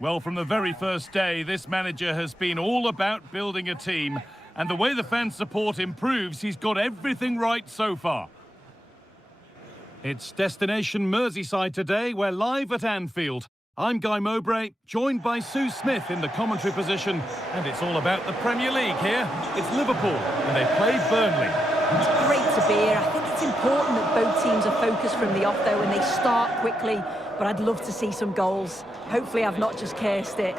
Well, from the very first day, this manager has been all about building a team. And the way the fan support improves, he's got everything right so far. It's destination Merseyside today. We're live at Anfield. I'm Guy Mowbray, joined by Sue Smith in the commentary position. And it's all about the Premier League here. It's Liverpool, and they play Burnley. It's great to be here. I think it's important that both teams are focused from the off, though, and they start quickly. But I'd love to see some goals. Hopefully I've not just cursed it.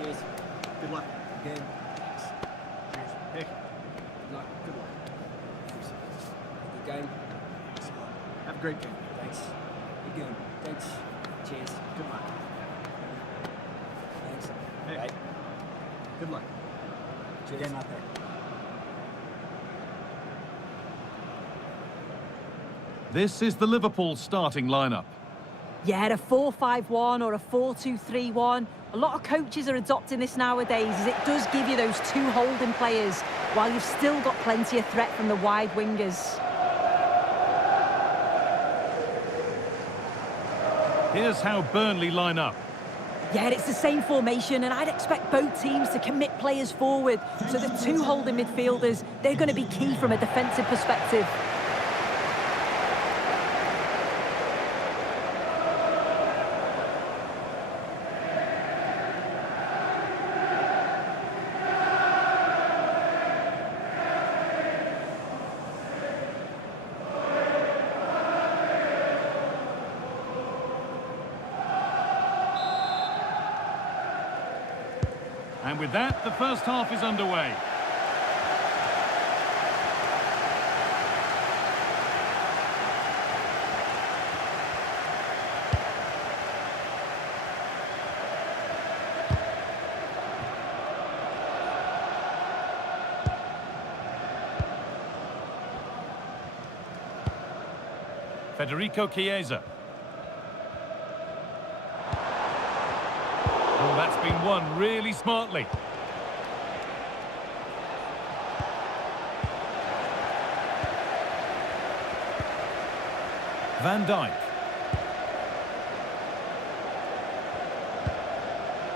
Cheers. Good luck. Again. Cheers. Nick. Good luck. Good luck. Good game. Have a great game. Thanks. Good game. Thanks. Cheers. Good luck. Thanks. Hey. Bye. Good luck. Cheers. Game out there. This is the Liverpool starting lineup. Yeah, a 4-5-1 or a 4-2-3-1. A lot of coaches are adopting this nowadays, as it does give you those two holding players, while you've still got plenty of threat from the wide wingers. Here's how Burnley line up. Yeah, it's the same formation, and I'd expect both teams to commit players forward. So the two holding midfielders, they're going to be key from a defensive perspective. And with that, the first half is underway. Federico Chiesa. Oh, that's been won really smartly. Van Dijk.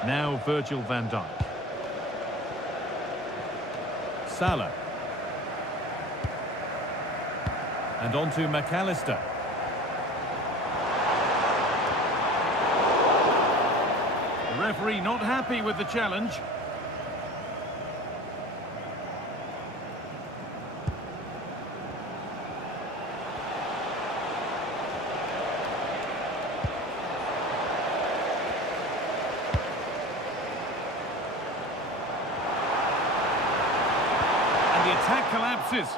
Now Virgil van Dijk. Salah. And on to McAllister. The referee not happy with the challenge. And the attack collapses.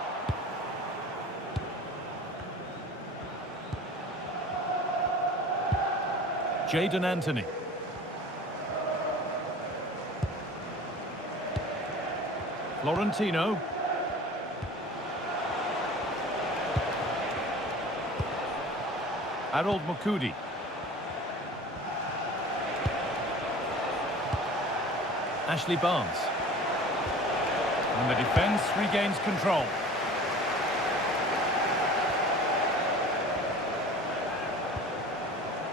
Jadon Anthony. Florentino. Harold Mukudi. Ashley Barnes. And the defence regains control.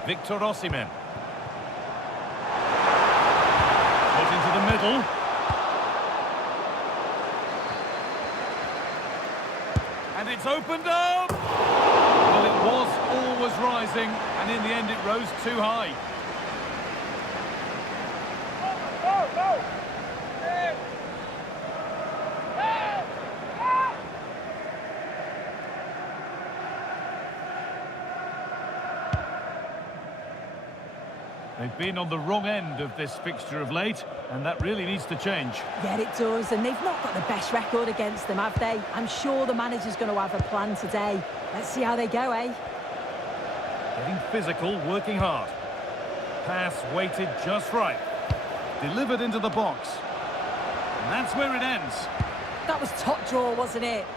Victor Osimhen. Put into the middle. And it's opened up! Well, it was always rising, and in the end it rose too high. They've been on the wrong end of this fixture of late, and that really needs to change. Yeah, it does, and they've not got the best record against them, have they? I'm sure the manager's going to have a plan today. Let's see how they go, eh? Getting physical, working hard. Pass weighted just right. Delivered into the box. And that's where it ends. That was top draw, wasn't it?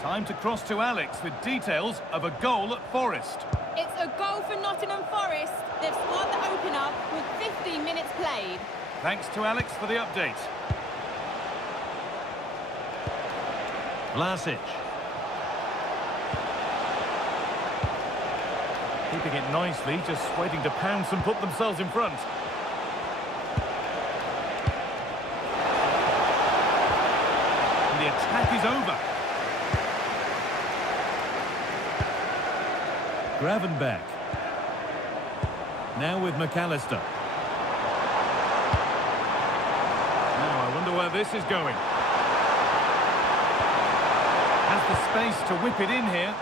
Time to cross to Alex with details of a goal at Forest. It's a goal for Nottingham Forest. They've scored the opener with 15 minutes played. Thanks to Alex for the update. Vlasic. Keeping it nicely, just waiting to pounce and put themselves in front. And the attack is over. Gravenberch. Now with McAllister. Now I wonder where this is going. Has the space to whip it in here.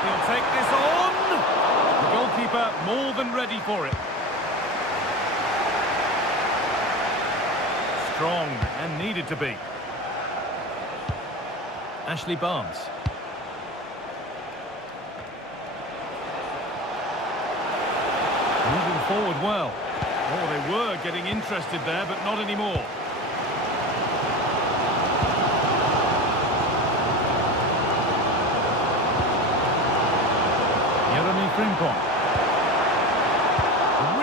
He'll take this on. The goalkeeper more than ready for it. Strong and needed to be. Ashley Barnes. Moving forward well. Oh, they were getting interested there, but not anymore. Frimpong.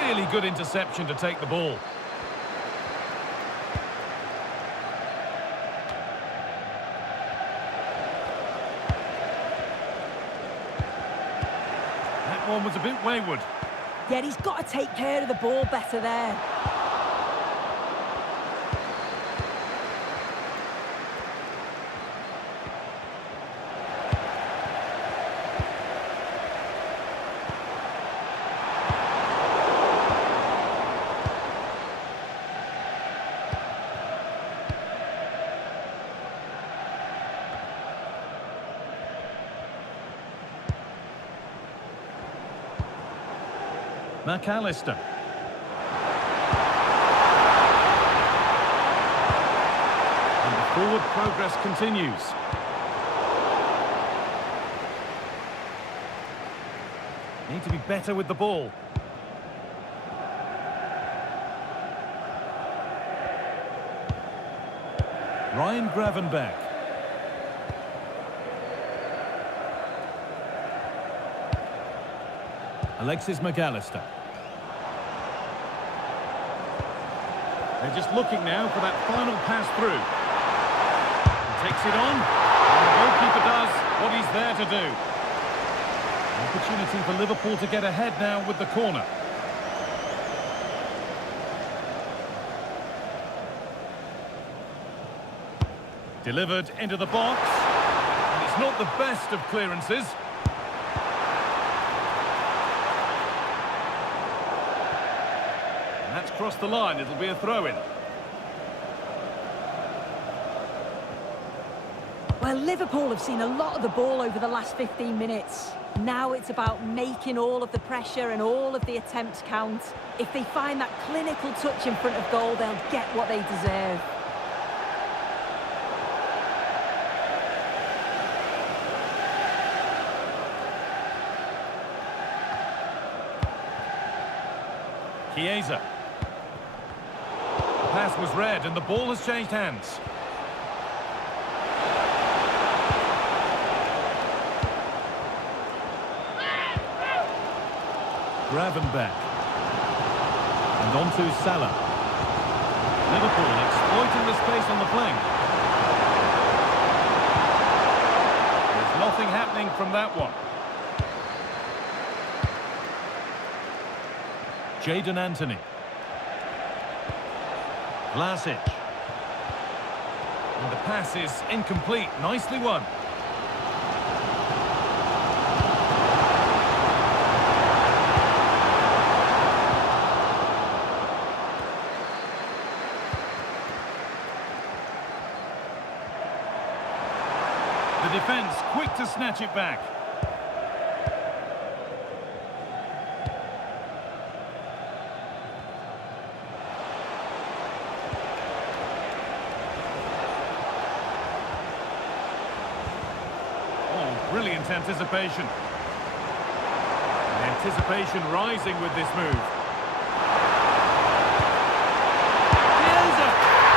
Really good interception to take the ball. That one was a bit wayward. Yeah, he's got to take care of the ball better there. McAllister. And the forward progress continues. Need to be better with the ball. Ryan Gravenberch. Alexis McAllister. They're just looking now for that final pass through. He takes it on, and the goalkeeper does what he's there to do. Opportunity for Liverpool to get ahead now with the corner. Delivered into the box. And it's not the best of clearances. That's crossed the line, it'll be a throw-in. Well, Liverpool have seen a lot of the ball over the last 15 minutes. Now it's about making all of the pressure and all of the attempts count. If they find that clinical touch in front of goal, they'll get what they deserve. Chiesa. The pass was read and the ball has changed hands. Gravenberch. And on to Salah. Liverpool exploiting the space on the flank. There's nothing happening from that one. Jadon Anthony. Vlasic. And the pass is incomplete. Nicely won. The defence quick to snatch it back. Brilliant anticipation. Anticipation rising with this move. Chiesa!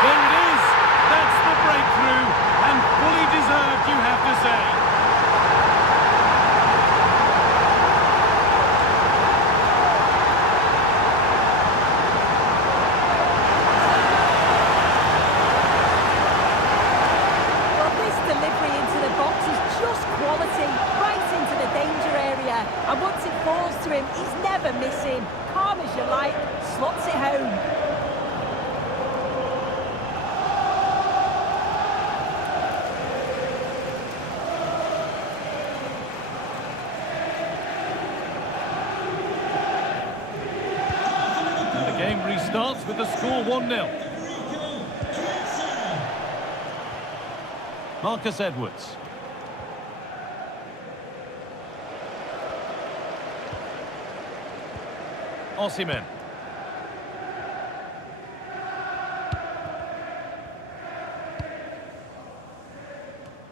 There it is! That's the breakthrough, and fully deserved, you have to say. Well, this delivery into the box is just quality, right into the danger area. And once it falls to him, he's never missing. Calm as you like, slots it home. And the game restarts with the score 1-0. Marcus Edwards. Osimhen.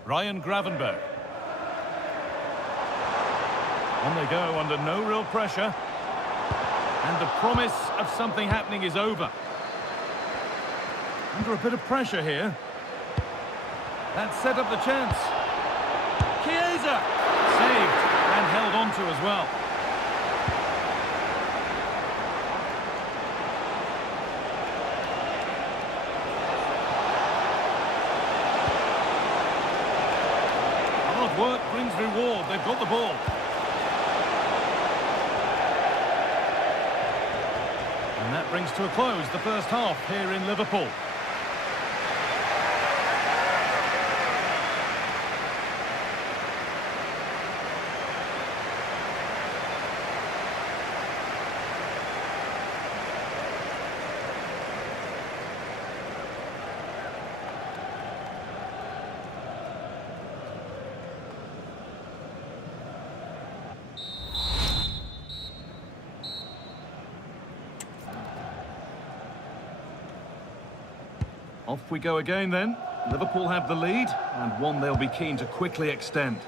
Ryan Gravenberg. On they go under no real pressure. And the promise of something happening is over. Under a bit of pressure here. That set up the chance. Chiesa! Saved and held on to as well. Hard work brings reward. They've got the ball. And that brings to a close the first half here in Liverpool. Off we go again then. Liverpool have the lead, and one they'll be keen to quickly extend.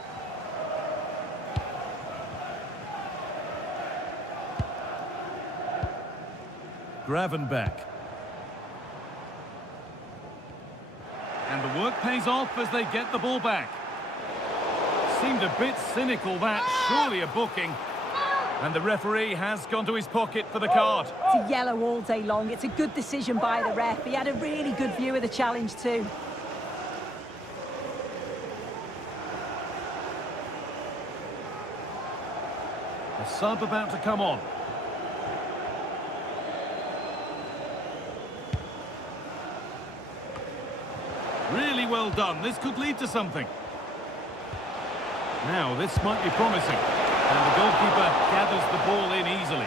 Gravenberg. And the work pays off as they get the ball back. Seemed a bit cynical that, surely a booking. And the referee has gone to his pocket for the card. It's a yellow all day long. It's a good decision by the ref. He had a really good view of the challenge too. A sub about to come on. Really well done. This could lead to something. Now, this might be promising. And the goalkeeper gathers the ball in easily.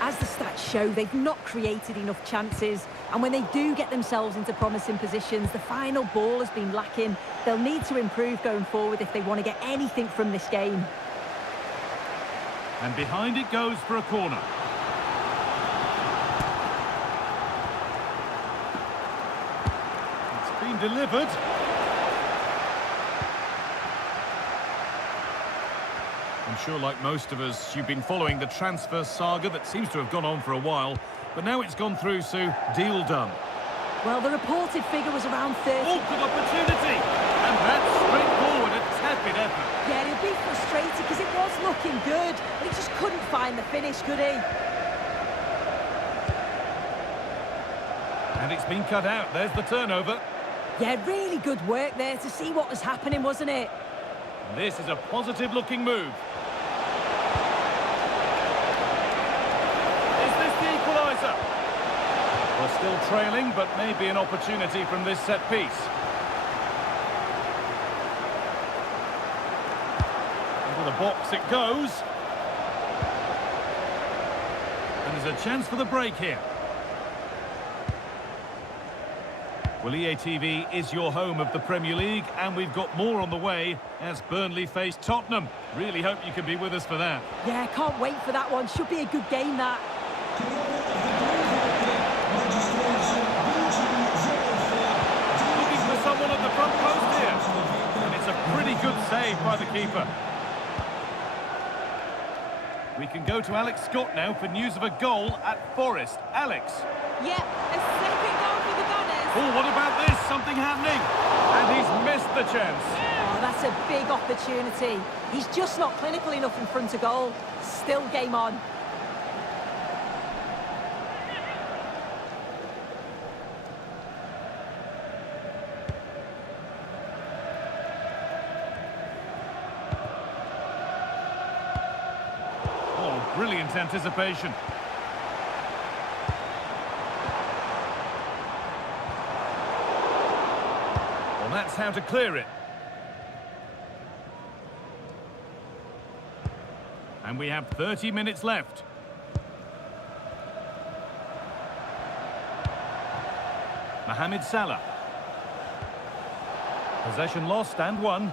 As the stats show, they've not created enough chances. And when they do get themselves into promising positions, the final ball has been lacking. They'll need to improve going forward if they want to get anything from this game. And behind it goes for a corner. It's been delivered. I'm sure, like most of us, you've been following the transfer saga that seems to have gone on for a while, but now it's gone through, so deal done. Well, the reported figure was around 30. Awkward opportunity, and that's straightforward, a tepid effort. Yeah, he'll be frustrated because it was looking good, but he just couldn't find the finish, could he? And it's been cut out. There's the turnover. Yeah, really good work there to see what was happening, wasn't it? This is a positive-looking move. Is this the equaliser? We're still trailing, but maybe an opportunity from this set piece. Into the box it goes. And there's a chance for the break here. Well, EA TV is your home of the Premier League, and we've got more on the way as Burnley face Tottenham. Really hope you can be with us for that. Yeah, can't wait for that one. Should be a good game, that. Looking for someone at the front post. saved by the keeper. We can go to Alex Scott now for news of a goal at Forest. Alex. Yep, a second goal for the Gunners. Oh, what about this? Something happening. And he's missed the chance. Oh, that's a big opportunity. He's just not clinical enough in front of goal. Still game on. Oh, brilliant anticipation. Well, that's how to clear it. And we have 30 minutes left. Mohamed Salah. Possession lost and won.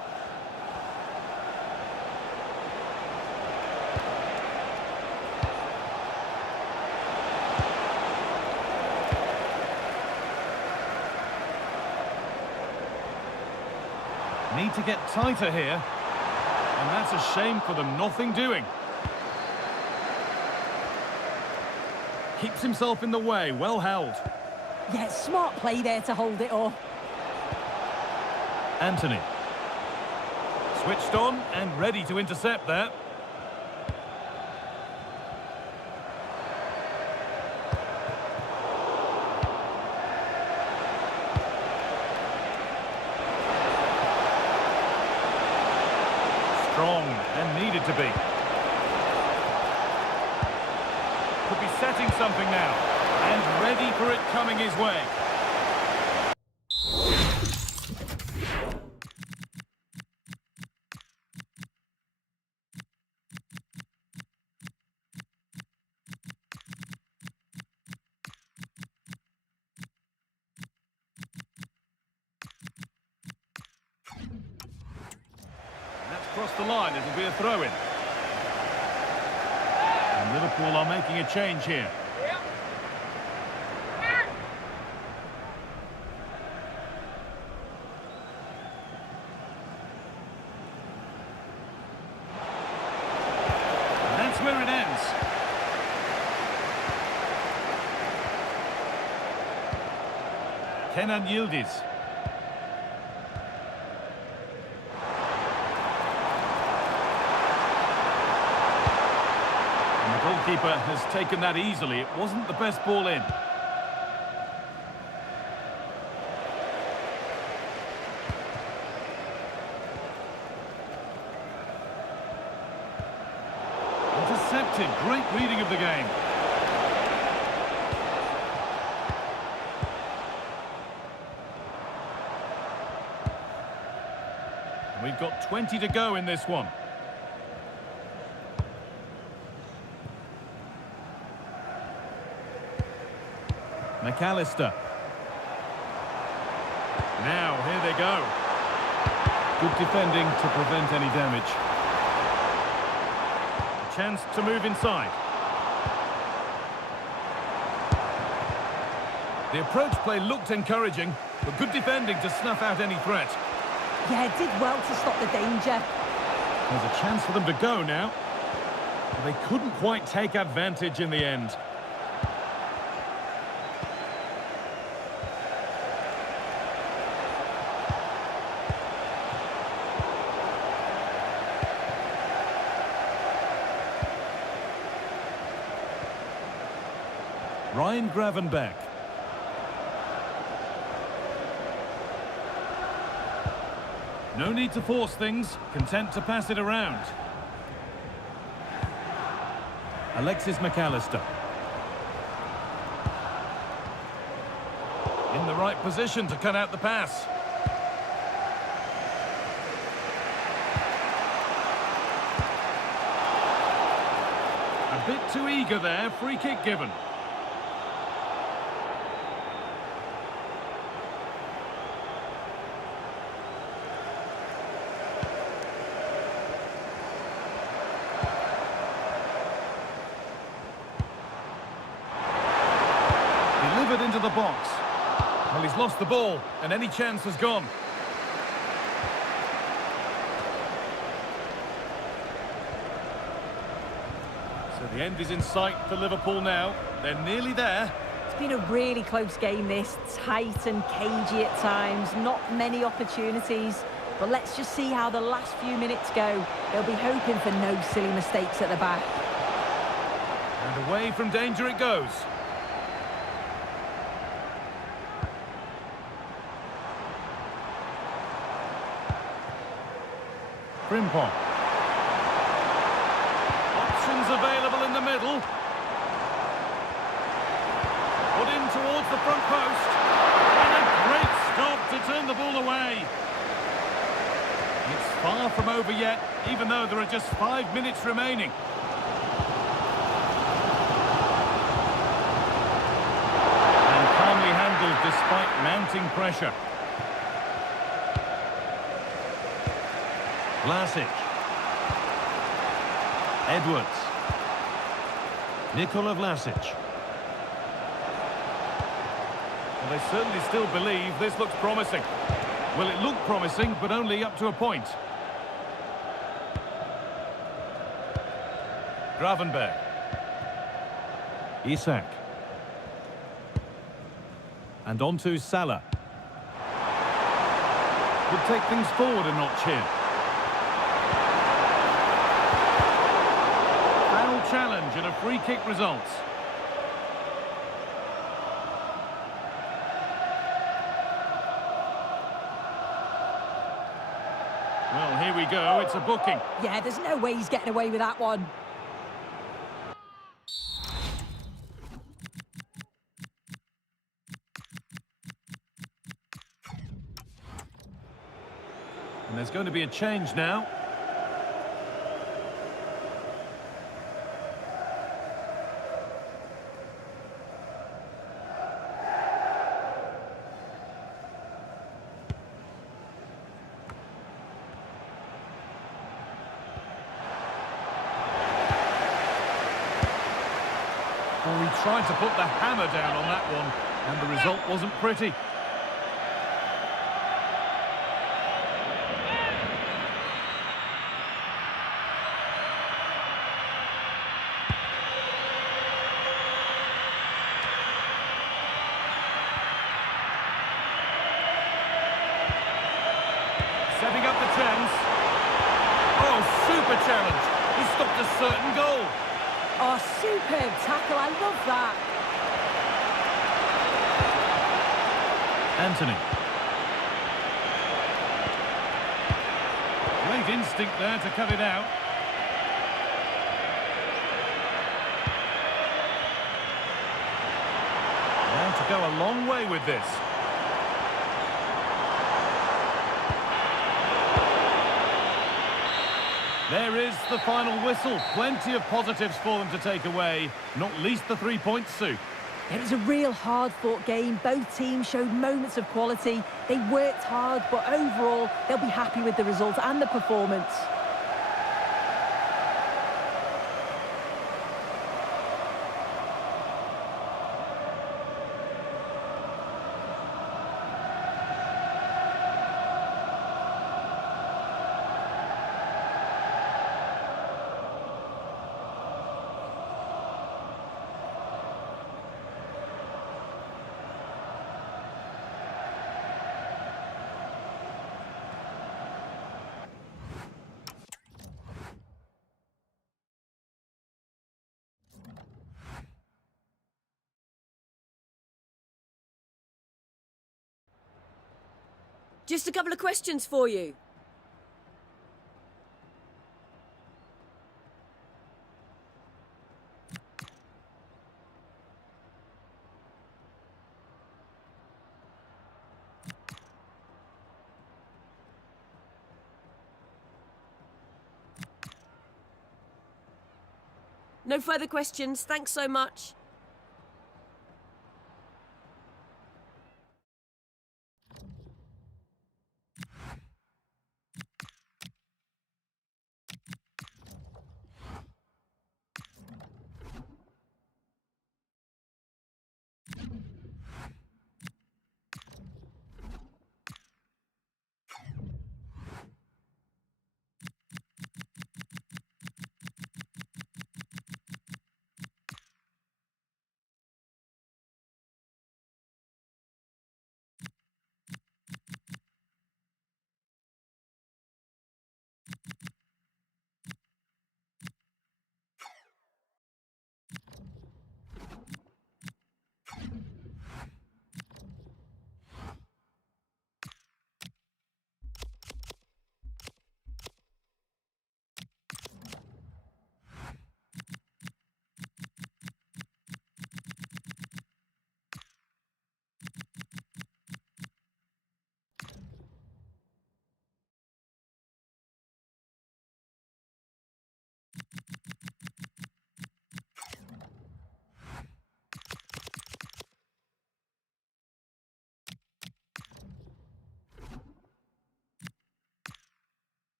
Need to get tighter here. And that's a shame for them, nothing doing. Keeps himself in the way, well held. Yeah, smart play there to hold it off. Anthony. Switched on and ready to intercept there. Strong and needed to be. Could be setting something now. And ready for it coming his way. That's crossed the line, it'll be a throw-in. And Liverpool are making a change here. And that's where it ends. Kenan Yildiz. The goalkeeper has taken that easily. It wasn't the best ball in. Intercepted. Great reading of the game. We've got 20 to go in this one. McAllister. Now, here they go. Good defending to prevent any damage. A chance to move inside. The approach play looked encouraging, but good defending to snuff out any threat. Yeah, did well to stop the danger. There's a chance for them to go now. But they couldn't quite take advantage in the end. Ryan Gravenberch. No need to force things, content to pass it around. Alexis McAllister. In the right position to cut out the pass. A bit too eager there, free kick given. Delivered into the box. Well, he's lost the ball, and any chance has gone. So the end is in sight for Liverpool now. They're nearly there. It's been a really close game, this. Tight and cagey at times. Not many opportunities. But let's just see how the last few minutes go. They'll be hoping for no silly mistakes at the back. And away from danger it goes. Frimpong. Options available in the middle. Put in towards the front post. And a great stop to turn the ball away. It's far from over yet, even though there are just 5 minutes remaining. And calmly handled despite mounting pressure. Vlasic. Edwards. Nikola Vlasic. Well, they certainly still believe this looks promising. Well, it looked promising, but only up to a point. Gravenberg. Isak. And on to Salah. Could take things forward a notch here. Foul challenge and a free kick results. Well, here we go. It's a booking. Yeah, there's no way he's getting away with that one. And there's going to be a change now. Well, he tried to put the hammer down on that one, and the result wasn't pretty. Setting up the chance. Oh, super challenge. He stopped a certain goal. Oh, superb tackle. I love that. Anthony. Great instinct there to cut it out. Now to go a long way with this. There is the final whistle. Plenty of positives for them to take away, not least the 3 points, Sue. It was a real hard-fought game. Both teams showed moments of quality. They worked hard, but overall, they'll be happy with the result and the performance. Just a couple of questions for you. No further questions. Thanks so much.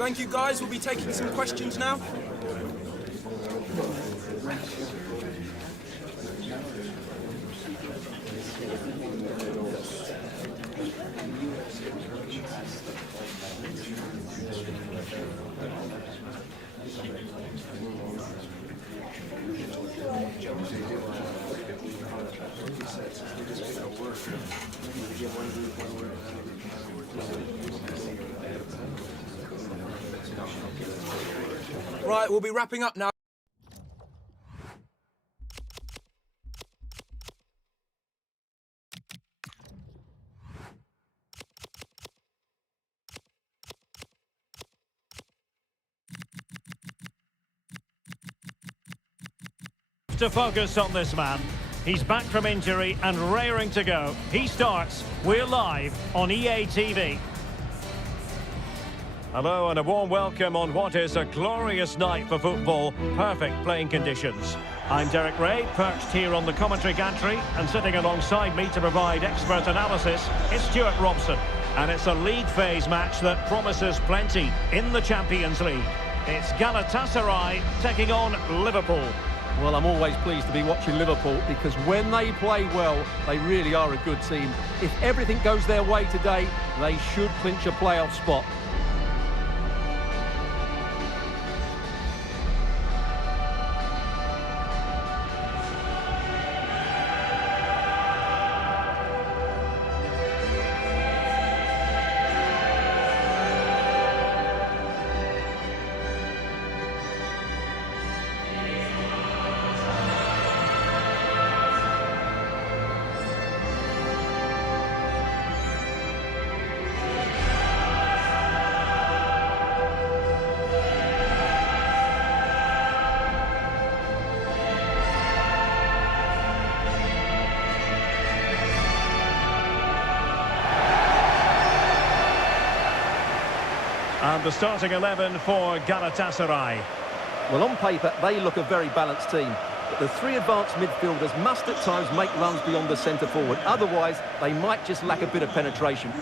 Thank you, guys. We'll be taking some questions now. Right, we'll be wrapping up now. To focus on this man. He's back from injury and raring to go. He starts. We're live on EA TV. Hello and a warm welcome on what is a glorious night for football. Perfect playing conditions. I'm Derek Ray, perched here on the commentary gantry, and sitting alongside me to provide expert analysis is Stuart Robson. And it's a league phase match that promises plenty in the Champions League. It's Galatasaray taking on Liverpool. Well, I'm always pleased to be watching Liverpool because when they play well, they really are a good team. If everything goes their way today, they should clinch a playoff spot. And the starting 11 for Galatasaray. Well, on paper, they look a very balanced team. But the three advanced midfielders must at times make runs beyond the centre forward. Otherwise, they might just lack a bit of penetration.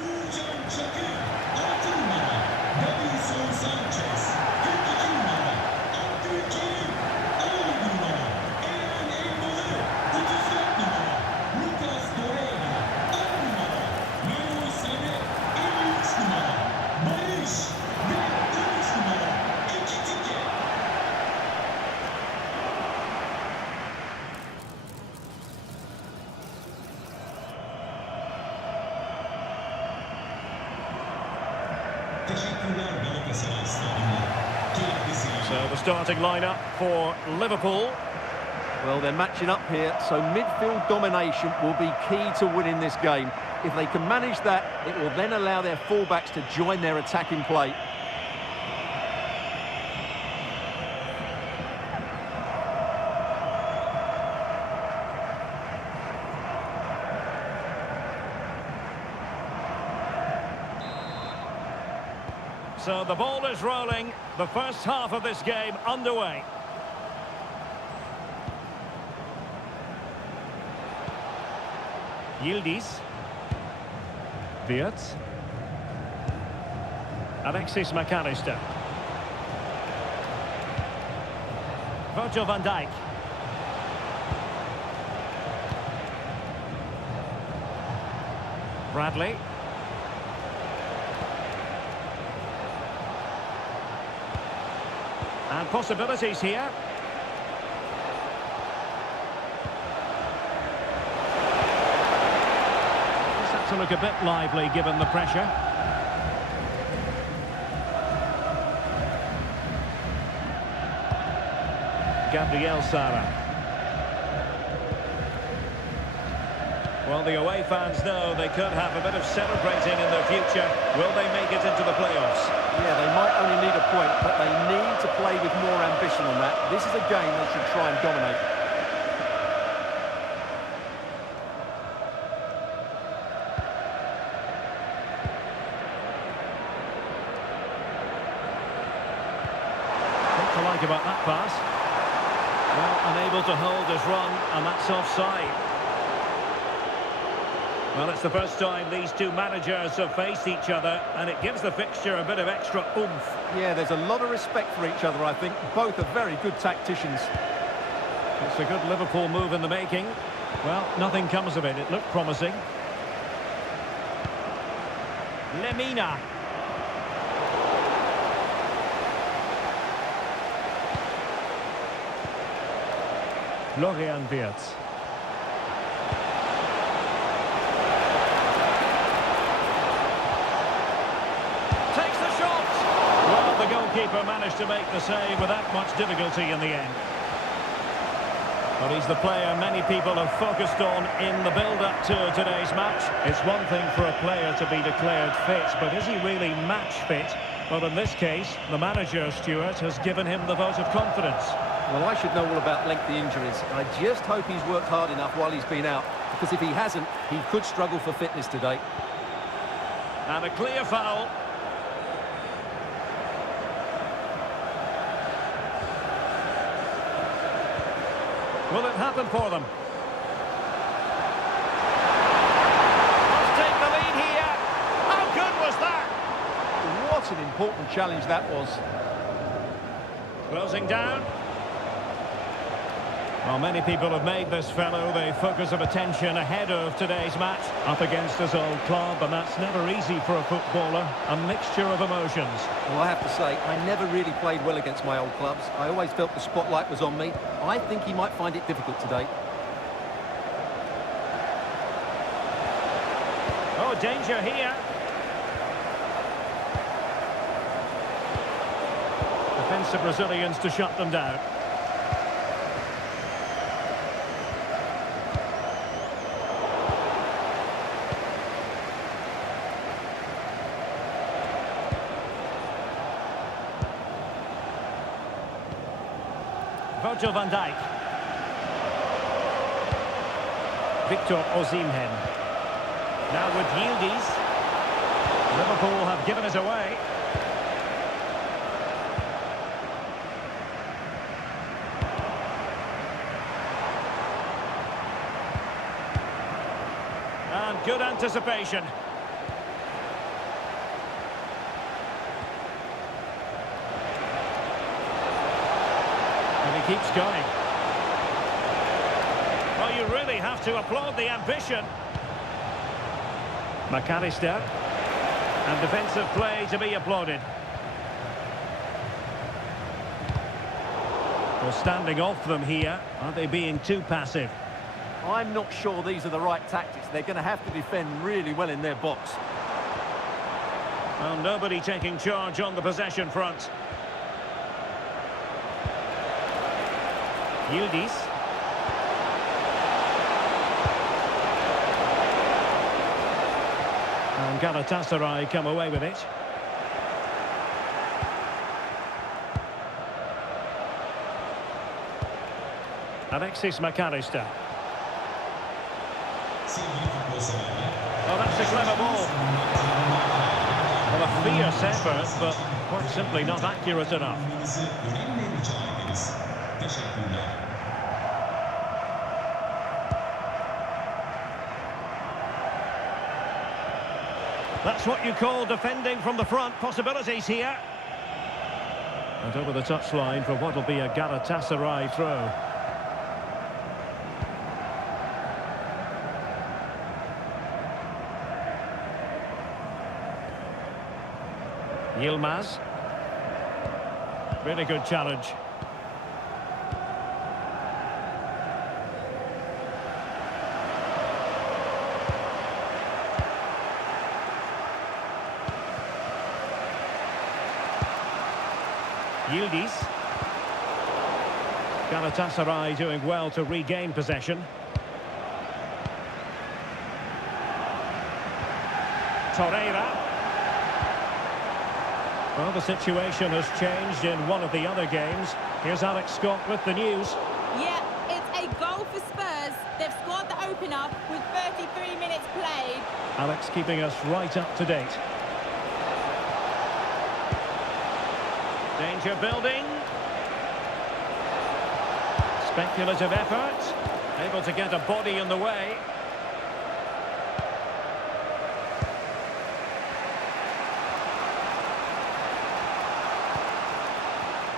So the starting lineup for Liverpool. Well, they're matching up here, so midfield domination will be key to winning this game. If they can manage that, it will then allow their fullbacks to join their attacking play. So the ball is rolling. The first half of this game underway. Yildiz. Wirtz. Alexis McAllister. Virgil van Dijk. Bradley. And possibilities here. Just had to look a bit lively given the pressure. Gabriel Sara. Well, the away fans know they could have a bit of celebrating in their future. Will they make it into the playoffs? Yeah, they might only need a point, but they need to play with more ambition on that. This is a game they should try and dominate. What to like about that pass? Well, unable to hold his run, and that's offside. Well, it's the first time these two managers have faced each other, and it gives the fixture a bit of extra oomph. Yeah, there's a lot of respect for each other, I think. Both are very good tacticians. It's a good Liverpool move in the making. Well, nothing comes of it. It looked promising. Lemina. Florian Wirtz. Takes the shot. Well, the goalkeeper managed to make the save without much difficulty in the end. But he's the player many people have focused on in the build-up to today's match. It's one thing for a player to be declared fit, but is he really match fit? Well, in this case, the manager, Stuart, has given him the vote of confidence. Well, I should know all about lengthy injuries. I just hope he's worked hard enough while he's been out, because if he hasn't, he could struggle for fitness today. And a clear foul. Will it happen for them? Must take the lead here. How good was that? What an important challenge that was. Closing down. Well, many people have made this fellow the focus of attention ahead of today's match. Up against his old club, and that's never easy for a footballer. A mixture of emotions. Well, I have to say, I never really played well against my old clubs. I always felt the spotlight was on me. I think he might find it difficult today. Oh, danger here. Defensive Brazilians to shut them down. Virgil van Dijk. Victor Osimhen. Now with Yildiz. Liverpool have given it away. And good anticipation. Keeps going. Well, you really have to applaud the ambition. McAllister. And defensive play to be applauded. Well, standing off them here. Are they being too passive? I'm not sure these are the right tactics. They're going to have to defend really well in their box. Well, nobody taking charge on the possession front. Yildiz. And Galatasaray come away with it. Alexis McAllister. Oh, that's a clever ball. Well, a fierce effort, but quite simply not accurate enough. That's what you call defending from the front. Possibilities here. And over the touchline for what will be a Galatasaray throw. Yilmaz. Really good challenge. Yildiz. Galatasaray doing well to regain possession. Torreira. Well, the situation has changed in one of the other games. Here's Alex Scott with the news. Yeah, it's a goal for Spurs. They've scored the opener with 33 minutes played. Alex keeping us right up to date. Danger building. Speculative effort. Able to get a body in the way.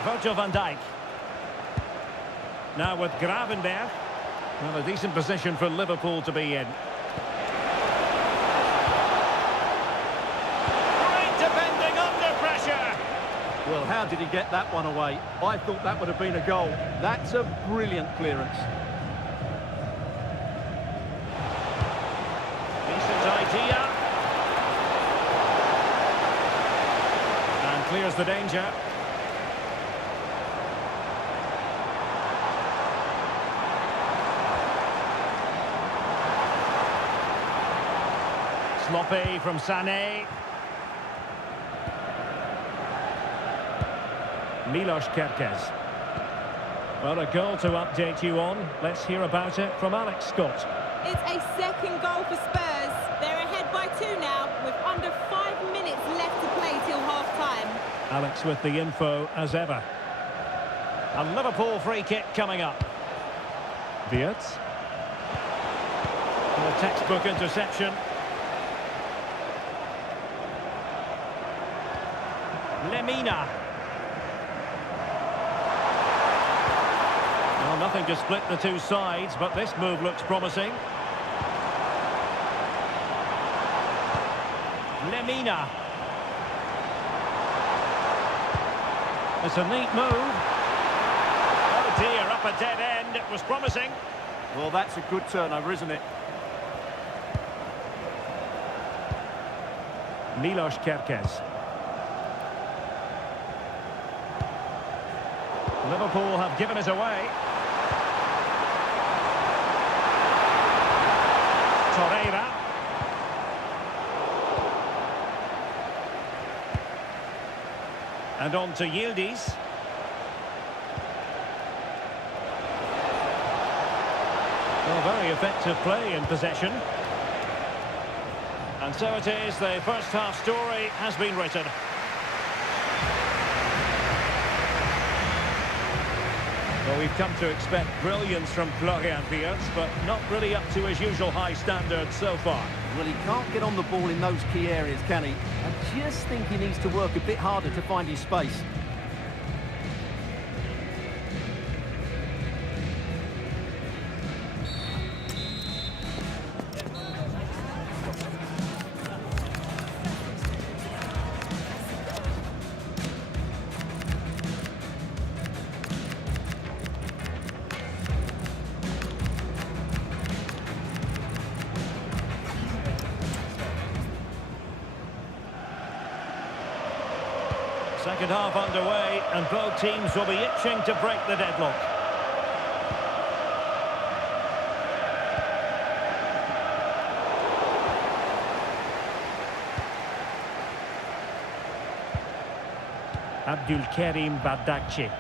Virgil van Dijk. Now with Gravenberg. Well, a decent position for Liverpool to be in. Great defending under pressure. Well, how did he get that one away? I thought that would have been a goal. That's a brilliant clearance. Decent idea. And clears the danger. Sloppy from Sané. Milos Kerkez. Well, a goal to update you on. Let's hear about it from Alex Scott. It's a second goal for Spurs. They're ahead by 2 now, with under 5 minutes left to play till half-time. Alex with the info as ever. A Liverpool free kick coming up. Wirtz. A textbook interception. Lemina. Well, nothing to split the two sides, but this move looks promising. Lemina. It's a neat move. Oh dear, up a dead end. It was promising. Well, that's a good turnover, isn't it? Milos Kerkez. Liverpool have given it away. Torreira. And on to Yildiz. Well, very effective play in possession. And so it is, the first half story has been written. Well, we've come to expect brilliance from Florian Wirtz, but not really up to his usual high standards so far. Well, he can't get on the ball in those key areas, can he? I just think he needs to work a bit harder to find his space. Second half underway, and both teams will be itching to break the deadlock. Abdulkarim Bardakci.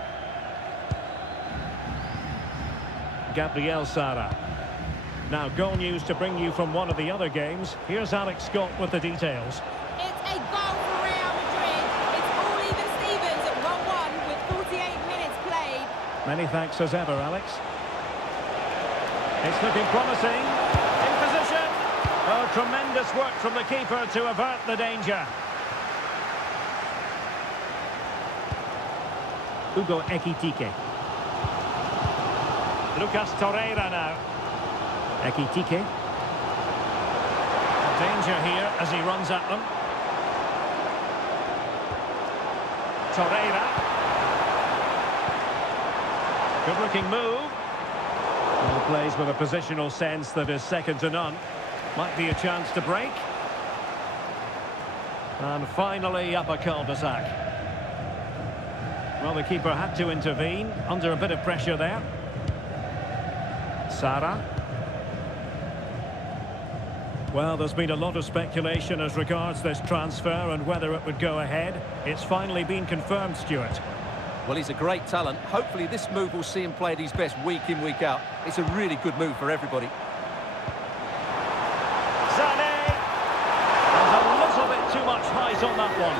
Gabriel Sara. Now, goal news to bring you from one of the other games. Here's Alex Scott with the details. It's a goal for Real Madrid. It's all even Stevens at 1-1 with 48 minutes played. Many thanks as ever, Alex. It's looking promising. In position. Oh, tremendous work from the keeper to avert the danger. Hugo Ekitike. Lucas Torreira now. Ekitike. Danger here as he runs at them. Torreira. Good-looking move. Well, plays with a positional sense that is second to none. Might be a chance to break. And finally up a cul-de-sac. Well, the keeper had to intervene, under a bit of pressure there. Sara. Well, there's been a lot of speculation as regards this transfer and whether it would go ahead. It's finally been confirmed, Stuart. Well, he's a great talent. Hopefully this move will see him play at his best week in, week out. It's a really good move for everybody. Sané! There's a little bit too much height on that one.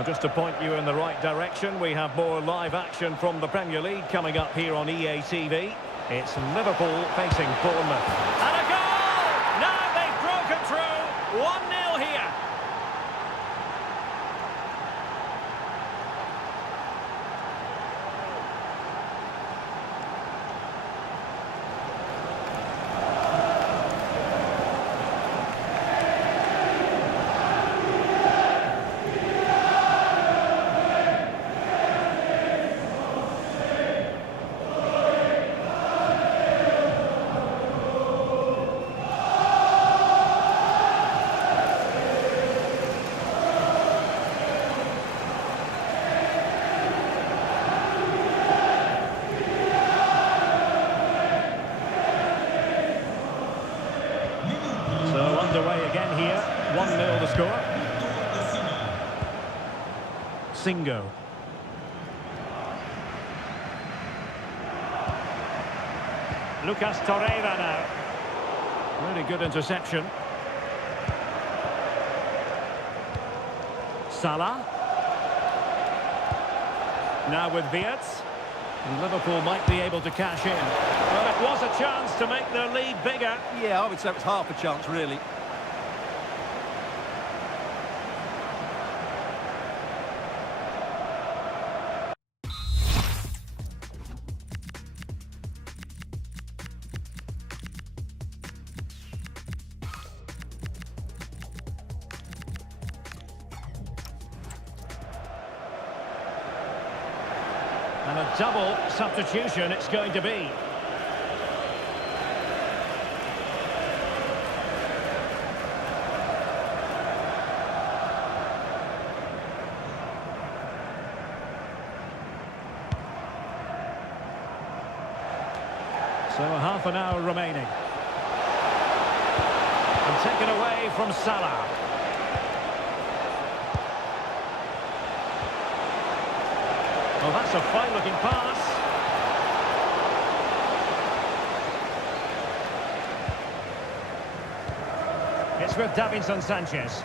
Well, just to point you in the right direction, we have more live action from the Premier League coming up here on EA TV. It's Liverpool facing Bournemouth. And a goal! Now they've broken through. 1-0 here. Underway again here, 1-0 the score. Singo. Lucas Torreira now. Really good interception. Salah. Now with Wirtz. And Liverpool might be able to cash in. Well, it was a chance to make their lead bigger. Yeah, I would say it was half a chance, really. And a double substitution it's going to be. So a half an hour remaining. And taken away from Salah. Well, that's a fine-looking pass. It's with Davinson Sanchez.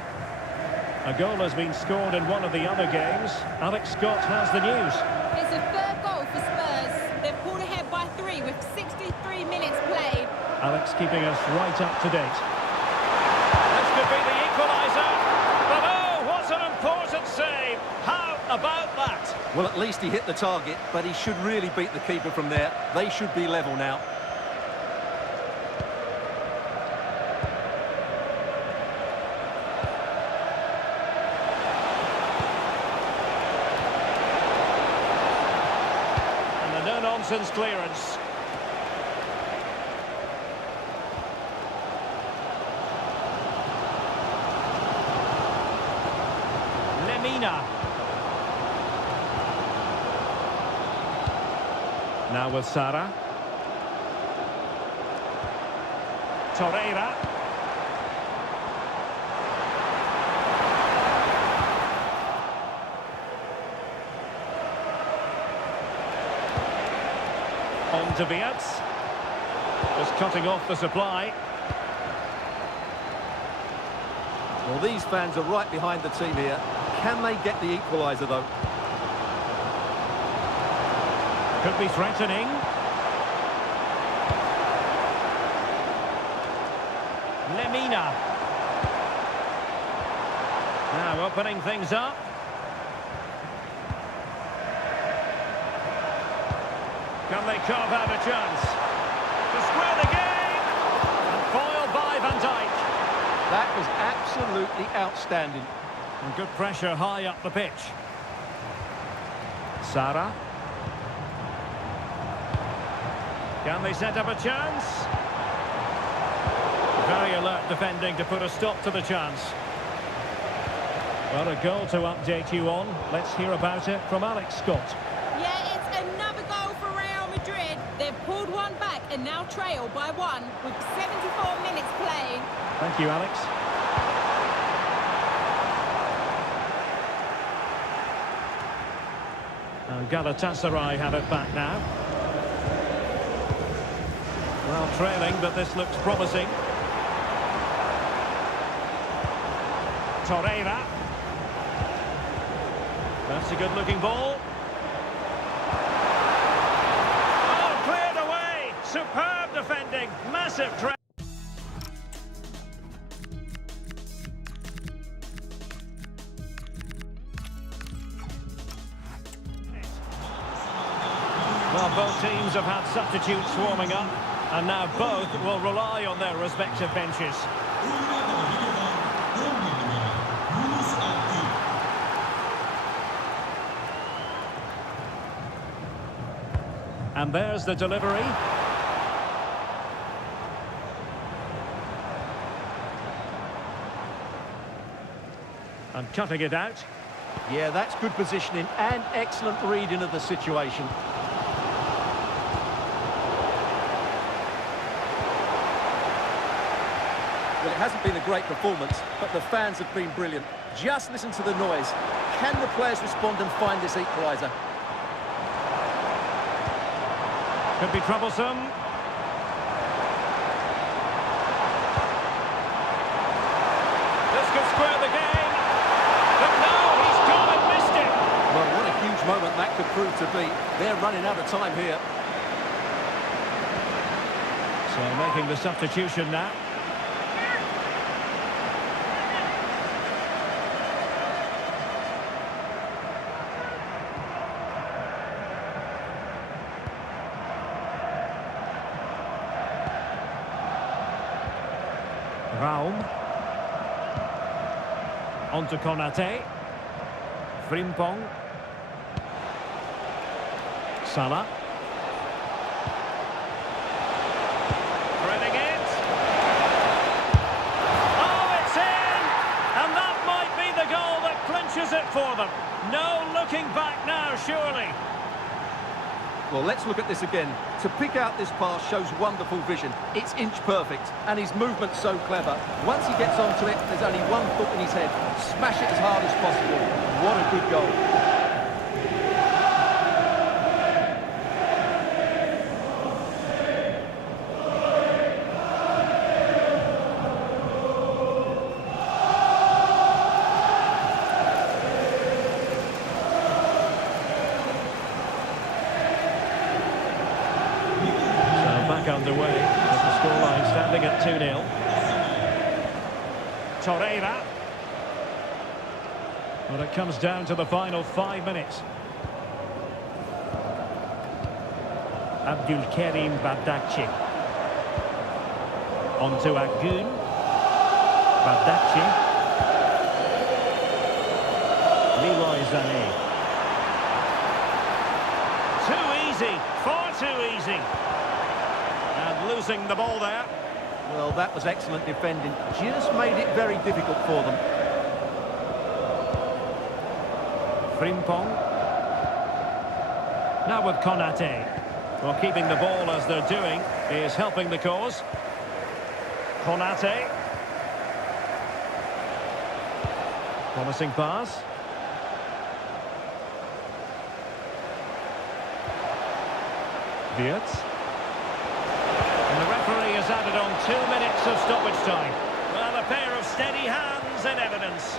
A goal has been scored in one of the other games. Alex Scott has the news. It's a third goal for Spurs. They've pulled ahead by 3 with 63 minutes played. Alex keeping us right up to date. This could be the equaliser. But oh, what an important save. How about that? Well, at least he hit the target, but he should really beat the keeper from there. They should be level now. And a no-nonsense clearance. Lemina. Now with Sara. Torreira. On to Wirtz. Just cutting off the supply. Well, these fans are right behind the team here. Can they get the equaliser, though? Could be threatening. Lemina. Now opening things up. Can they carve out a chance? To square the game! And foiled by Van Dijk. That was absolutely outstanding. And good pressure high up the pitch. Sara. Can they set up a chance? Very alert defending to put a stop to the chance. Well, a goal to update you on. Let's hear about it from Alex Scott. Yeah, it's another goal for Real Madrid. They've pulled one back and now trail by 1 with 74 minutes played. Thank you, Alex. And Galatasaray have it back now. Well, trailing, but this looks promising. Torreira. That's a good-looking ball. Oh, cleared away! Superb defending, massive threat. Well, both teams have had substitutes warming up, and now both will rely on their respective benches. And there's the delivery. And cutting it out. Yeah, that's good positioning and excellent reading of the situation. Well, it hasn't been a great performance, but the fans have been brilliant. Just listen to the noise. Can the players respond and find this equaliser? Could be troublesome. This could square the game. But no, he's gone and missed it. Well, what a huge moment that could prove to be. They're running out of time here. So making the substitution now. Raum. On to Konate. Frimpong. Salah. Threading it. Oh, it's in! And that might be the goal that clinches it for them. No looking back now, surely. Well, let's look at this again. To pick out this pass shows wonderful vision. It's inch perfect, and his movement's so clever. Once he gets onto it, there's only one thought in his head. Smash it as hard as possible. What a good goal. Underway with the scoreline standing at 2-0. Torreira. Well, it comes down to the final 5 minutes. Abdulkarim Bardakci. On to Agun. Bardakci. Leroy Sané. Too easy, far too easy. And losing the ball there. Well, that was excellent defending. Just made it very difficult for them. Frimpong. Now with Konate. Well, keeping the ball as they're doing is helping the cause. Konate. Promising pass. Wirtz. And the referee has added on 2 minutes of stoppage time. Well, a pair of steady hands in evidence.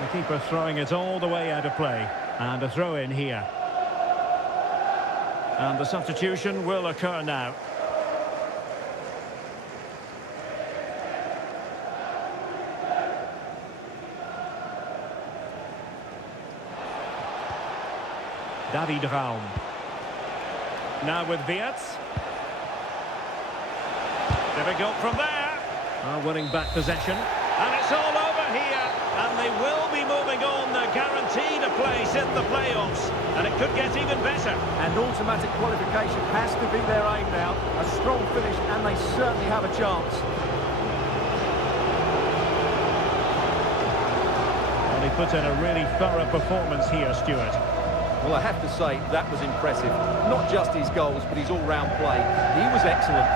The keeper throwing it all the way out of play. And a throw in here. And the substitution will occur now. David Raum. Now with Wirtz. Difficult from there. Winning back possession. And it's all over here. And they will be moving on. They're guaranteed a place in the playoffs. And it could get even better. And automatic qualification has to be their aim now. A strong finish, and they certainly have a chance. Well, he put in a really thorough performance here, Stuart. Well, I have to say, that was impressive. Not just his goals, but his all-round play. He was excellent.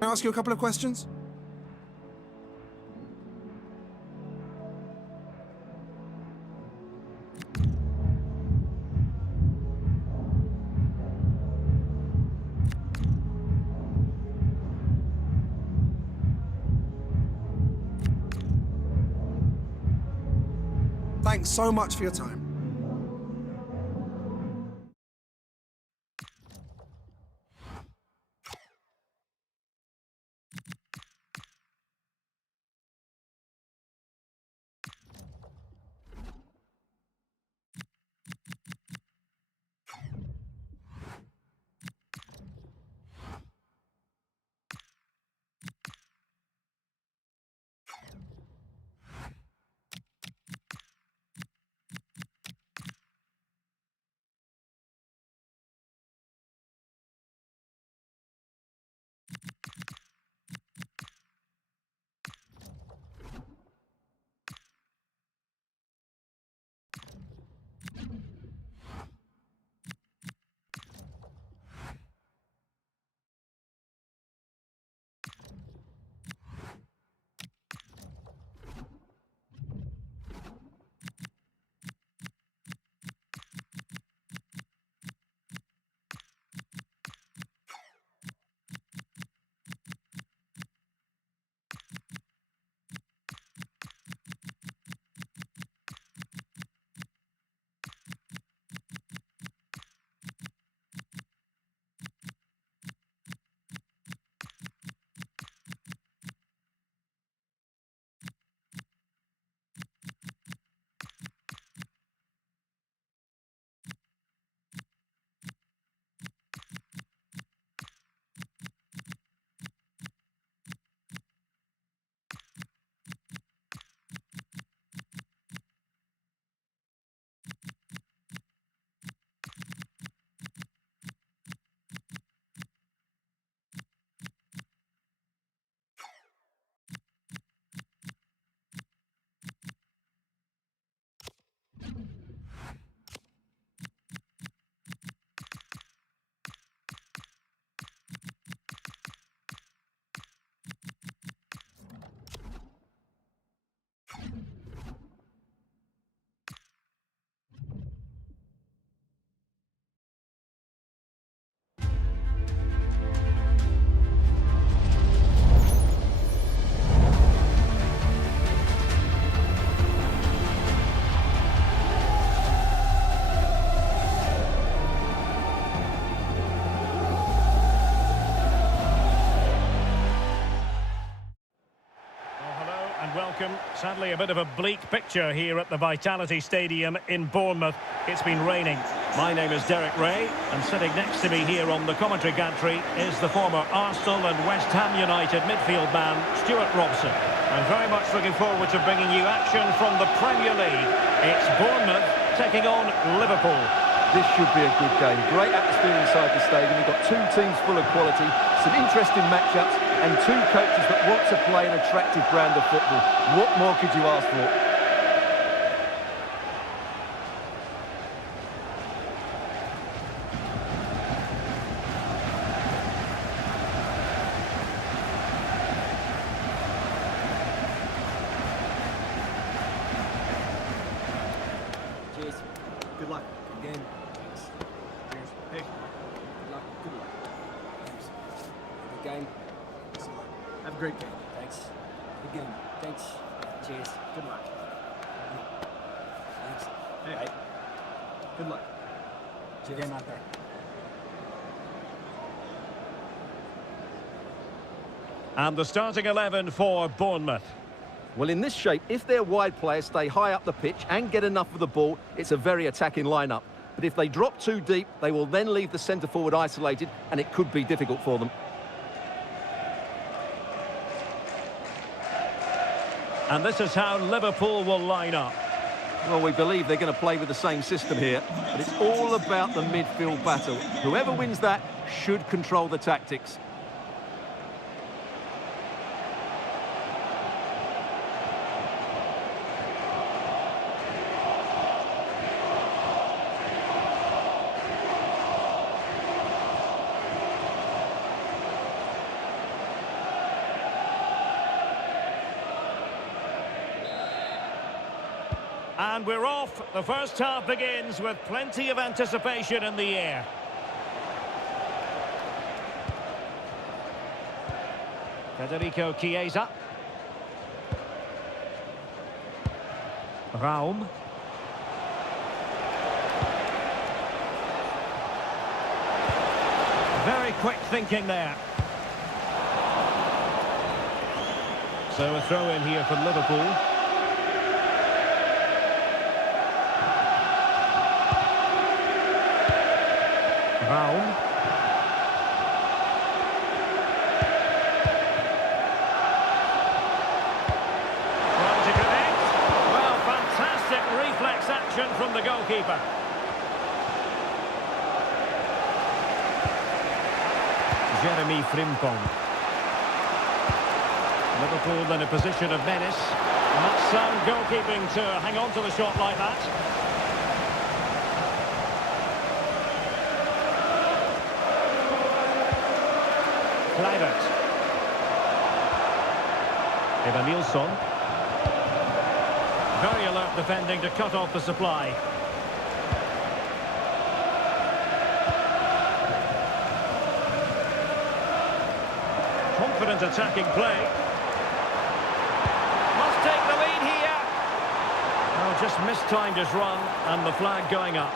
Can I ask you a couple of questions? Thanks so much for your time. Welcome. Sadly, a bit of a bleak picture here at the Vitality Stadium in Bournemouth. It's been raining. My name is Derek Ray, and sitting next to me here on the commentary gantry is the former Arsenal and West Ham United midfield man, Stuart Robson. I'm very much looking forward to bringing you action from the Premier League. It's Bournemouth taking on Liverpool. This should be a good game. Great atmosphere inside the stadium. We've got two teams full of quality, some interesting matchups, and two coaches that want to play an attractive brand of football. What more could you ask for? Cheers. Good luck. Good game. Thanks. Cheers. Hey. Good luck. Good luck. Cheers. Good game. Have a great game. Thanks. Good game. Thanks. Cheers. Good luck. Thanks. Hey. Right. Good luck. Cheers. Good game out there. And the starting 11 for Bournemouth. Well, in this shape, if their wide players stay high up the pitch and get enough of the ball, it's a very attacking lineup. But if they drop too deep, they will then leave the centre-forward isolated, and it could be difficult for them. And this is how Liverpool will line up. Well, we believe they're going to play with the same system here, but it's all about the midfield battle. Whoever wins that should control the tactics. And we're off. The first half begins with plenty of anticipation in the air. Federico Chiesa. Raum. Very quick thinking there. So a throw in here for Liverpool. Raum. Trying to connect. Well, fantastic reflex action from the goalkeeper. Jeremy Frimpong. Liverpool in a position of menace. And that's sound goalkeeping to hang on to the shot like that. Kluivert. Evanilson. Very alert defending to cut off the supply. Confident attacking play. Must take the lead here. Oh, just mistimed his run and the flag going up.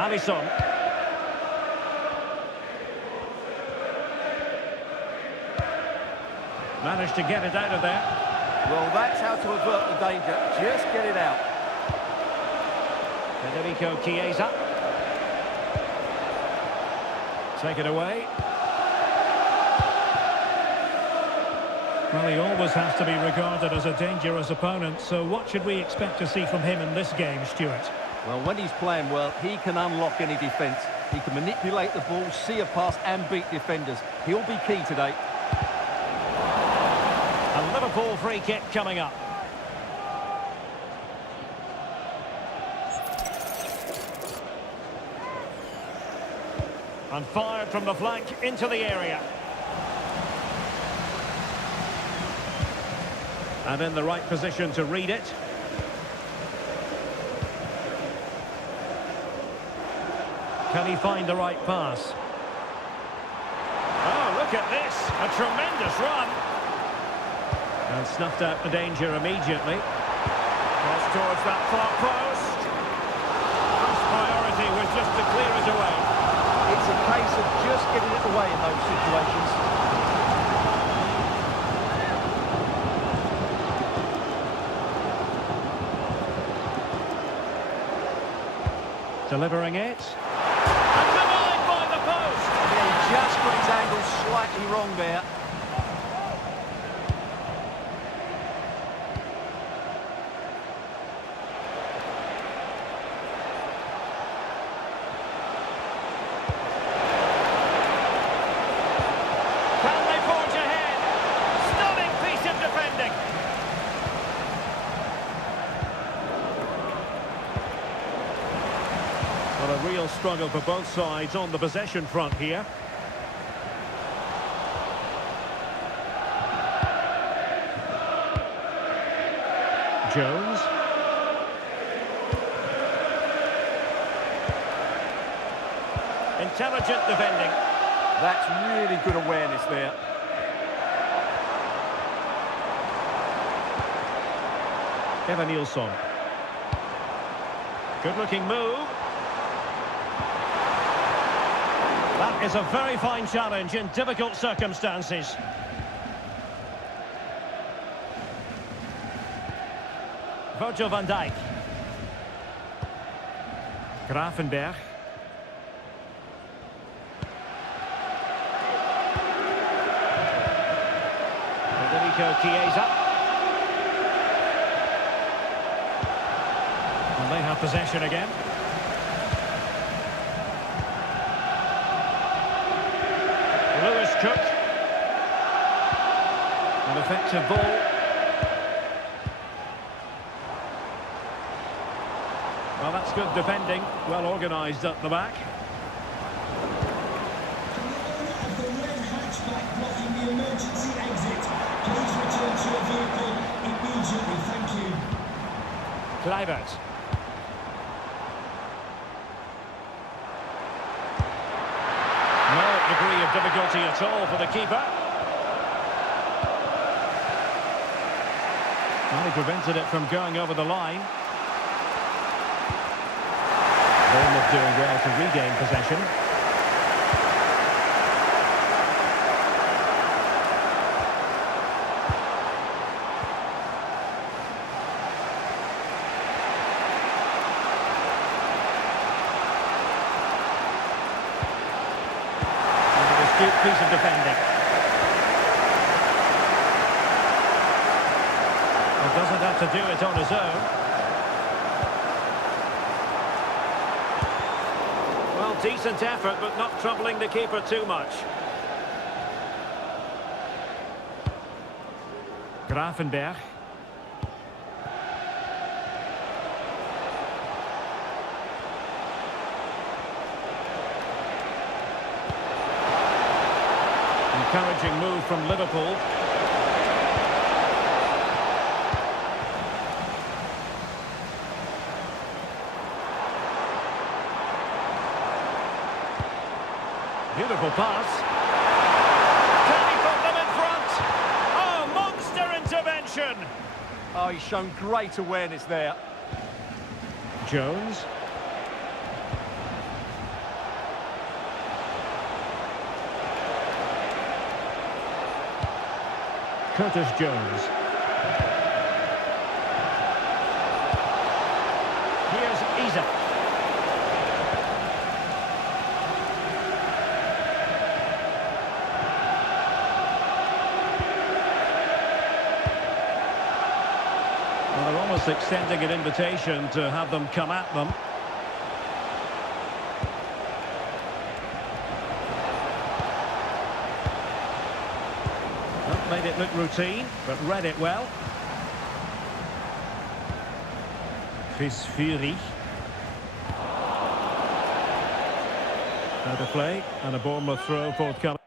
Alisson. Managed to get it out of there. Well, that's how to avert the danger. Just get it out. Federico Chiesa. Take it away. Well, he always has to be regarded as a dangerous opponent, so what should we expect to see from him in this game, Stuart? Well, when he's playing well, he can unlock any defence. He can manipulate the ball, see a pass and beat defenders. He'll be key today. A Liverpool free kick coming up. And fired from the flank into the area. And in the right position to read it. Can he find the right pass? Oh, look at this. A tremendous run. And snuffed out the danger immediately. Cross towards that far post. First priority was just to clear it away. It's a case of just getting it away in those situations. Delivering it. And denied by the post. Yeah, he just got his angle slightly wrong there. Can they forge ahead? Stunning piece of defending. Well, a real struggle for both sides on the possession front here. Jones. Intelligent defending. That's really good awareness there. Evanilson. Good-looking move. That is a very fine challenge in difficult circumstances. Virgil van Dijk. Gravenberg. Federico Chiesa. And they have possession again. Lewis Cook. An effective ball. Well, that's good defending. Well organised at the back. Blocking the emergency exit. Please return to your vehicle immediately. Thank you. Kluivert. No degree of difficulty at all for the keeper. Well, he prevented it from going over the line. Bournemouth doing well to regain possession. Piece of defending. Well, doesn't have to do it on his own. Well, decent effort, but not troubling the keeper too much. Gravenberch. Encouraging move from Liverpool. Beautiful pass. Can he put them in front? Oh, monster intervention! Oh, he's shown great awareness there. Jones. Curtis Jones. Here's Isa. Well, they're almost extending an invitation to have them come at them. Made it look routine, but read it well. Chris Fury. Out of play, and a Bournemouth throw forthcoming.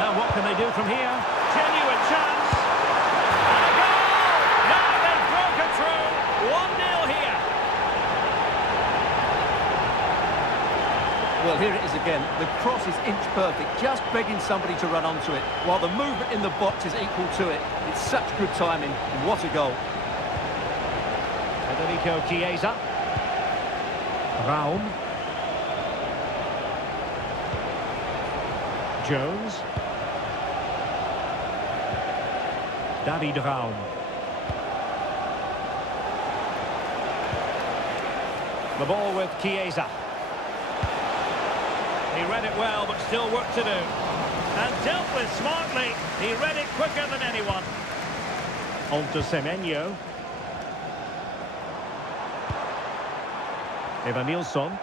Now what can they do from here? Genuine chance. And a goal! Now they've broken through. 1-0 here. Well, here it is again. The cross is inch perfect, just begging somebody to run onto it, while the movement in the box is equal to it. It's such good timing. What a goal. Federico Chiesa. Raum. Jones. David Raum. The ball with Chiesa. He read it well, but still work to do. And dealt with smartly. He read it quicker than anyone. On to Semenyo. Eva Nilsson.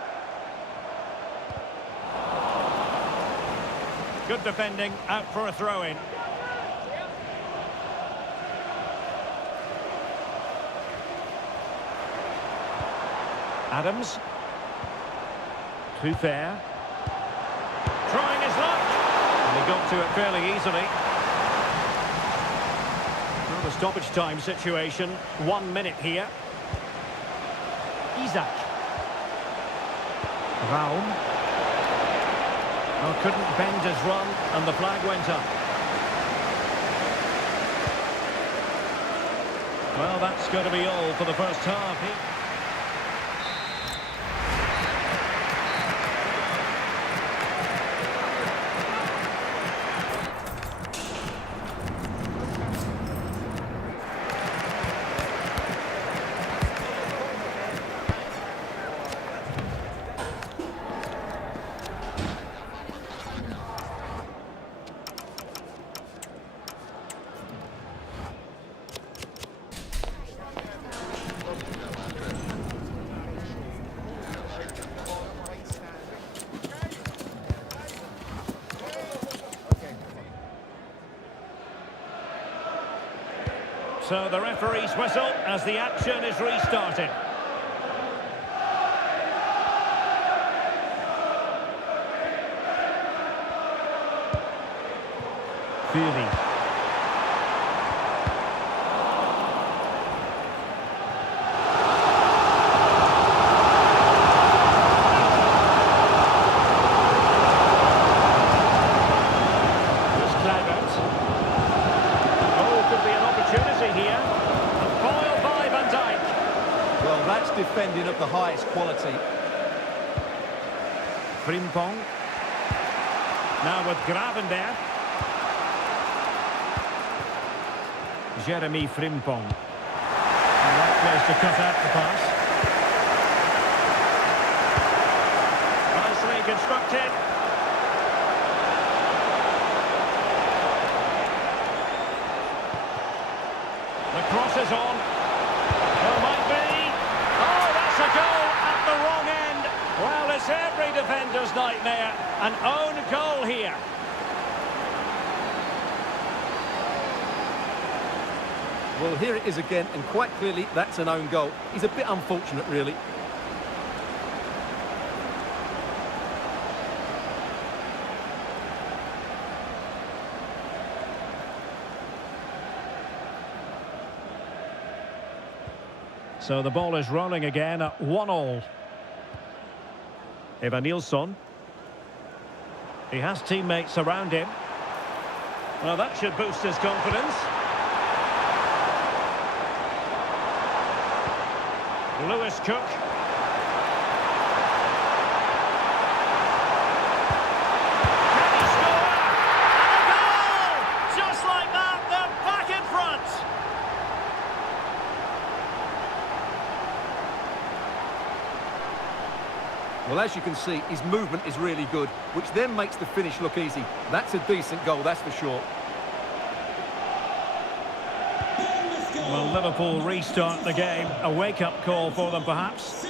Good defending, out for a throw-in. Adams. Trufer. Trying his luck. And he got to it fairly easily. Well, the stoppage time situation. 1 minute here. Isaac. Raum. Well, couldn't bend his run, and the flag went up. Well, that's going to be all for the first half. So the referee's whistle as the action is restarted. Fury. Defending of the highest quality. Frimpong. Now with Gravenberg. Jeremy Frimpong. The right place to cut out the pass. Nicely constructed. The cross is on. There might be. A goal at the wrong end. Well, it's every defender's nightmare. An own goal here. Well, here it is again, and quite clearly that's an own goal. He's a bit unfortunate, really. So the ball is rolling again at 1-1. Evanilson. He has teammates around him. Well, that should boost his confidence. Lewis Cook. Can he score? And a goal! Just like that, they're back in front. Well, as you can see, his movement is really good, which then makes the finish look easy. That's a decent goal, that's for sure. Well, Liverpool restart the game. A wake-up call for them, perhaps.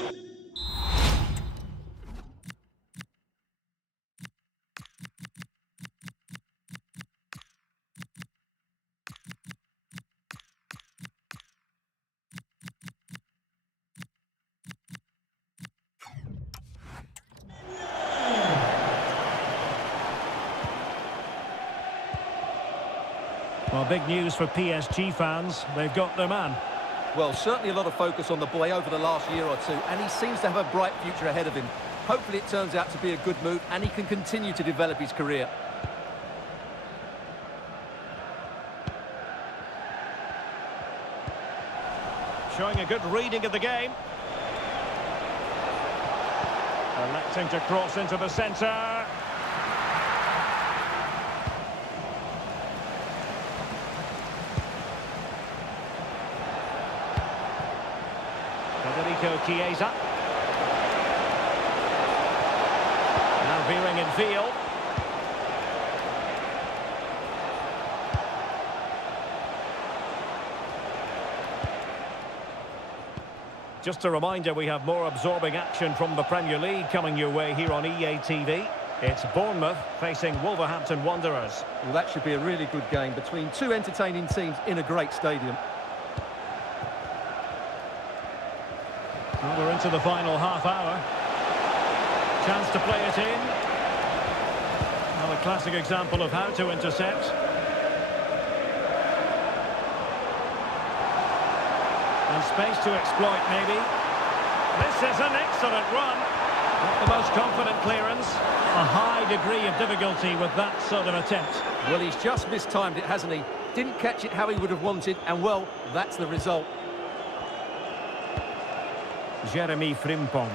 Well, big news for PSG fans. They've got their man. Well, certainly a lot of focus on the boy over the last year or two, and he seems to have a bright future ahead of him. Hopefully it turns out to be a good move, and he can continue to develop his career. Showing a good reading of the game. Electing to cross into the centre. Chiesa. Now veering in field. Just a reminder, we have more absorbing action from the Premier League coming your way here on EA TV. It's Bournemouth facing Wolverhampton Wanderers. Well, that should be a really good game between two entertaining teams in a great stadium. Well, we're into the final half hour. Chance to play it in. Well, a classic example of how to intercept. And space to exploit, maybe. This is an excellent run. Not the most confident clearance. A high degree of difficulty with that sort of attempt. Well, he's just mistimed it, hasn't he? Didn't catch it how he would have wanted, and well, that's the result. Jeremy Frimpong.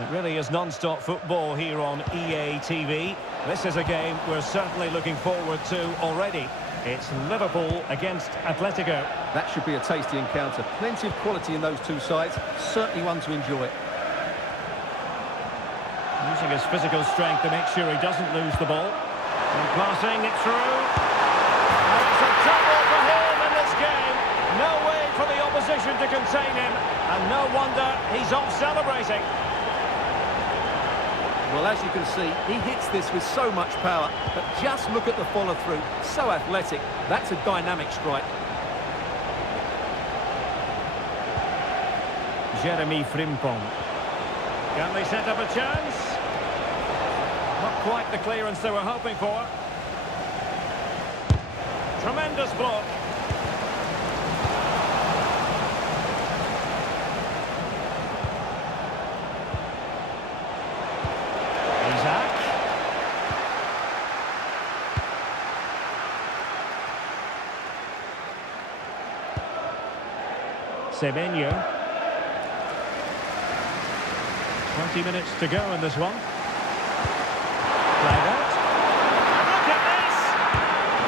It really is non-stop football here on EA TV. This is a game we're certainly looking forward to already. It's Liverpool against Atletico. That should be a tasty encounter. Plenty of quality in those two sides. Certainly one to enjoy. Using his physical strength to make sure he doesn't lose the ball. And passing it through. And it's a double for him in this game. No way for the opposition to contain him. And no wonder he's off celebrating. Well, as you can see, he hits this with so much power, but just look at the follow-through. So athletic. That's a dynamic strike. Jeremy Frimpong. Can they set up a chance? Not quite the clearance they were hoping for. Tremendous block. Semenyo. 20 minutes to go in this one. Played out. Look at this!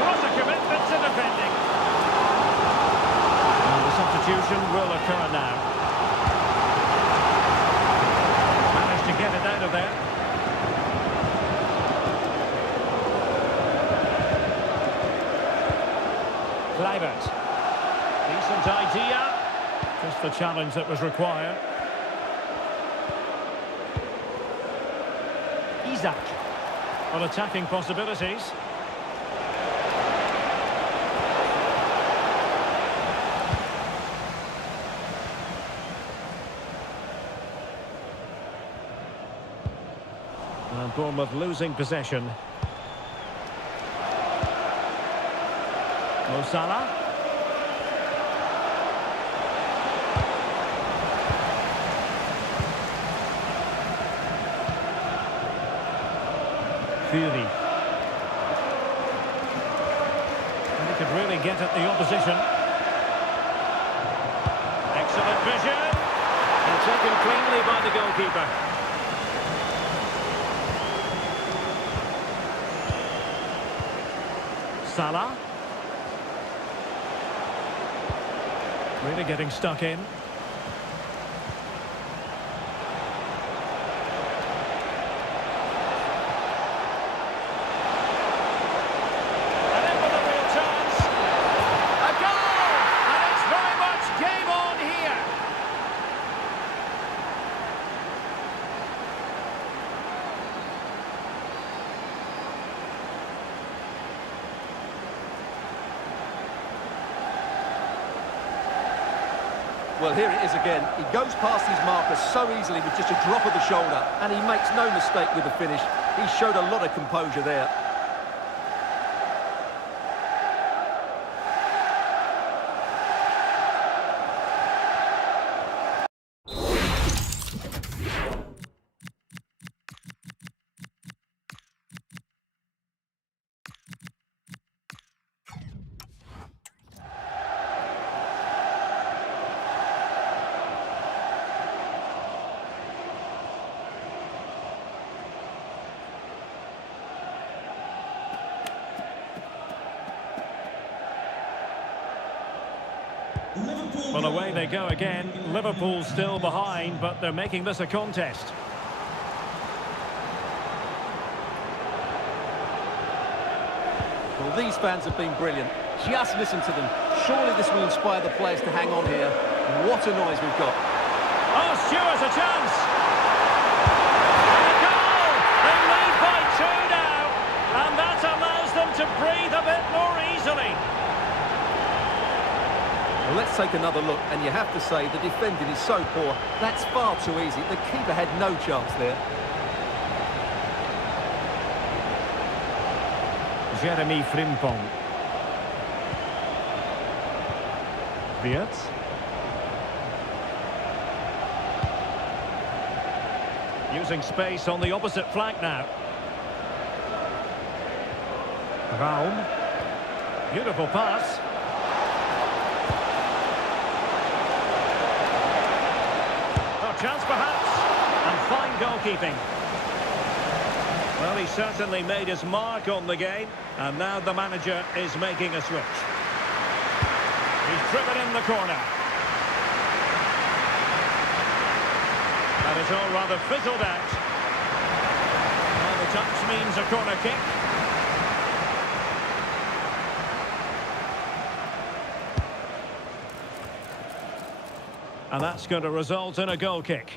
What a commitment to defending. And the substitution will occur now. Managed to get it out of there. Kluivert. Decent idea. Just the challenge that was required. Isak. On attacking possibilities. And Bournemouth losing possession. Mo Salah. Fury. And he could really get at the opposition. Excellent vision. And taken cleanly by the goalkeeper. Salah. Really getting stuck in. Well, here it is again. He goes past his marker so easily with just a drop of the shoulder, and he makes no mistake with the finish. He showed a lot of composure there. Well, away they go again. Liverpool still behind, but they're making this a contest. Well, these fans have been brilliant. Just listen to them. Surely this will inspire the players to hang on here. What a noise we've got. Oh, Stewart, a chance! And a goal! They lead by 2 now, and that allows them to breathe a bit more easily. Let's take another look, and you have to say the defending is so poor. That's far too easy. The keeper had no chance there. Jeremy Frimpong. Wirtz. Using space on the opposite flank now. Raum. Beautiful pass. Oh, chance perhaps. And fine goalkeeping. Well, he certainly made his mark on the game. And now the manager is making a switch. He's driven in the corner. And it's all rather fizzled out. Well, the touch means a corner kick. And that's going to result in a goal kick.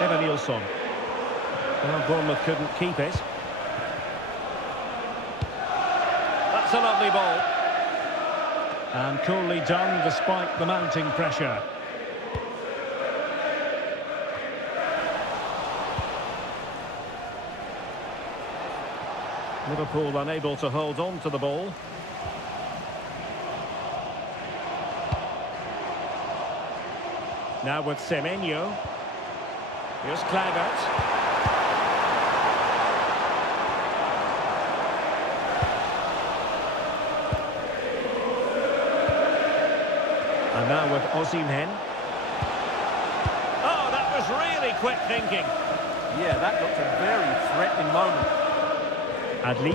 Evanilson. Well, Bournemouth couldn't keep it. That's a lovely ball. And coolly done despite the mounting pressure. Liverpool unable to hold on to the ball. Now with Semenyo. Here's Kluivert. And now with Osimhen. Oh, that was really quick thinking. Yeah, that looked a very threatening moment. Adli.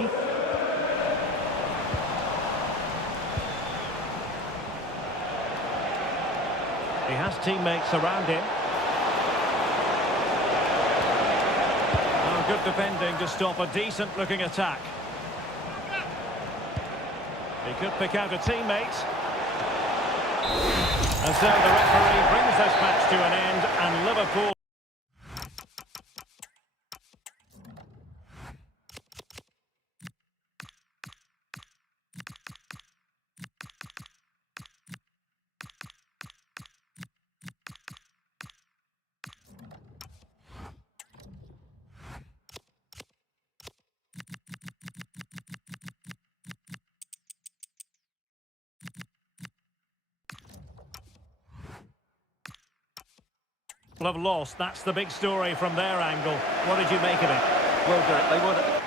He has teammates around him. Oh, good defending to stop a decent-looking attack. He could pick out a teammate. And so the referee brings this match to an end, and Liverpool... have lost. That's the big story from their angle. What did you make of it? Well, Derek, they were...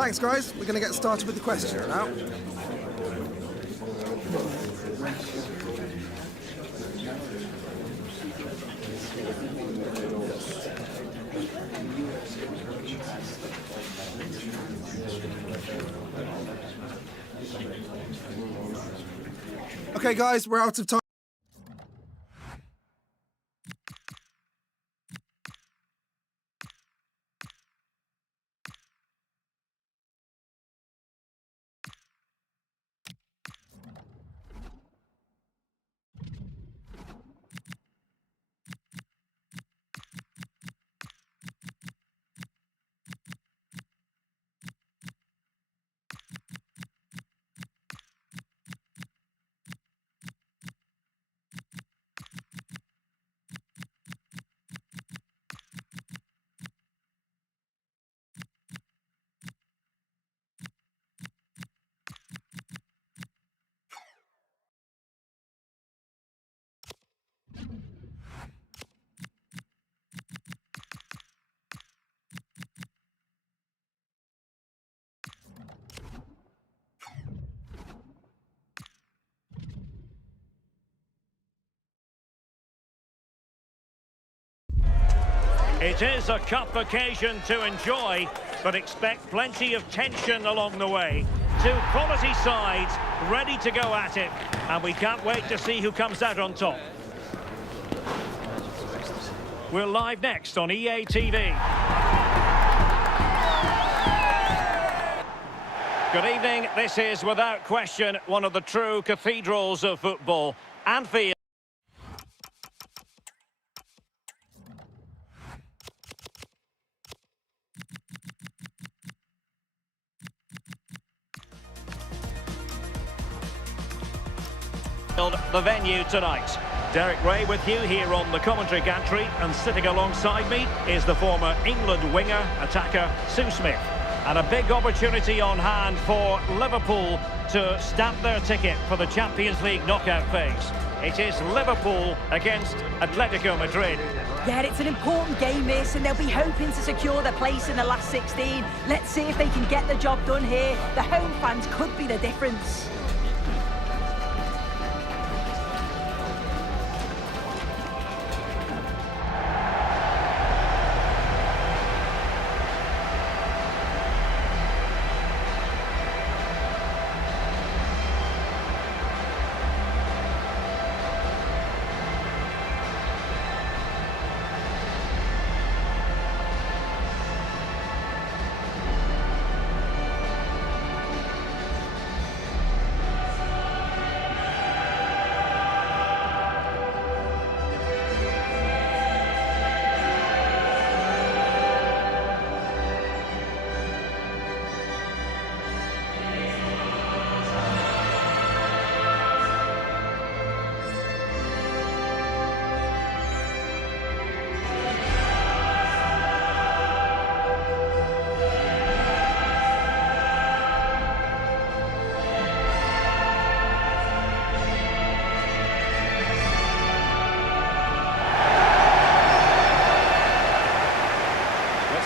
Thanks, guys. We're going to get started with the questions now. Okay, guys, we're out of time. It is a cup occasion to enjoy, but expect plenty of tension along the way. Two quality sides ready to go at it, and we can't wait to see who comes out on top. We're live next on EA TV. Good evening. This is, without question, one of the true cathedrals of football. Anfield. The venue tonight. Derek Ray with you here on the commentary gantry, and sitting alongside me is the former England winger, attacker Sue Smith. And a big opportunity on hand for Liverpool to stamp their ticket for the Champions League knockout phase. It is Liverpool against Atletico Madrid. Yeah, it's an important game, this, and they'll be hoping to secure their place in the last 16. Let's see if they can get the job done here. The home fans could be the difference.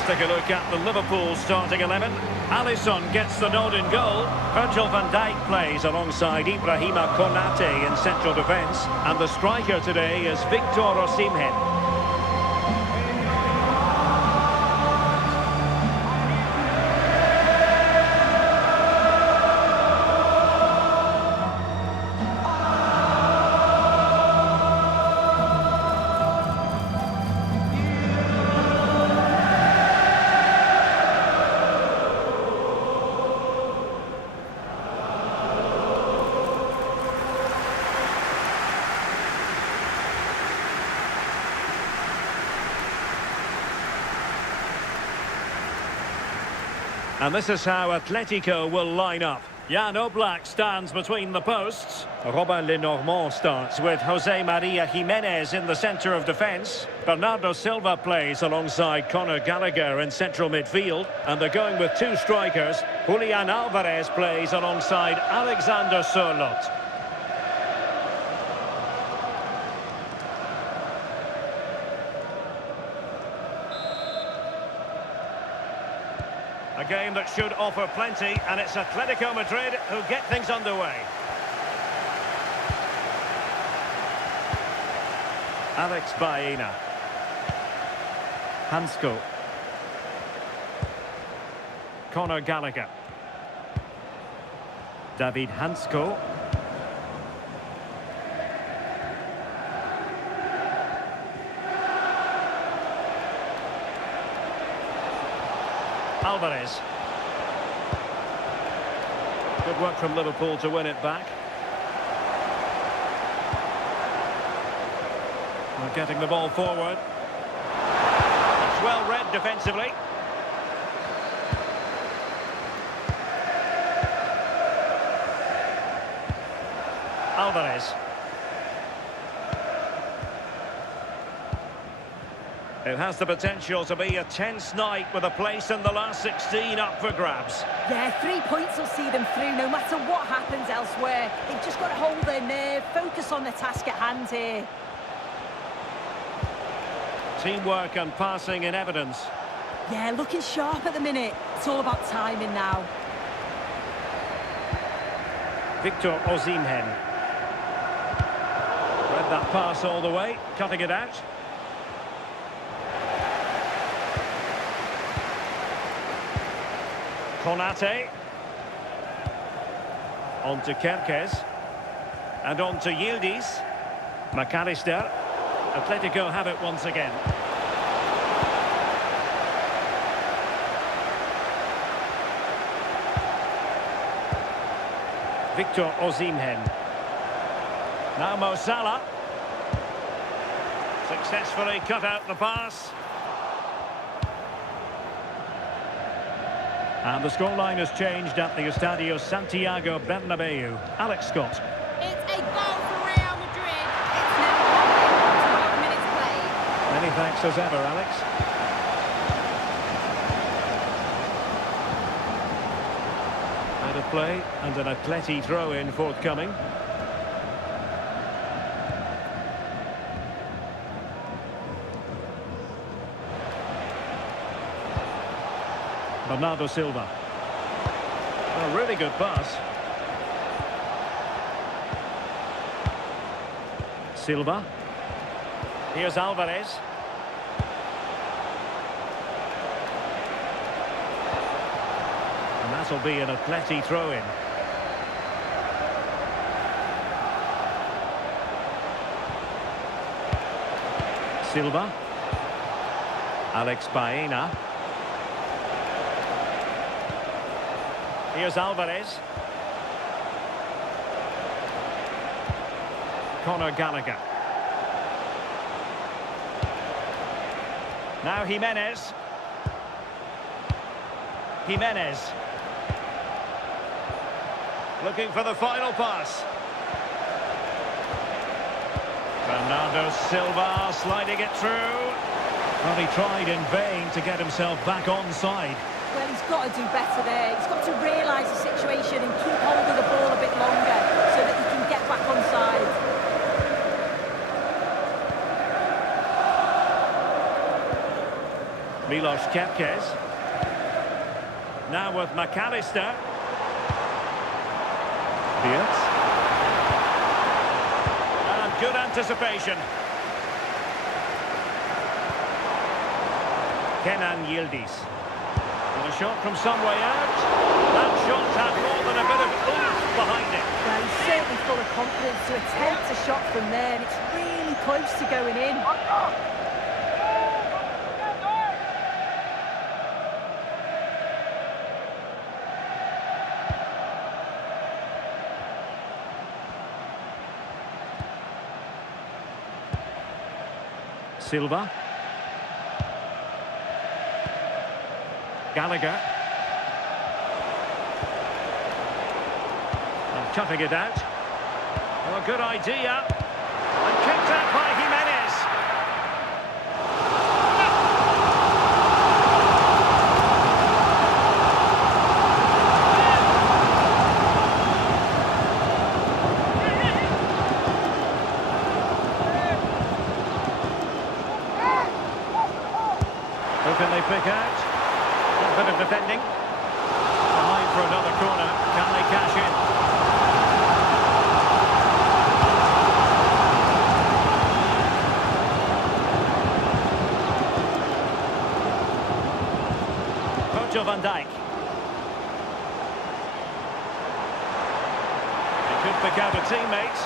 Take a look at the Liverpool starting 11. Alisson gets the nod in goal. Virgil van Dijk plays alongside Ibrahima Konate in central defence. And the striker today is Victor Osimhen. And this is how Atletico will line up. Jan Oblak stands between the posts. Robin Lenormand starts with Jose Maria Jimenez in the centre of defence. Bernardo Silva plays alongside Conor Gallagher in central midfield. And they're going with two strikers. Julian Alvarez plays alongside Alexander Sørloth. A game that should offer plenty, and it's Atletico Madrid who get things underway. Alex Baena. Hansko. Conor Gallagher. David Hansko. Alvarez. Good work from Liverpool to win it back. We're getting the ball forward. It's well read defensively. Alvarez. It has the potential to be a tense night with a place in the last 16 up for grabs. Yeah, 3 points will see them through no matter what happens elsewhere. They've just got to hold their nerve, focus on the task at hand here. Teamwork and passing in evidence. Yeah, looking sharp at the minute. It's all about timing now. Victor Osimhen. Read that pass all the way, cutting it out. Konate. On to Kerkez. And on to Yildiz. McAllister. Atletico have it once again. Victor Osimhen. Now Mo Salah. Successfully cut out the pass. And the scoreline has changed at the Estadio Santiago Bernabeu. Alex Scott. It's a goal for Real Madrid. It's now 12 minutes played. Many thanks as ever, Alex. Out of play and an Atleti throw-in forthcoming. Bernardo Silva. A really good pass. Silva. Here's Alvarez. And that'll be an Atleti throw-in. Silva. Alex Baena. Here's Alvarez. Conor Gallagher. Now Jimenez. Jimenez. Looking for the final pass. Bernardo Silva sliding it through. Well, he tried in vain to get himself back onside. Well, he's got to do better there. He's got to realise the situation and keep hold of the ball a bit longer so that he can get back onside. Milos Kerkez. Now with McAllister. Diaz. And good anticipation. Kenan Yildiz. And a shot from some way out. That shot had more than a bit of oomph behind it. Well, he's certainly full of confidence to attempt a shot from there, and it's really close to going in. Silva. Gallagher. And cutting it out. Oh, a good idea. And kicked out by Jimenez. Who can they pick out? A bit of defending. for another corner. Can they cash in? Virgil van Dijk. He could pick out a teammate.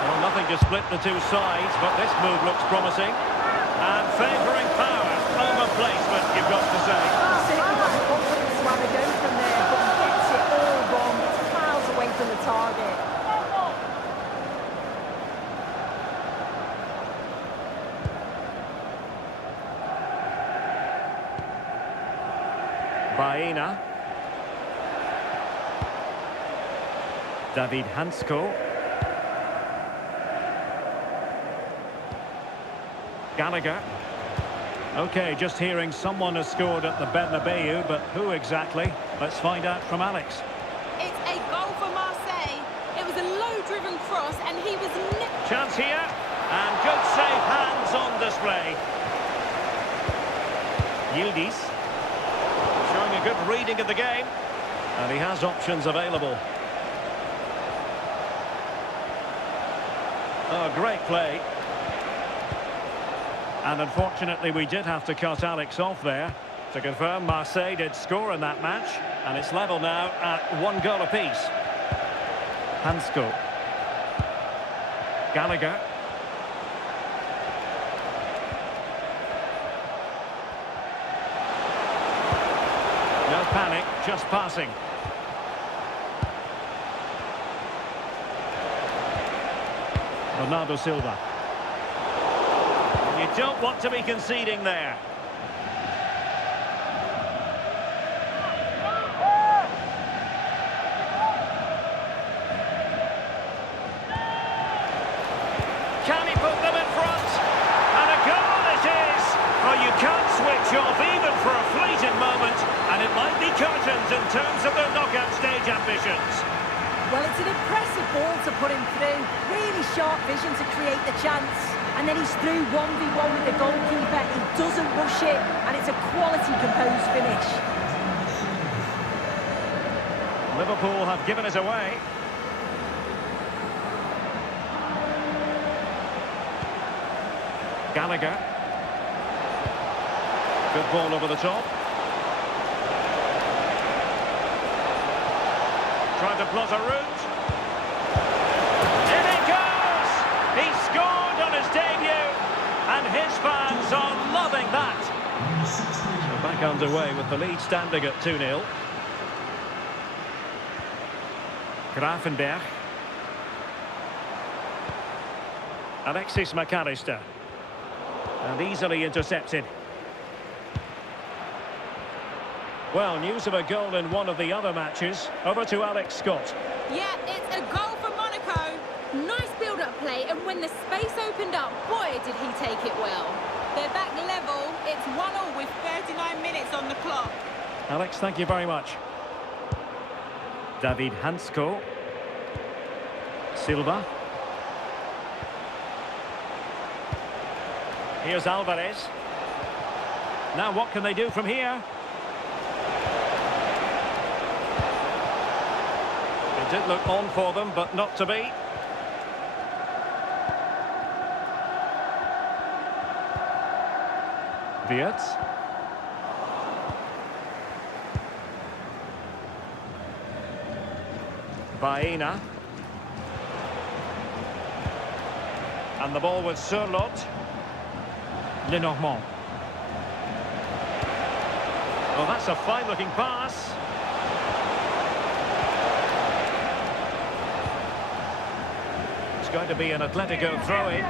Well, nothing to split the two sides, but this move looks promising. And favouring power over placement, you've got to say. Certainly got the confidence to have a go from there, but he gets it all wrong. It's miles away from the target. Baena. David Hansko. Gallagher. Okay, just hearing someone has scored at the Bernabeu, but who exactly? Let's find out from Alex. It's a goal for Marseille. It was a low-driven cross, and he was... Chance here, and good safe hands on display. Yildiz. Showing a good reading of the game, and he has options available. Oh, great play. And unfortunately, we did have to cut Alex off there. To confirm, Marseille did score in that match, and it's level now at 1 goal apiece. Hansko. Gallagher. No panic, just passing. Bernardo Silva. You don't want to be conceding there. Can he put them in front? And a goal it is! Oh, you can't switch off even for a fleeting moment, and it might be curtains in terms of their knockout stage ambitions. Well, it's an impressive ball to put him through. Really sharp vision to create the chance. And then he's through 1v1 with the goalkeeper. He doesn't rush it, and it's a quality composed finish. Liverpool have given it away. Gallagher. Good ball over the top. Trying to plot a route. In it goes! He scored on his debut, and his fans are loving that. So back underway with the lead standing at 2-0. Grafenberg. Alexis McAllister. And easily intercepted. Well, news of a goal in one of the other matches. Over to Alex Scott. Yeah, it's a goal for Monaco. Nice build-up play, and when the space opened up, boy, did he take it well. They're back level. It's 1-1 with 39 minutes on the clock. Alex, thank you very much. David Hansko. Silva. Here's Alvarez. Now what can they do from here? It did look on for them, but not to be. Wirtz. Baena. And the ball with Surlot. Lenormand. Well, that's a fine-looking pass. It's going to be an Atletico throw-in.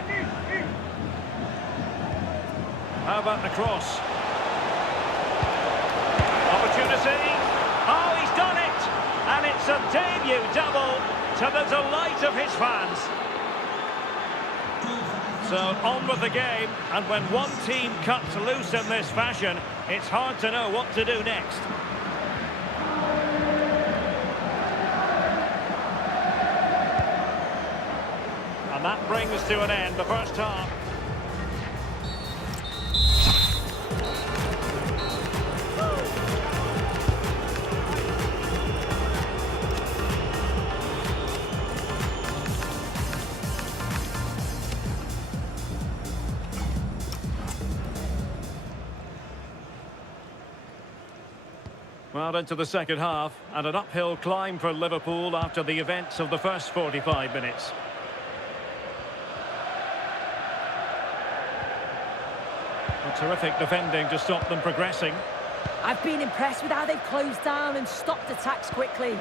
How about the cross? Opportunity. Oh, he's done it! And it's a debut double to the delight of his fans. So on with the game, and when one team cuts loose in this fashion, it's hard to know what to do next. And that brings to an end the first half. Well, into the second half, and an uphill climb for Liverpool after the events of the first 45 minutes. A terrific defending to stop them progressing. I've been impressed with how they've closed down and stopped attacks quickly.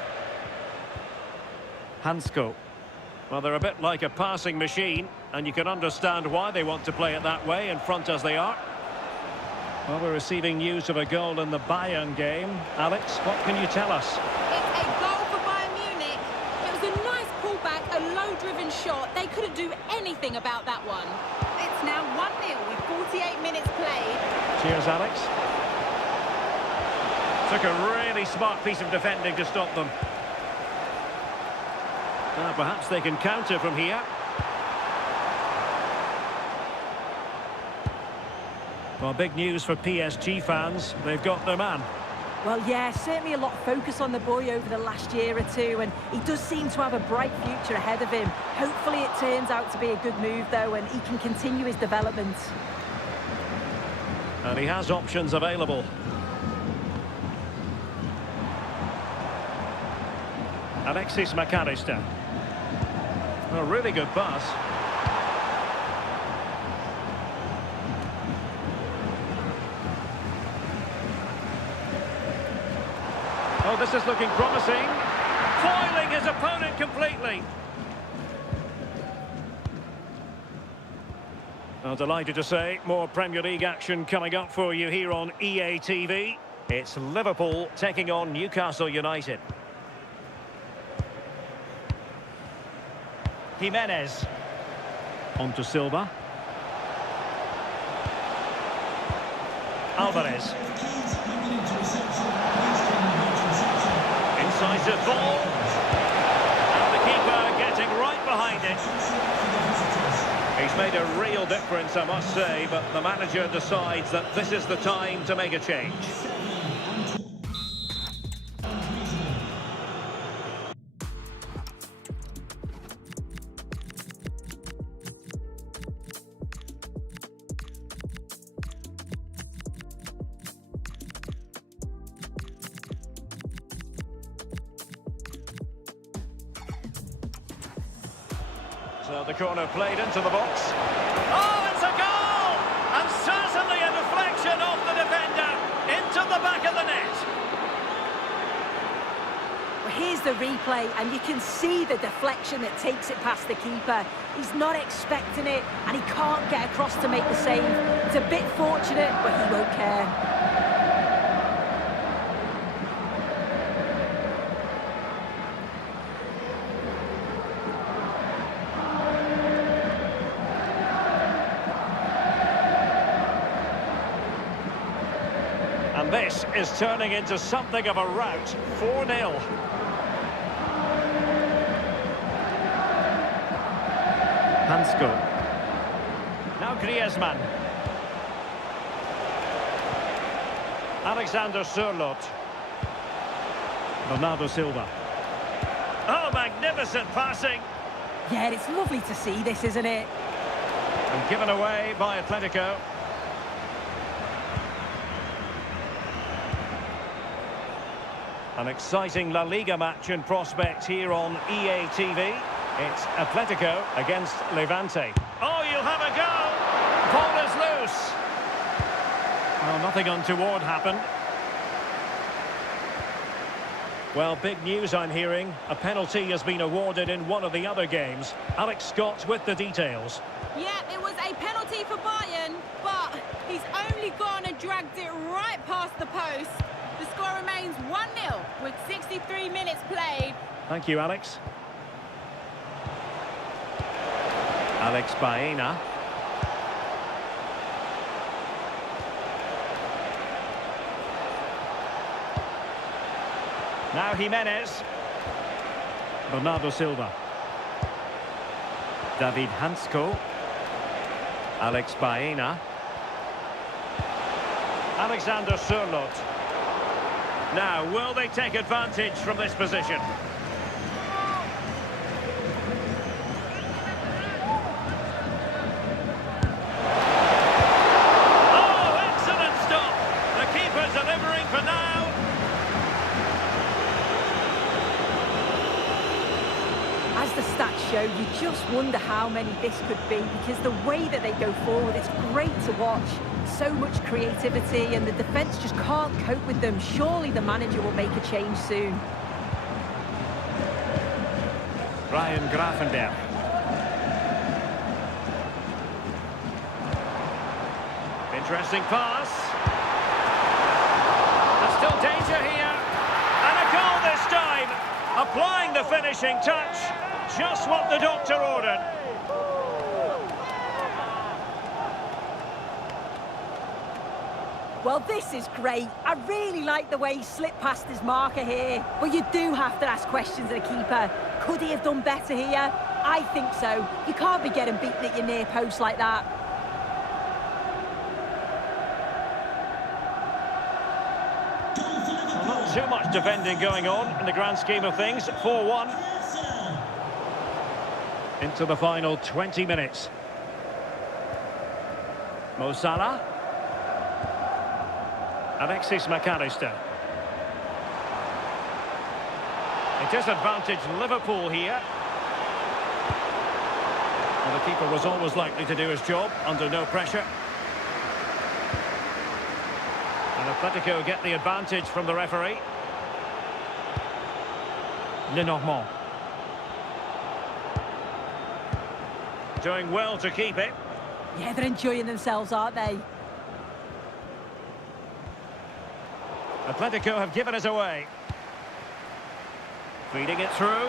Hansko. Well, they're a bit like a passing machine, and you can understand why they want to play it that way, in front as they are. Well, we're receiving news of a goal in the Bayern game. Alex, what can you tell us? It's a goal for Bayern Munich. It was a nice pullback, a low-driven shot. They couldn't do anything about that one. It's now 1-0 with 48 minutes played. Cheers, Alex. Took a really smart piece of defending to stop them. Now, perhaps they can counter from here. Well, big news for PSG fans. They've got their man. Well, yeah, certainly a lot of focus on the boy over the last year or two, and he does seem to have a bright future ahead of him. Hopefully it turns out to be a good move, though, and he can continue his development. And he has options available. Alexis McAllister. A really good pass. Oh, this is looking promising. Foiling his opponent completely. Well, delighted to say, more Premier League action coming up for you here on EA TV. It's Liverpool taking on Newcastle United. Jimenez. On to Silva. Alvarez. Incisive ball. And the keeper getting right behind it. He's made a real difference, I must say, but the manager decides that this is the time to make a change. So the corner played into the box. Oh, it's a goal! And certainly a deflection off the defender into the back of the net. Well, here's the replay, and you can see the deflection that takes it past the keeper. He's not expecting it, and he can't get across to make the save. It's a bit fortunate, but he won't care. And this is turning into something of a rout. 4-0. Hansko. Now Griezmann. Alexander Sørloth. Bernardo Silva. Oh, magnificent passing. Yeah, it's lovely to see this, isn't it? And given away by Atletico. An exciting La Liga match in prospect here on EA TV. It's Atletico against Levante. Oh, you'll have a go! Ball is loose. Well, nothing untoward happened. Well, big news I'm hearing. A penalty has been awarded in one of the other games. Alex Scott with the details. Yeah, it was a penalty for Bayern, but he's only gone and dragged it right past the post. The score remains 1-0 with 63 minutes played. Thank you, Alex. Alex Baena. Now Jimenez. Bernardo Silva. David Hansko. Alex Baena. Alexander Sørloth. Now, will they take advantage from this position? Oh, excellent stop! The keeper delivering for now. Joe. You just wonder how many this could be, because the way that they go forward, it's great to watch. So much creativity, and the defence just can't cope with them. Surely the manager will make a change soon. Ryan Gravenberch. Interesting pass. There's still danger here. And a goal this time. Applying the finishing touch. Just what the doctor ordered. Well, this is great. I really like the way he slipped past his marker here. But you do have to ask questions of the keeper. Could he have done better here? I think so. You can't be getting beaten at your near post like that. Not too much defending going on in the grand scheme of things. 4-1. Into the final 20 minutes. Mo Salah. Alexis McAllister. It is advantage Liverpool here. Well, the keeper was always likely to do his job under no pressure. And Atletico get the advantage from the referee. Lenormand. Doing well to keep it. Yeah, they're enjoying themselves, aren't they? Atletico have given us away. Feeding it through.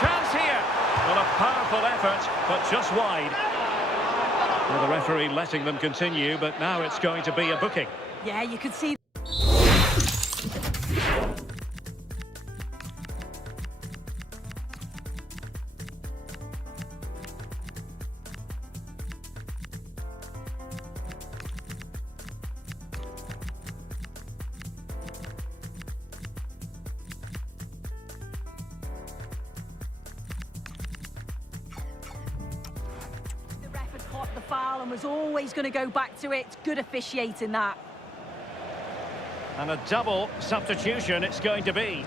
Chance here. Well, a powerful effort, but just wide. Well, the referee letting them continue, but now it's going to be a booking. Yeah, you could see. The foul and was always going to go back to it. Good officiating that. And a double substitution it's going to be.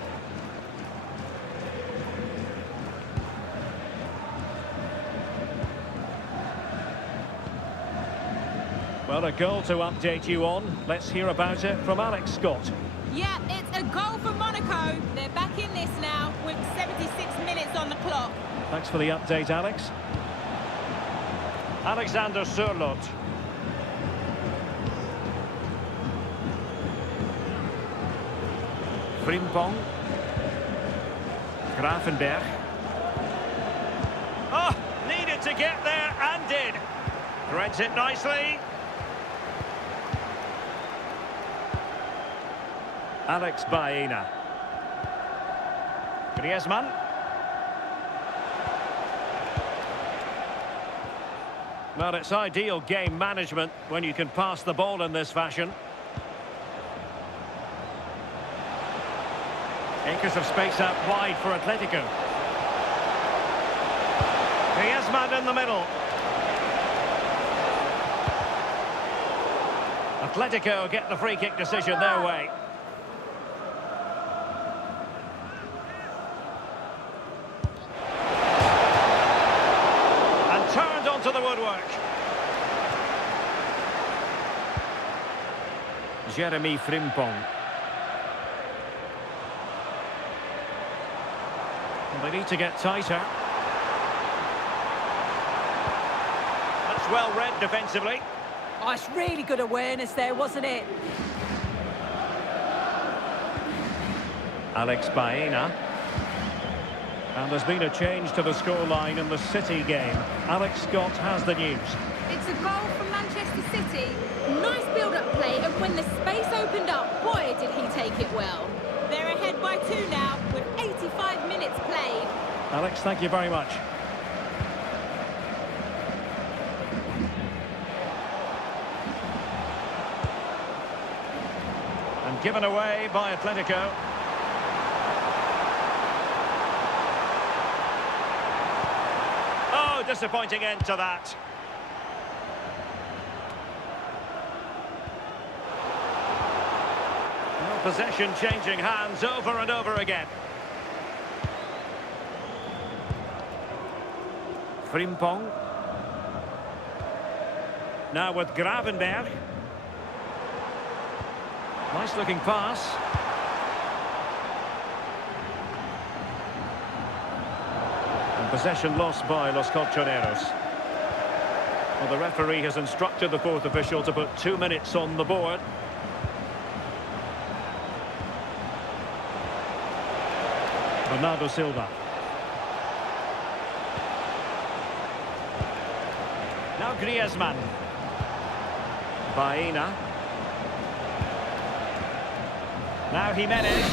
Well, a goal to update you on. Let's hear about it from Alex Scott. Yeah, it's a goal for Monaco. They're back in this now with 76 minutes on the clock. Thanks for the update, Alex. Alexander Sørloth. Frimpong. Gravenberch. Oh, needed to get there and did. Threads it nicely. Alex Baena. Griezmann. Well, it's ideal game management when you can pass the ball in this fashion. Acres of space out wide for Atletico. Griezmann in the middle. Atletico get the free kick decision their way. To the woodwork. Jeremy Frimpong. Well, they need to get tighter. That's well read defensively. Oh, it's really good awareness there, wasn't it? Alex Baena. And there's been a change to the scoreline in the City game. Alex Scott has the news. It's a goal from Manchester City. Nice build-up play, and when the space opened up, boy, did he take it well. They're ahead by 2 now, with 85 minutes played. Alex, thank you very much. And given away by Atletico. Disappointing end to that. Well, possession changing hands over and over again. Frimpong. Now with Gravenberg. Nice looking pass. And possession lost by Los Colchoneros. Well, the referee has instructed the fourth official to put 2 minutes on the board. Bernardo Silva. Now Griezmann. Baena. Now Jimenez.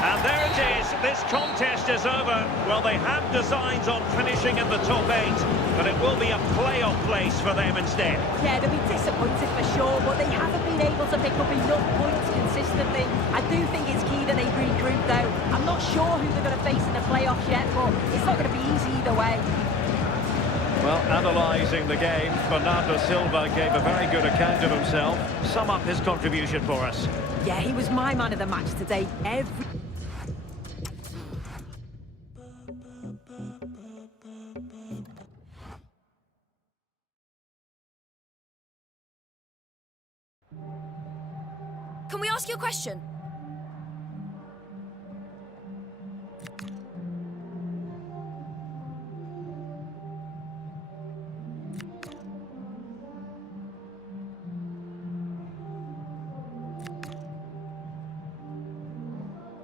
And there it is. This contest is over. Well, they have designs on finishing in the top 8, but it will be a playoff place for them instead. Yeah, they'll be disappointed for sure, but they haven't been able to pick up enough points consistently. I do think it's key that they regroup, though. I'm not sure who they're going to face in the playoffs yet, but it's not going to be easy either way. Well, analysing the game, Bernardo Silva gave a very good account of himself. Sum up his contribution for us. Yeah, he was my man of the match today. Can we ask you a question?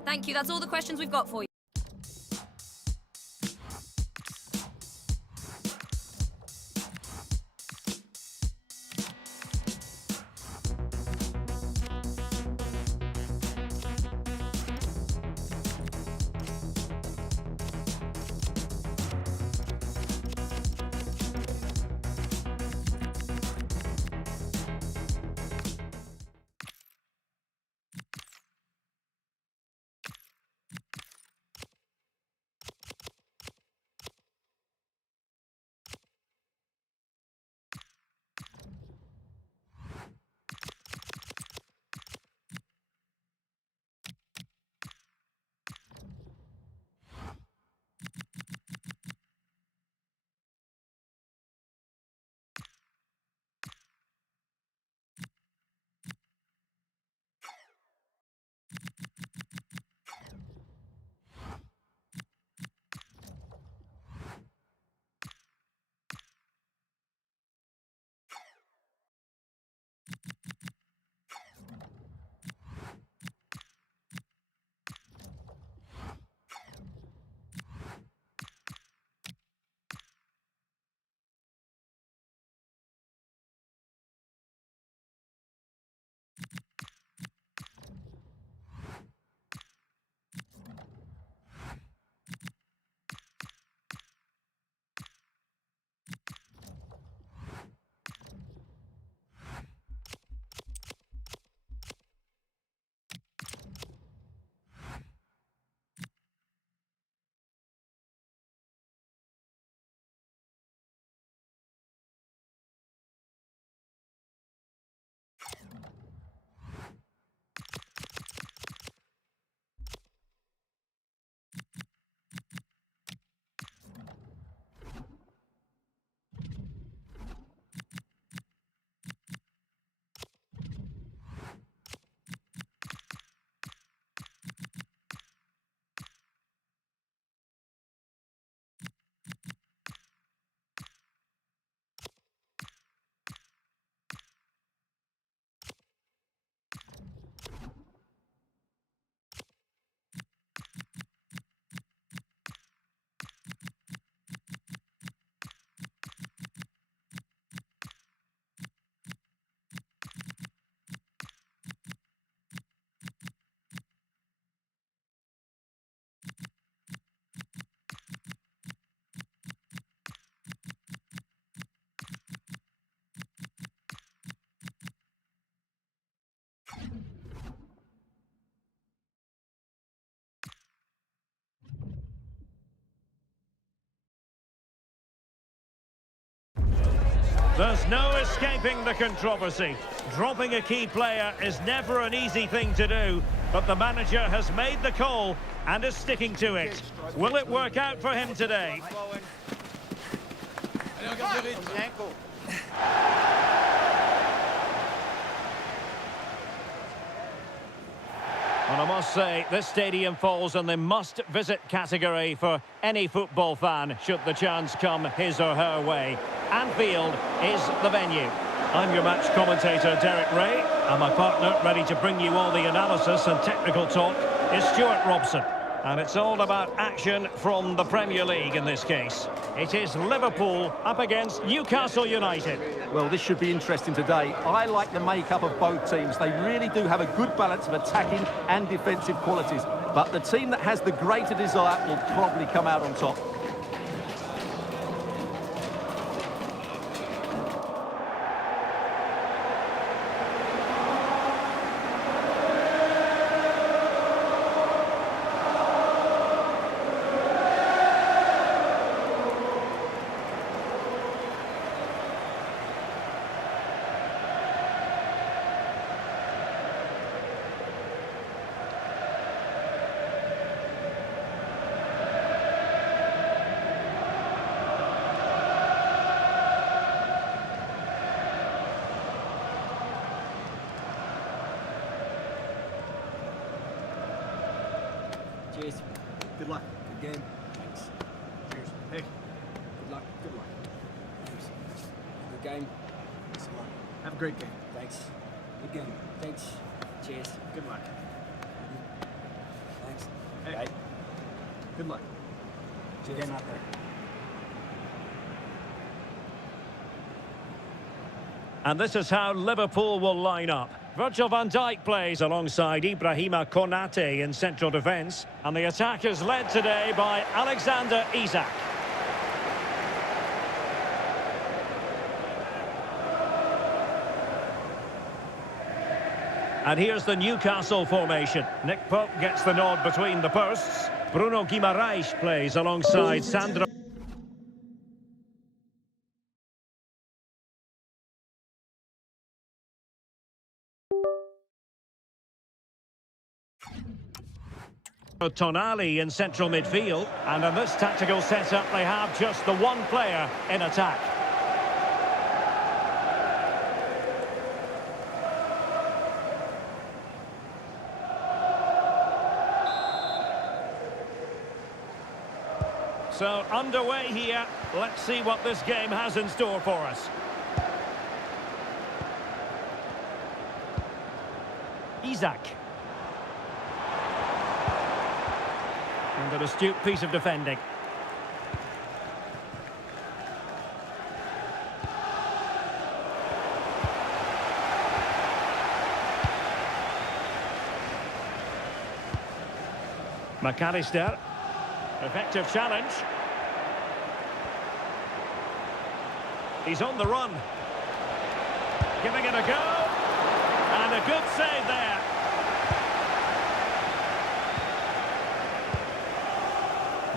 Thank you, that's all the questions we've got for you. There's no escaping the controversy. Dropping a key player is never an easy thing to do, but the manager has made the call and is sticking to it. Will it work out for him today? And I must say, this stadium falls in the must-visit category for any football fan, should the chance come his or her way. Anfield is the venue. I'm your match commentator, Derek Ray, and my partner, ready to bring you all the analysis and technical talk, is Stuart Robson. And it's all about action from the Premier League in this case. It is Liverpool up against Newcastle United. Well, this should be interesting today. I like the makeup of both teams. They really do have a good balance of attacking and defensive qualities. But the team that has the greater desire will probably come out on top. Cheers. Good luck. Good game. Thanks. Cheers. Hey. Good luck. Good luck. Thanks. Good game. Thanks a lot. Have a great game. Thanks. Good game. Thanks. Cheers. Good luck. Thanks. Hey. Right. Good luck. Cheers. Good game out there. And this is how Liverpool will line up. Virgil van Dijk plays alongside Ibrahima Konate in central defence. And the attack is led today by Alexander Isak. And here's the Newcastle formation. Nick Pope gets the nod between the posts. Bruno Guimaraes plays alongside Sandro. Tonali in central midfield, and in this tactical setup they have just the one player in attack. So underway here, let's see what this game has in store for us. Isak. And an astute piece of defending. McAllister. Effective challenge. He's on the run. Giving it a go. And a good save there.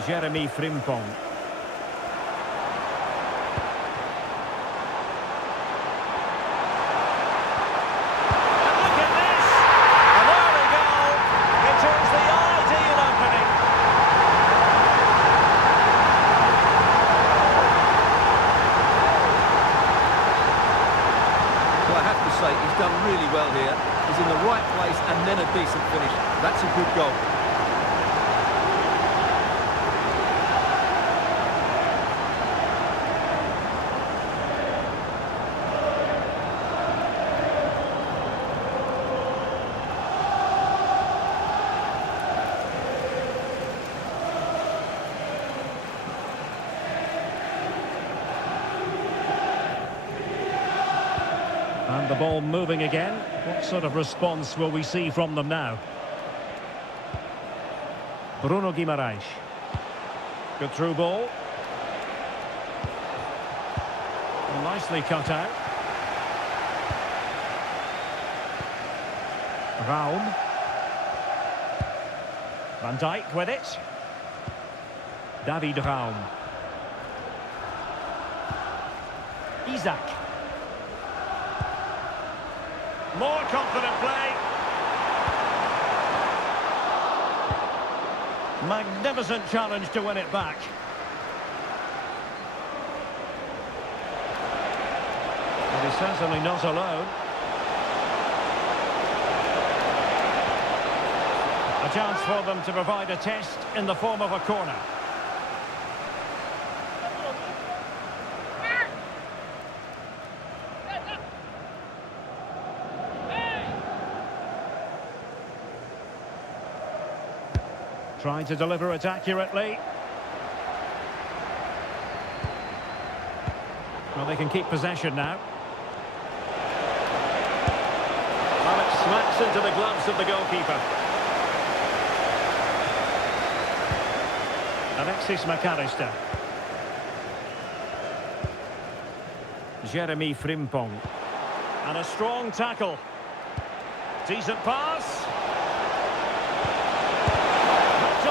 Jeremy Frimpong. And look at this! And there we go! It is the ideal opening. Well, I have to say, he's done really well here. He's in the right place and then a decent finish. That's a good goal. And the ball moving again. What sort of response will we see from them now? Bruno Guimaraes. Good through ball. Nicely cut out. Raum. Van Dijk with it. David Raum. Isak. More confident play. Magnificent challenge to win it back. He's certainly not alone. A chance for them to provide a test in the form of a corner. Trying to deliver it accurately. Well, they can keep possession now. Well, it smacks into the gloves of the goalkeeper. Alexis McAllister. Jeremy Frimpong. And a strong tackle. Decent pass.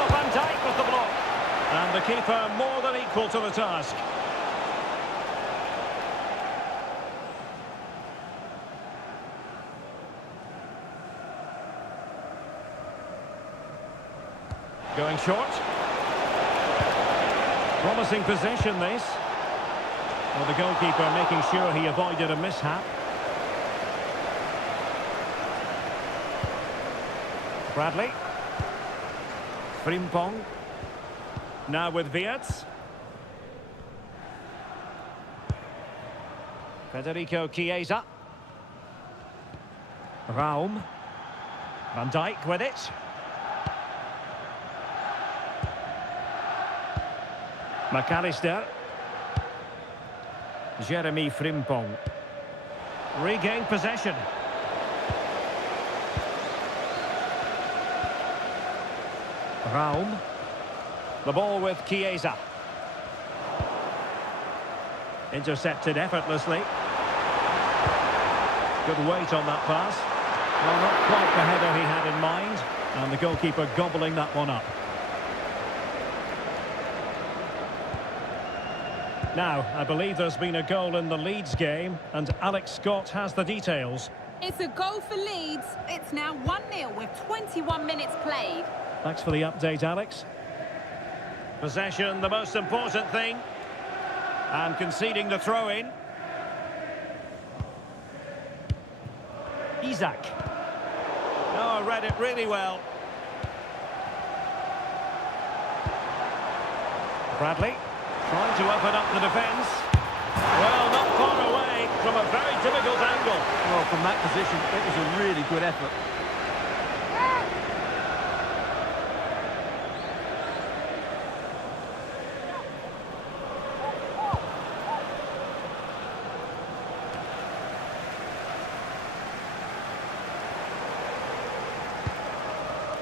Van Dijk with the block. And the keeper more than equal to the task. Going short. Promising possession, this. Well, the goalkeeper making sure he avoided a mishap. Bradley. Frimpong. Now with Wirtz. Federico Chiesa. Raum. Van Dijk with it. McAllister. Jeremy Frimpong. Regained possession. Raum. The ball with Chiesa. Intercepted effortlessly. Good weight on that pass. Well, not quite the header he had in mind. And the goalkeeper gobbling that one up. Now, I believe there's been a goal in the Leeds game, and Alex Scott has the details. It's a goal for Leeds. It's now 1-0 with 21 minutes played. Thanks for the update, Alex. Possession, the most important thing. And conceding the throw-in. Isak. Oh, read it really well. Bradley. Trying to open up the defence. Well, not far away from a very difficult angle. Well, from that position, it was a really good effort.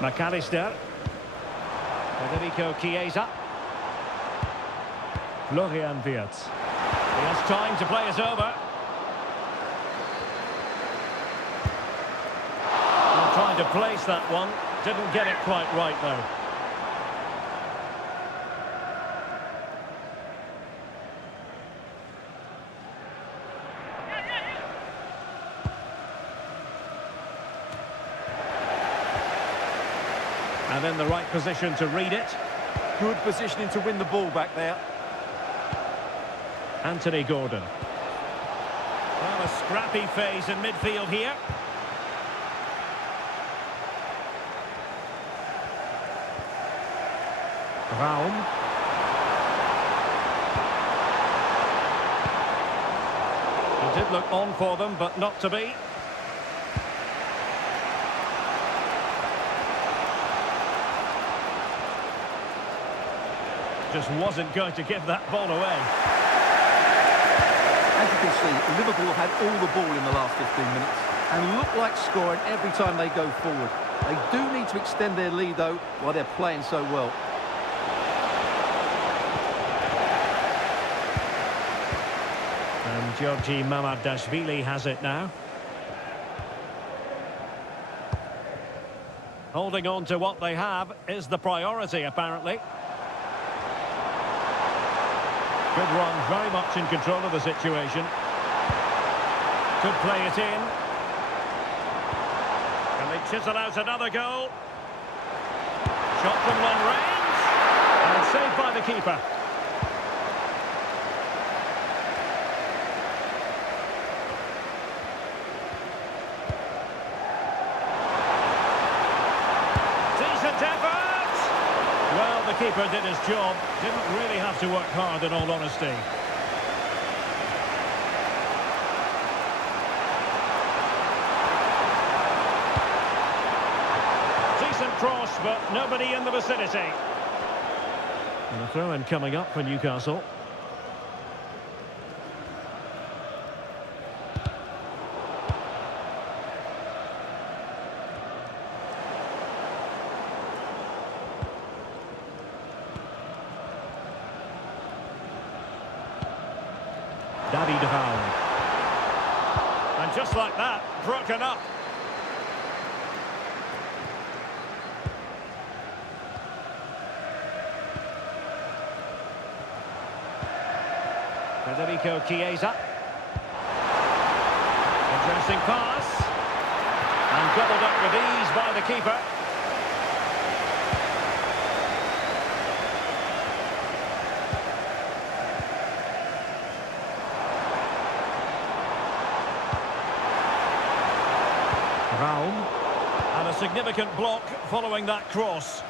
McAllister. Federico Chiesa. Florian Wirtz. He has time to play it over. Well, trying to place that one. Didn't get it quite right, though. And in the right position to read it. Good positioning to win the ball back there. Anthony Gordon. Well, a scrappy phase in midfield here. Raum. It did look on for them, but not to be. Just wasn't going to give that ball away. As you can see, Liverpool have had all the ball in the last 15 minutes and look like scoring every time they go forward. They do need to extend their lead, though, while they're playing so well. And Georgi Mamardashvili has it now. Holding on to what they have is the priority, apparently. Good run, very much in control of the situation. Could play it in. Can they chisel out another goal? Shot from long range. And saved by the keeper. keeper did his job. Didn't really have to work hard, in all honesty. Decent cross, but nobody in the vicinity. And a throw-in coming up for Newcastle. And just like that, broken up. Federico Chiesa. Interesting pass. And gobbled up with ease by the keeper. And a significant block following that cross.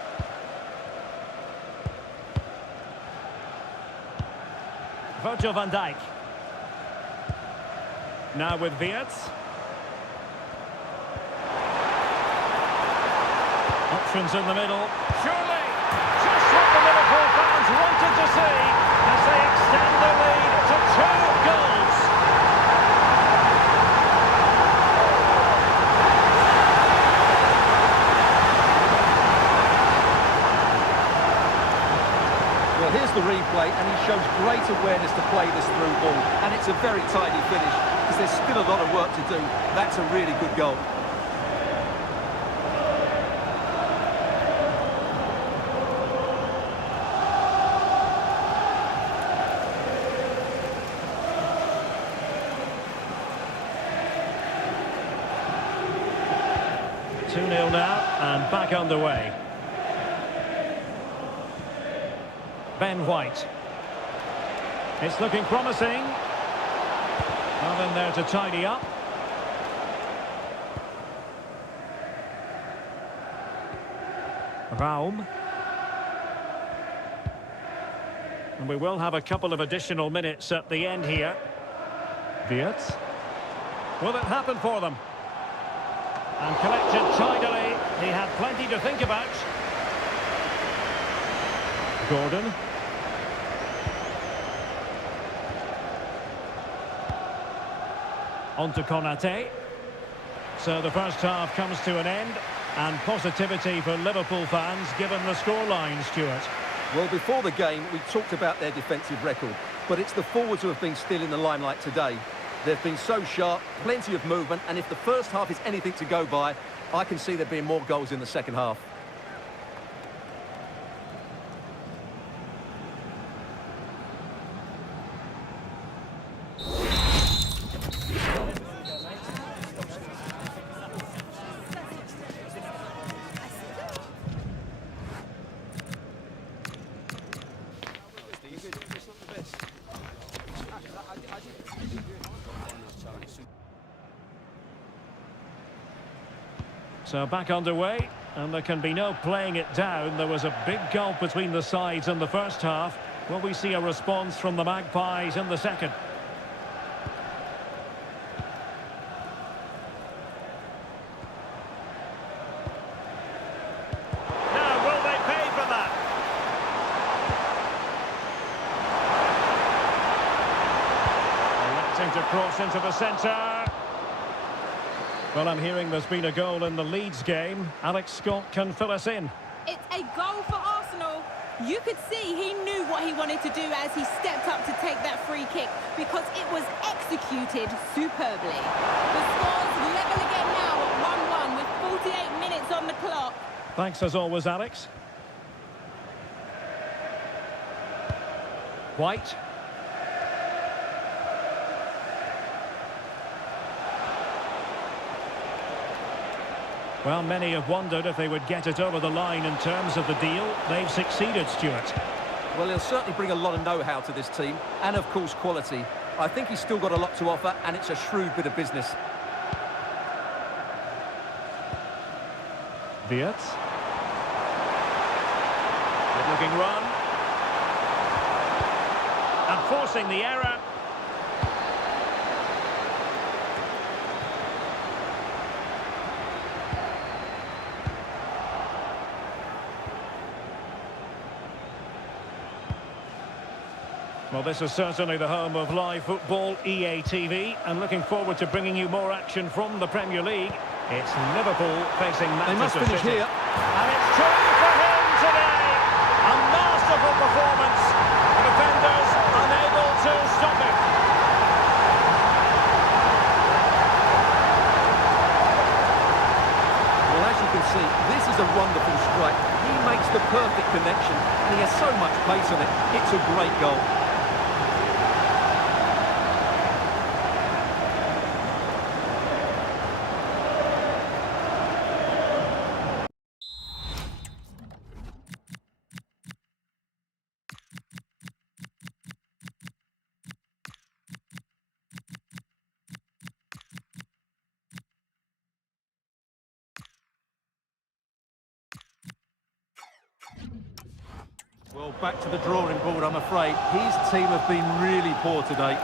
Virgil van Dijk. Now with Wirtz. Options in the middle. Surely! Just what the Liverpool fans wanted to see as they extend the lead to 2 goals. Here's the replay, and he shows great awareness to play this through ball. And it's a very tidy finish, because there's still a lot of work to do. That's a really good goal. Two 2-0 now, and back underway. Ben White. It's looking promising. Nothing there to tidy up. Raum. And we will have a couple of additional minutes at the end here. Wirtz. Will it happen for them? And collected tidily. He had plenty to think about. Gordon. On to Konate. So the first half comes to an end, and positivity for Liverpool fans given the scoreline, Stuart. Well, before the game, we talked about their defensive record, but it's the forwards who have been still in the limelight today. They've been so sharp, plenty of movement, and if the first half is anything to go by, I can see there being more goals in the second half. So back underway, and there can be no playing it down. There was a big gulf between the sides in the first half. Will we see a response from the Magpies in the second? Now, will they pay for that? Electing to cross into the centre. Well, I'm hearing there's been a goal in the Leeds game. Alex Scott can fill us in. It's a goal for Arsenal. You could see he knew what he wanted to do as he stepped up to take that free kick because it was executed superbly. The score's level again now at 1-1 with 48 minutes on the clock. Thanks as always, Alex. White. Well, many have wondered if they would get it over the line in terms of the deal. They've succeeded, Stuart. Well, he'll certainly bring a lot of know-how to this team, and of course quality. I think he's still got a lot to offer, and it's a shrewd bit of business. Wirtz. Good-looking run. And forcing the error. Well, this is certainly the home of live football, EA TV, and looking forward to bringing you more action from the Premier League. It's Liverpool facing Manchester They must finish City. here. And it's true for him today. A masterful performance. The defenders unable to stop him. Well, as you can see, this is a wonderful strike. He makes the perfect connection, and he has so much pace on it. It's a great goal. Well, back to the drawing board, I'm afraid. His team have been really poor today.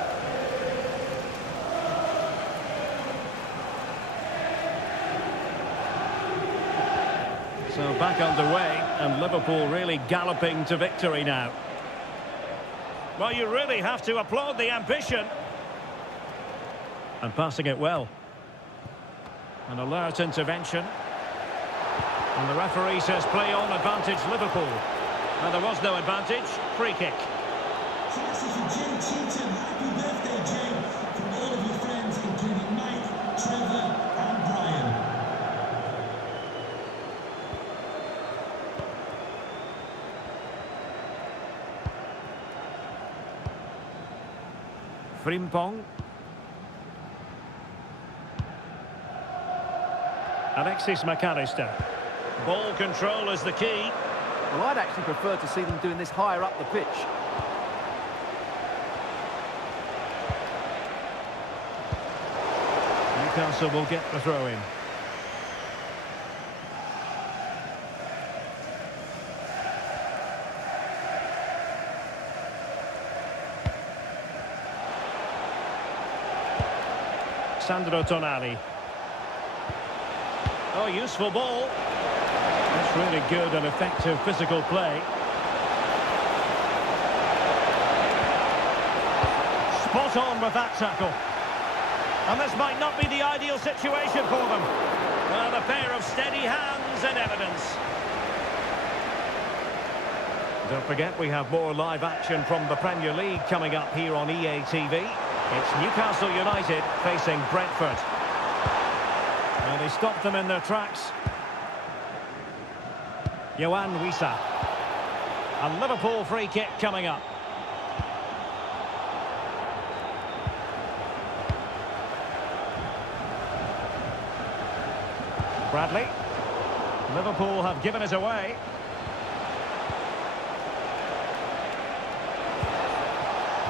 So back underway, and Liverpool really galloping to victory now. Well, you really have to applaud the ambition. And passing it well. An alert intervention. And the referee says play on, advantage Liverpool. And there was no advantage. Free kick. So this is for Jim Cheatham. Happy birthday, Jim, from all of your friends, including Mike, Trevor and Brian. Frimpong. Alexis McAllister. Ball control is the key. Well, I'd actually prefer to see them doing this higher up the pitch. Newcastle will get the throw in. Sandro Tonali. Oh, useful ball. That's really good and effective physical play. Spot on with that tackle. And this might not be the ideal situation for them. Well, a pair of steady hands in evidence. Don't forget, we have more live action from the Premier League coming up here on EA TV. It's Newcastle United facing Brentford. And they stopped them in their tracks. Yohan Wissa. A Liverpool free kick coming up. Bradley. Liverpool have given it away.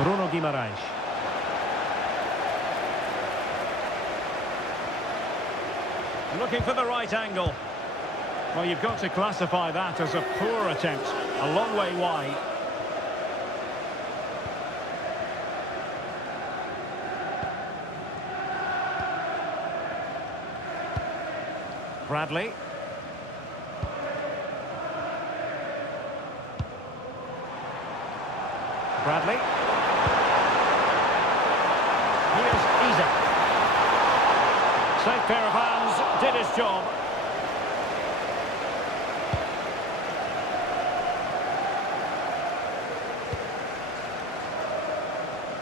Bruno Guimaraes. Looking for the right angle. Well, you've got to classify that as a poor attempt. A long way wide. Bradley. Bradley. Here's Isak. Safe pair of hands, did his job.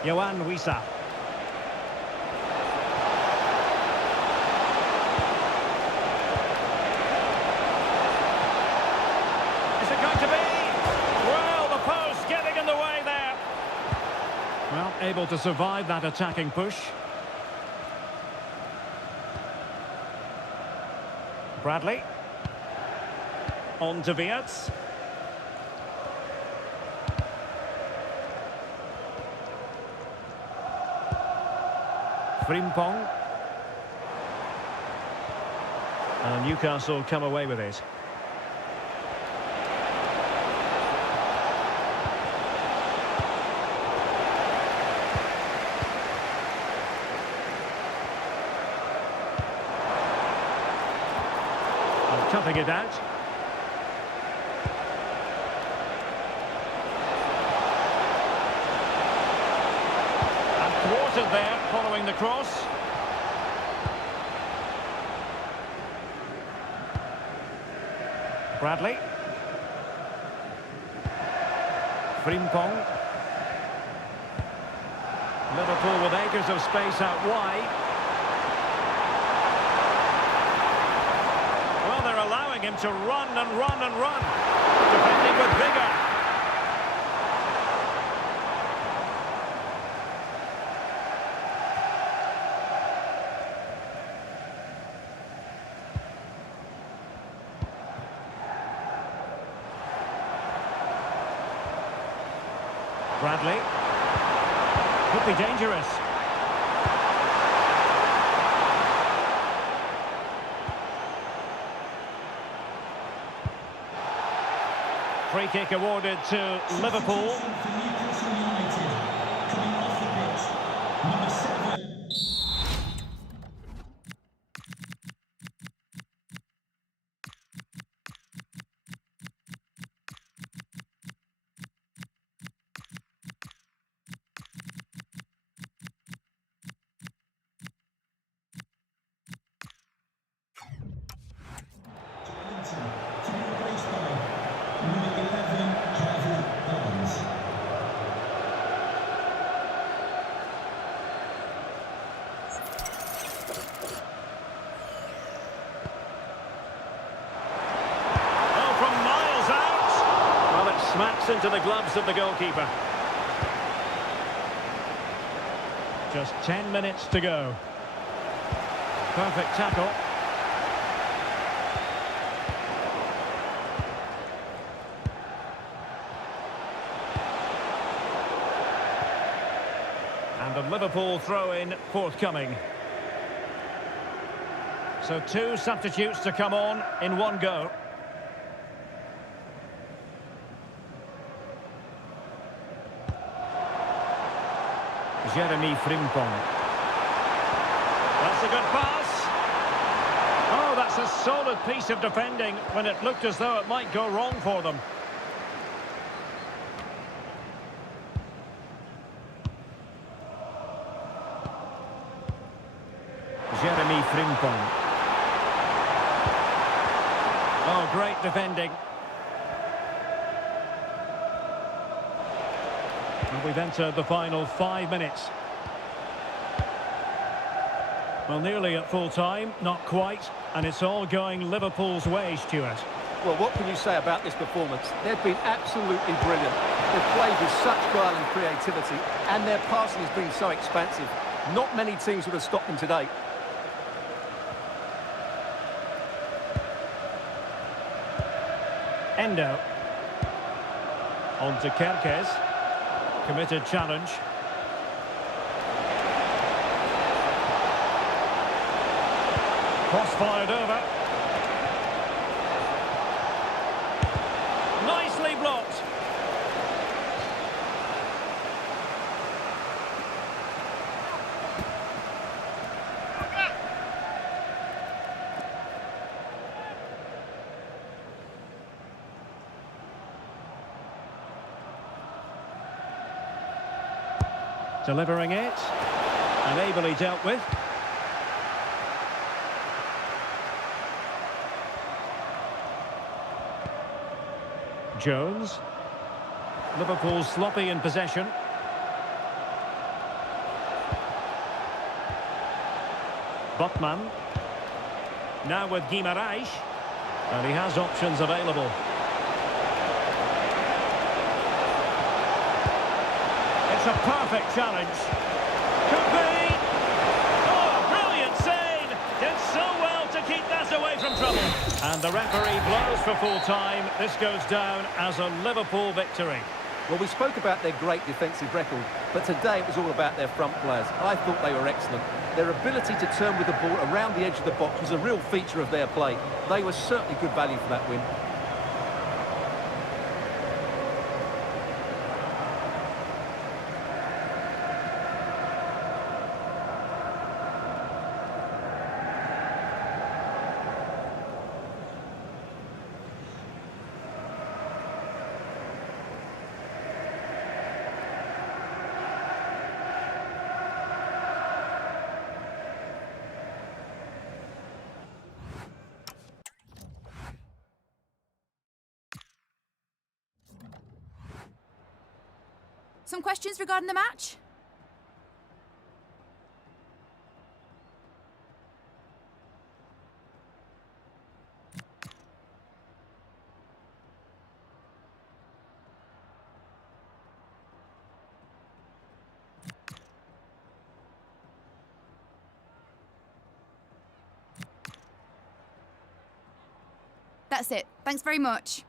Yohan Wissa. Is it going to be? Well, the post getting in the way there. Well, able to survive that attacking push. Bradley. On to Wirtz. Frimpong. And Newcastle come away with it. toughing it out. And thwarted there, following the cross. Bradley. Frimpong. Liverpool with acres of space out wide. Well, they're allowing him to run and run and run. Defending with vigour. Bradley. Could be dangerous. Free kick awarded to Liverpool. For Newcastle United, coming off the pitch, number 7. To be replaced by number 11, Javi Barnes. Oh, from miles out. Well, it smacks into the gloves of the goalkeeper. Just 10 minutes to go. Perfect tackle. And the Liverpool throw-in forthcoming. So 2 substitutes to come on in one go. Jeremy Frimpong. That's a good pass. Oh, that's a solid piece of defending when it looked as though it might go wrong for them. Jeremy Frimpong. Oh, great defending. And we've entered the final 5 minutes. Well, nearly at full time, not quite, and it's all going Liverpool's way, Stuart. Well, what can you say about this performance? They've been absolutely brilliant. They've played with such guile and creativity, and their passing has been so expansive. Not many teams would have stopped them today. Endo. On to Kerkez. Committed challenge. Cross fired over. Nicely blocked. Delivering it, and ably dealt with. Jones. Liverpool sloppy in possession. Botman. Now with Guimaraes, and he has options available. It's a perfect challenge. Could be. Oh, brilliant save. Did so well to keep that away from trouble. And the referee blows for full time. This goes down as a Liverpool victory. Well, we spoke about their great defensive record, but today it was all about their front players. I thought they were excellent. Their ability to turn with the ball around the edge of the box was a real feature of their play. They were certainly good value for that win. Some questions regarding the match? That's it. Thanks very much.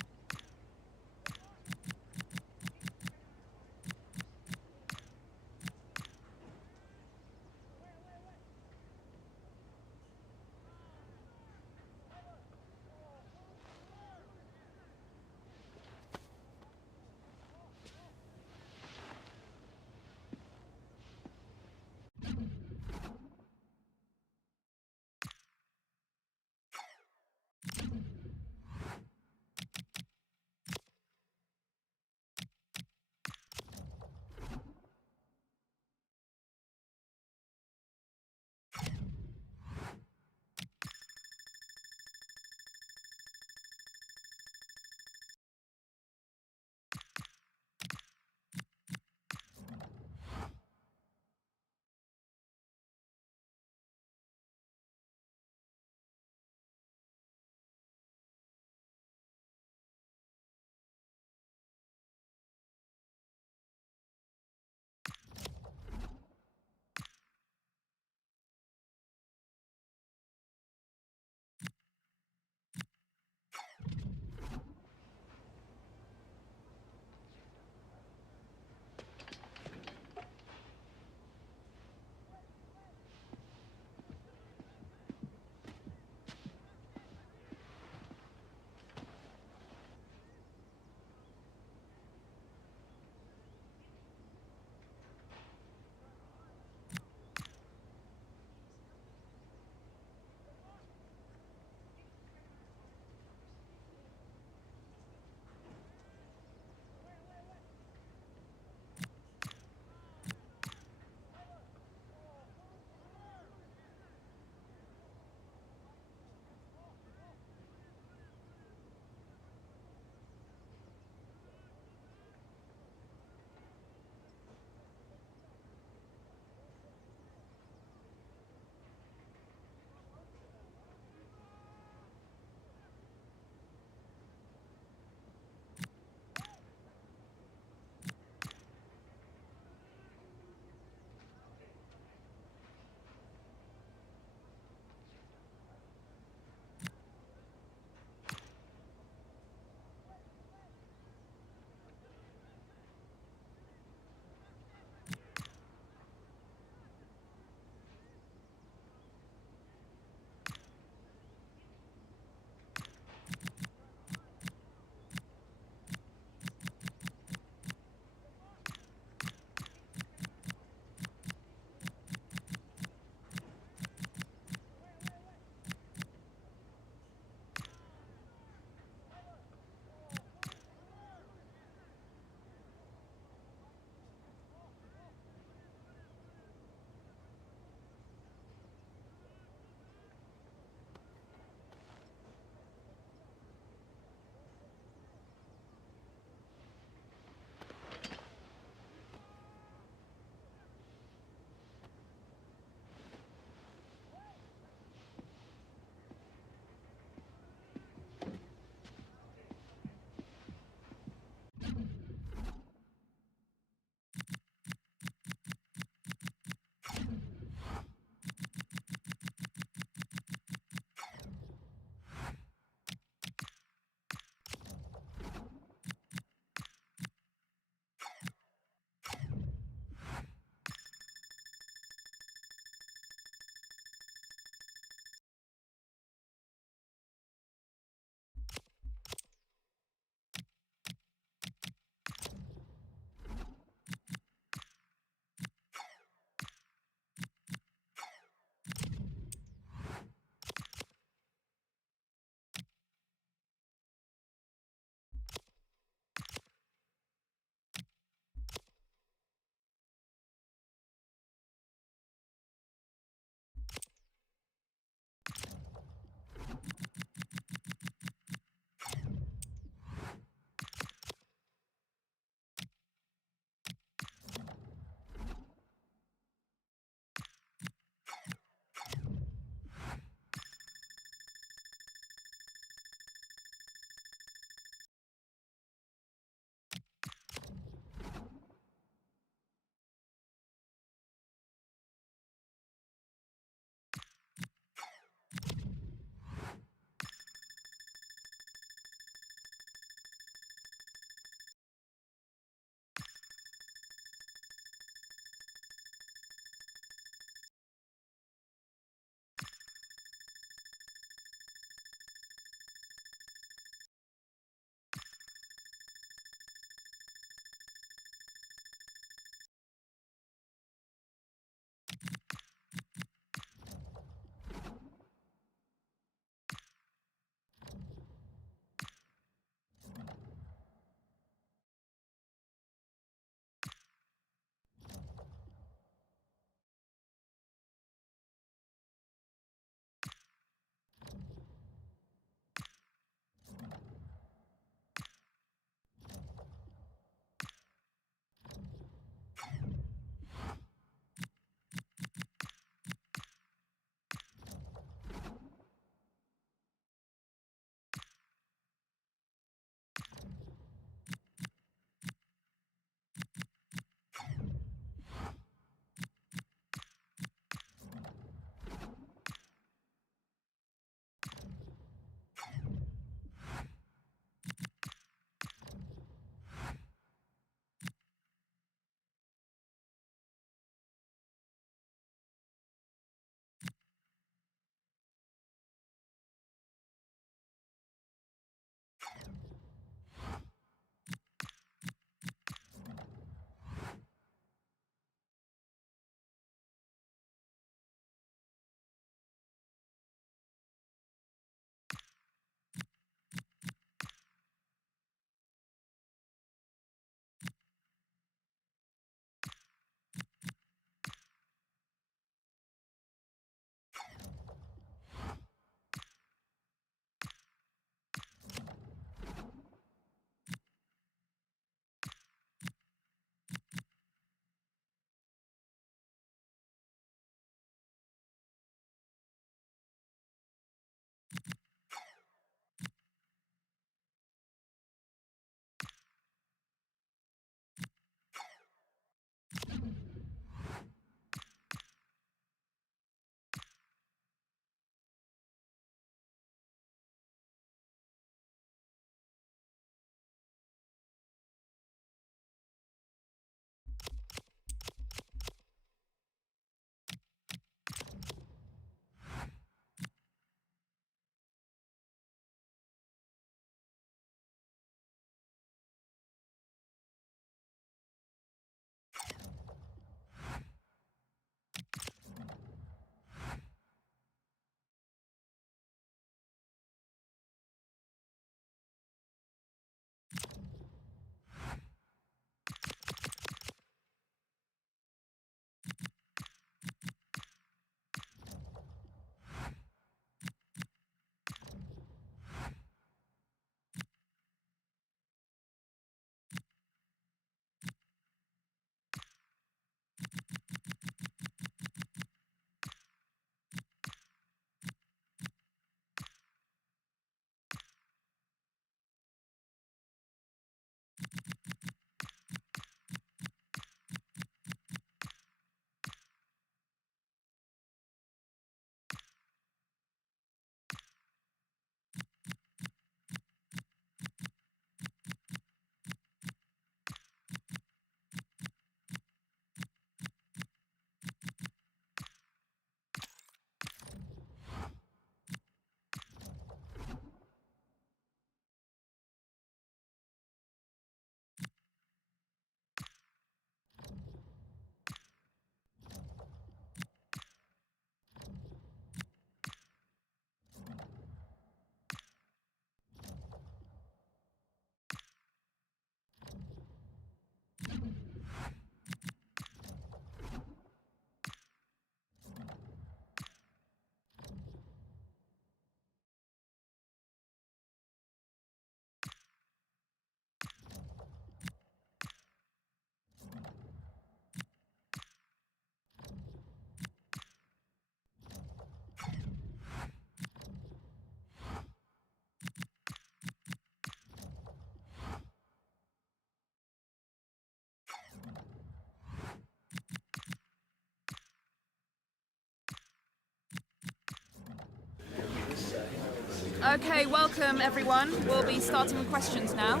Okay, welcome everyone. We'll be starting with questions now.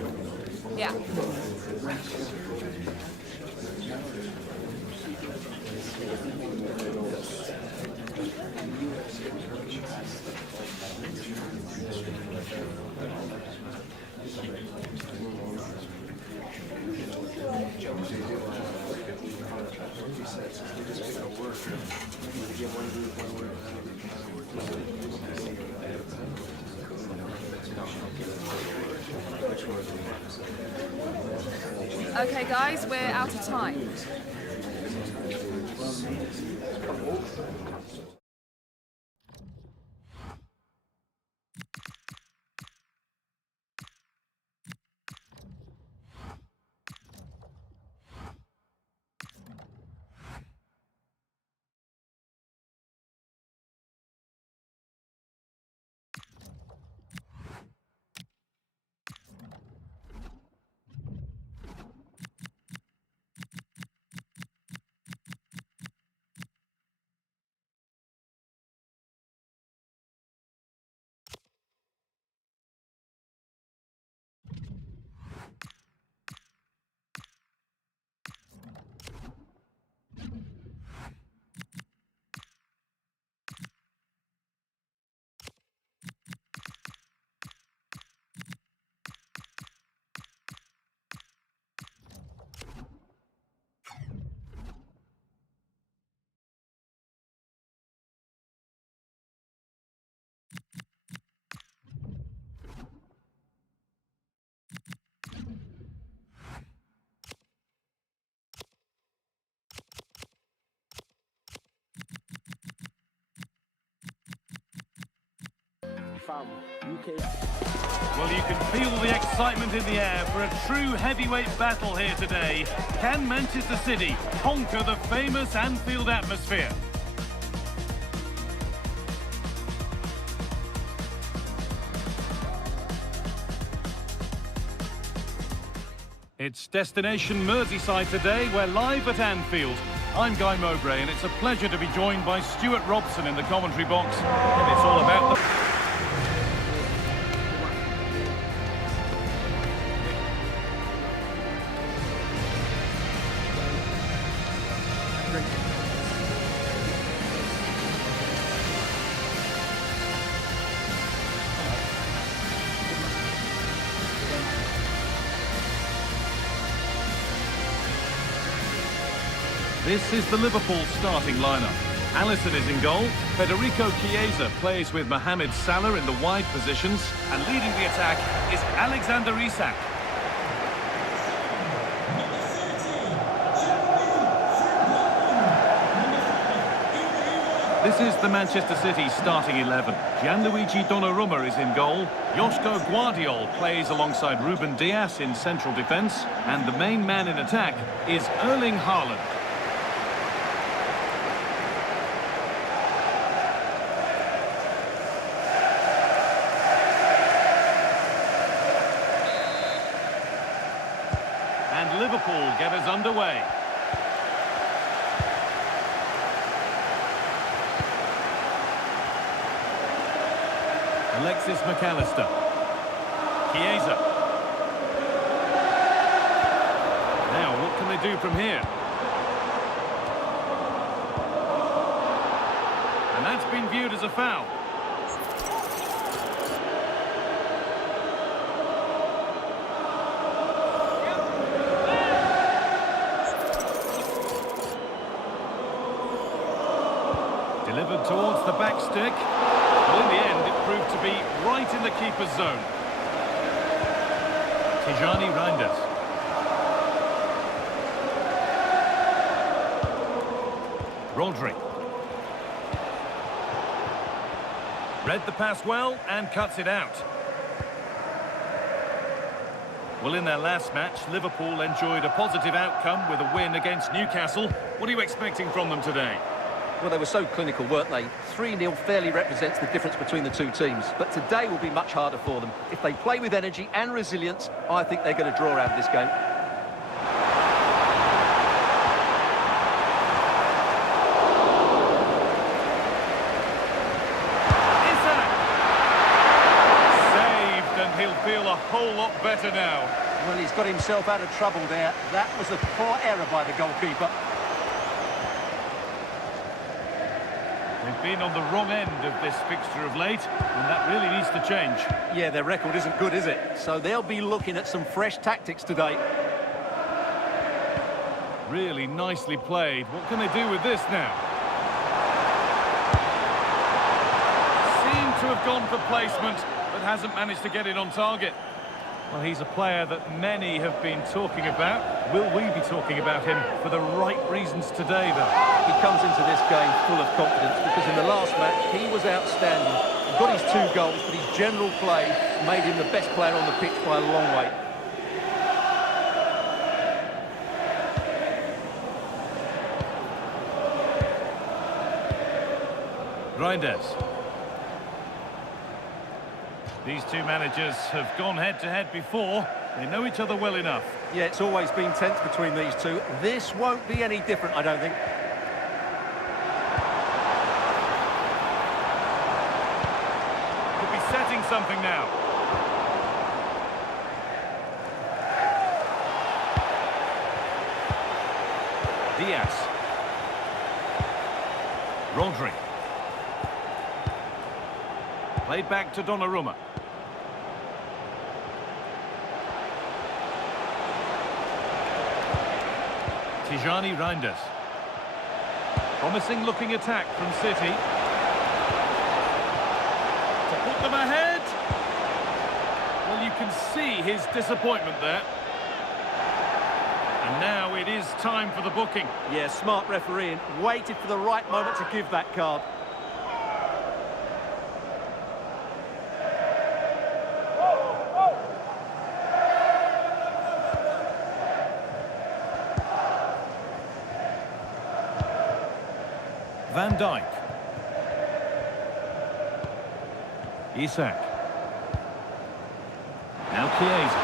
Yeah. Okay guys, we're out of time. Well, you can feel the excitement in the air for a true heavyweight battle here today. Can Manchester City conquer the famous Anfield atmosphere? It's destination Merseyside today. We're live at Anfield. I'm Guy Mowbray, and it's a pleasure to be joined by Stuart Robson in the commentary box. And it's all about the... This is the Liverpool starting lineup. Alisson is in goal. Federico Chiesa plays with Mohamed Salah in the wide positions. And leading the attack is Alexander Isak. This is the Manchester City starting 11. Gianluigi Donnarumma is in goal. Joško Guardiol plays alongside Ruben Dias in central defence. And the main man in attack is Erling Haaland. And Liverpool get us underway. Alexis McAllister. Chiesa. Now, what can they do from here? And that's been viewed as a foul. Delivered towards the back stick. Well, in the end, it proved to be right in the keeper's zone. Tijani Reinders. Rodri. Read the pass well and cuts it out. Well, in their last match, Liverpool enjoyed a positive outcome with a win against Newcastle. What are you expecting from them today? Well, they were so clinical, weren't they? 3-0 fairly represents the difference between the two teams. But today will be much harder for them. If they play with energy and resilience, I think they're going to draw out of this game. whole lot better now. Well, he's got himself out of trouble there. That was a poor error by the goalkeeper. They've been on the wrong end of this fixture of late, and that really needs to change. Yeah, their record isn't good, is it? So they'll be looking at some fresh tactics today. Really nicely played. What can they do with this now? Seem to have gone for placement, but hasn't managed to get it on target. Well, he's a player that many have been talking about. Will we be talking about him for the right reasons today, though? He comes into this game full of confidence because in the last match he was outstanding. He got his 2 goals, but his general play made him the best player on the pitch by a long way. Reinders. These two managers have gone head-to-head before. They know each other well enough. Yeah, it's always been tense between these two. This won't be any different, I don't think. Could be setting something now. Diaz. Rodri. Played back to Donnarumma. Tijani Reinders. Promising looking attack from City. To put them ahead. Well, you can see his disappointment there. And now it is time for the booking. Yeah, smart refereeing. Waited for the right moment to give that card. Van Dijk. Isak. Now Chiesa.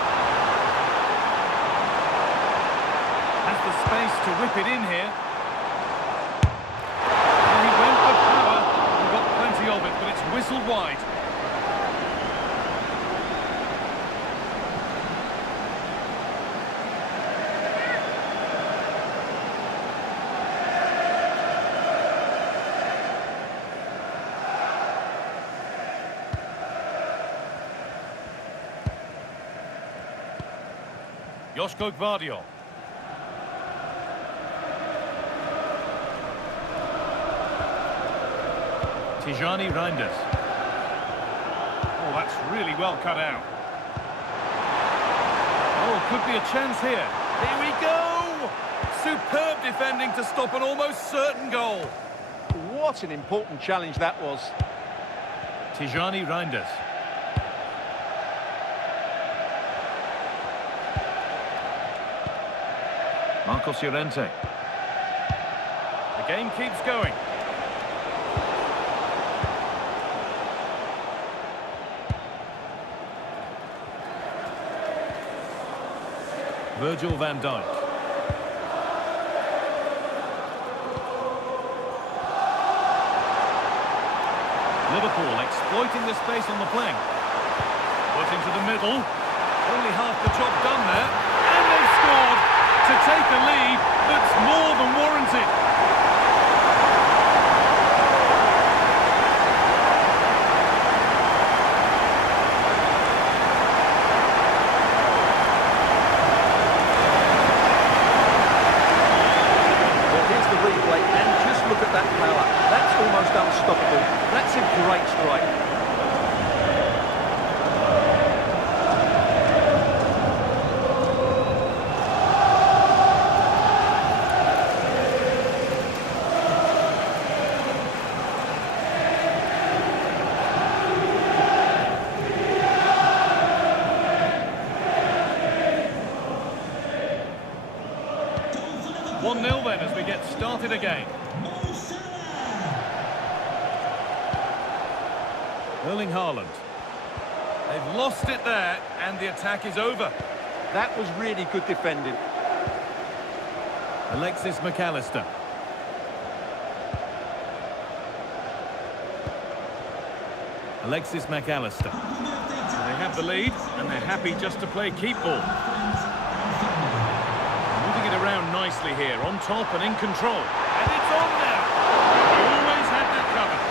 Has the space to whip it in here. And he went for power and got plenty of it, but it's whistled wide. Josko Gvardiol. Tijani Reinders. Oh, that's really well cut out. Oh, could be a chance here. Here we go! Superb defending to stop an almost certain goal. What an important challenge that was. Tijani Reinders. Marcos Llorente. The game keeps going. Virgil van Dijk. Liverpool exploiting the space on the flank. Put into the middle. Only half the job done there. And they've scored to take a lead that's more than warranted. Well, here's the replay, and just look at that power. That's almost unstoppable. That's a great strike. 1-0 then as we get started again. Erling Haaland. They've lost it there, and the attack is over. That was really good defending. Alexis McAllister. Alexis McAllister. So they have the lead, and they're happy just to play keep ball. Moving it around nicely here, on top and in control. And it's on now! He always had that covered.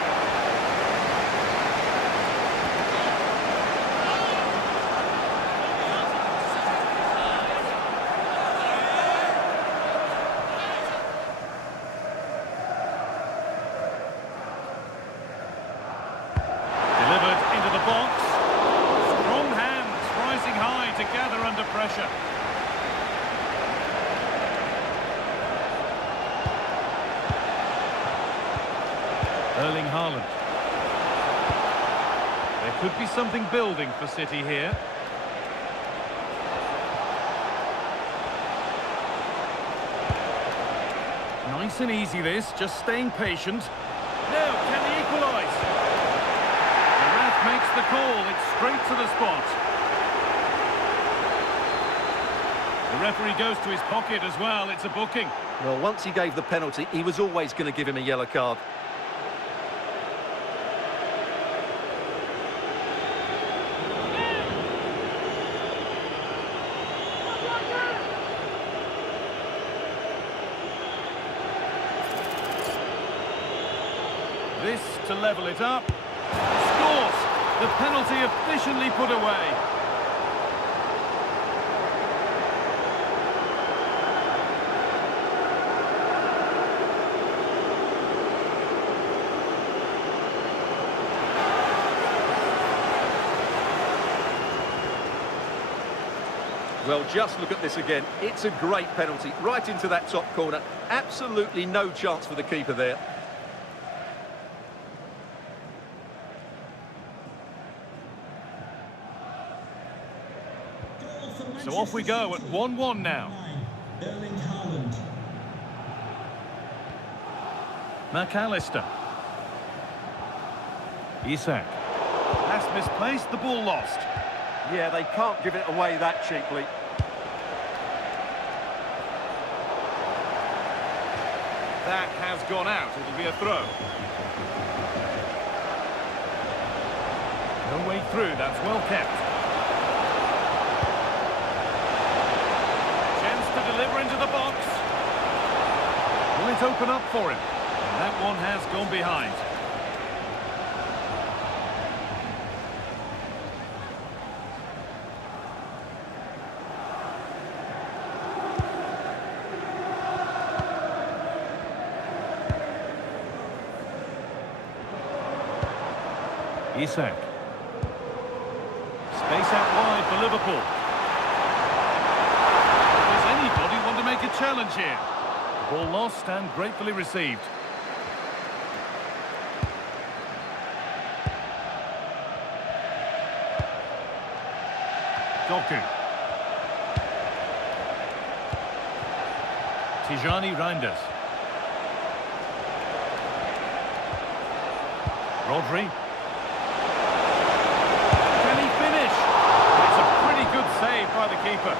Delivered into the box. Strong hands rising high to gather under pressure. Erling Haaland. There could be something building for City here. Nice and easy this, just staying patient. Now, can they equalise? The ref makes the call, it's straight to the spot. The referee goes to his pocket as well, it's a booking. Well, once he gave the penalty, he was always going to give him a yellow card. This to level it up. Scores! The penalty efficiently put away. Well, just look at this again. It's a great penalty, right into that top corner. Absolutely no chance for the keeper there. So off we go at 1-1 now. Erling Haaland. McAllister. Isak. Pass misplaced, the ball lost. Yeah, they can't give it away that cheaply. That has gone out, it'll be a throw. No way through, that's well kept. Chance to deliver into the box. Will it open up for him? And that one has gone behind. Isak. Space out wide for Liverpool. Does anybody want to make a challenge here? Ball lost and gratefully received. Doku. Tijani Reinders. Rodri. Saved by the keeper.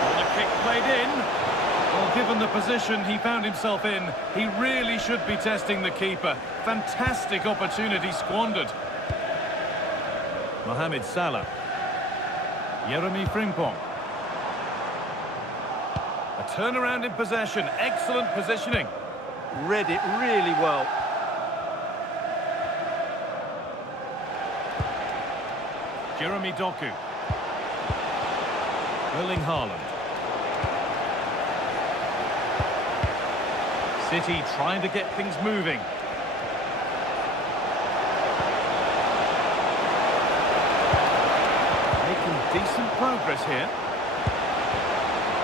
Corner kick played in. Well, given the position he found himself in, he really should be testing the keeper. Fantastic opportunity squandered. Mohamed Salah. Jeremy Frimpong. A turnaround in possession. Excellent positioning. Read it really well. Jeremy Doku. Erling Haaland. City trying to get things moving. Making decent progress here.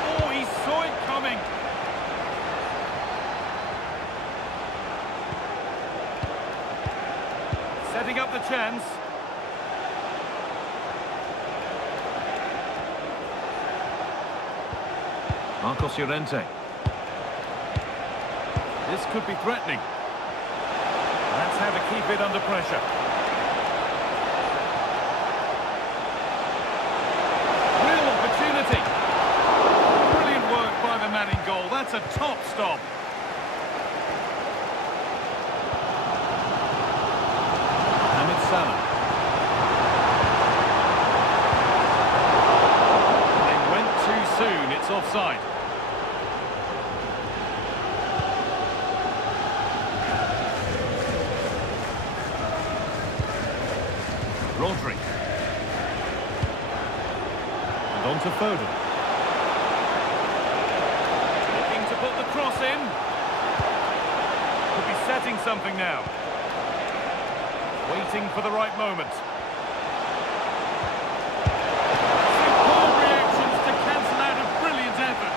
Oh, he saw it coming. Setting up the chance. Marcos Llorente. This could be threatening. That's how to keep it under pressure. Real opportunity. Brilliant work by the man in goal. That's a top stop. Rodri. And on to Foden. Looking to put the cross in. Could be setting something now. Waiting for the right moment. Superb reactions to cancel out a brilliant effort.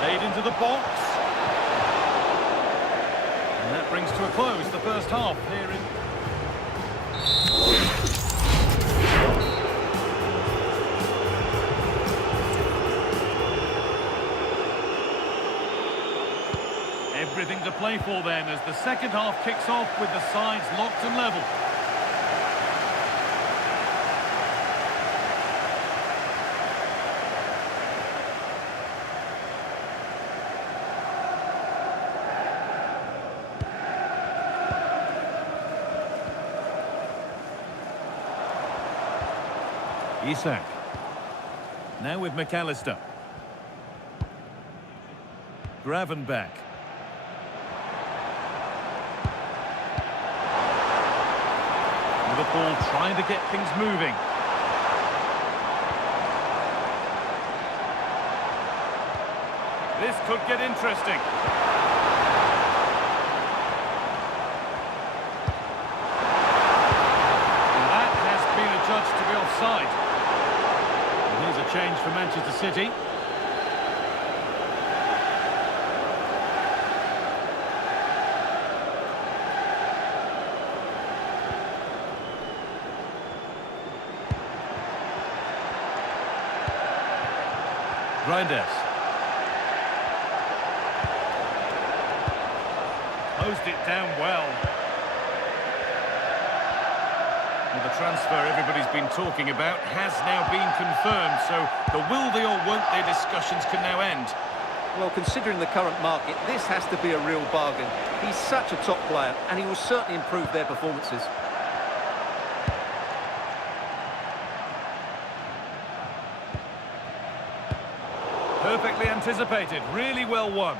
Laid into the box. And that brings to a close the first half here in... Everything to play for then as the second half kicks off with the sides locked and level. Isak. Now with McAllister. Gravenberch. Liverpool trying to get things moving. This could get interesting. And that has been adjudged to be offside. And here's a change for Manchester City. Reinders. Closed it down well. Well, the transfer everybody's been talking about has now been confirmed, so the will they or won't they discussions can now end. Well, considering the current market, this has to be a real bargain. He's such a top player, and he will certainly improve their performances. Perfectly anticipated, really well won.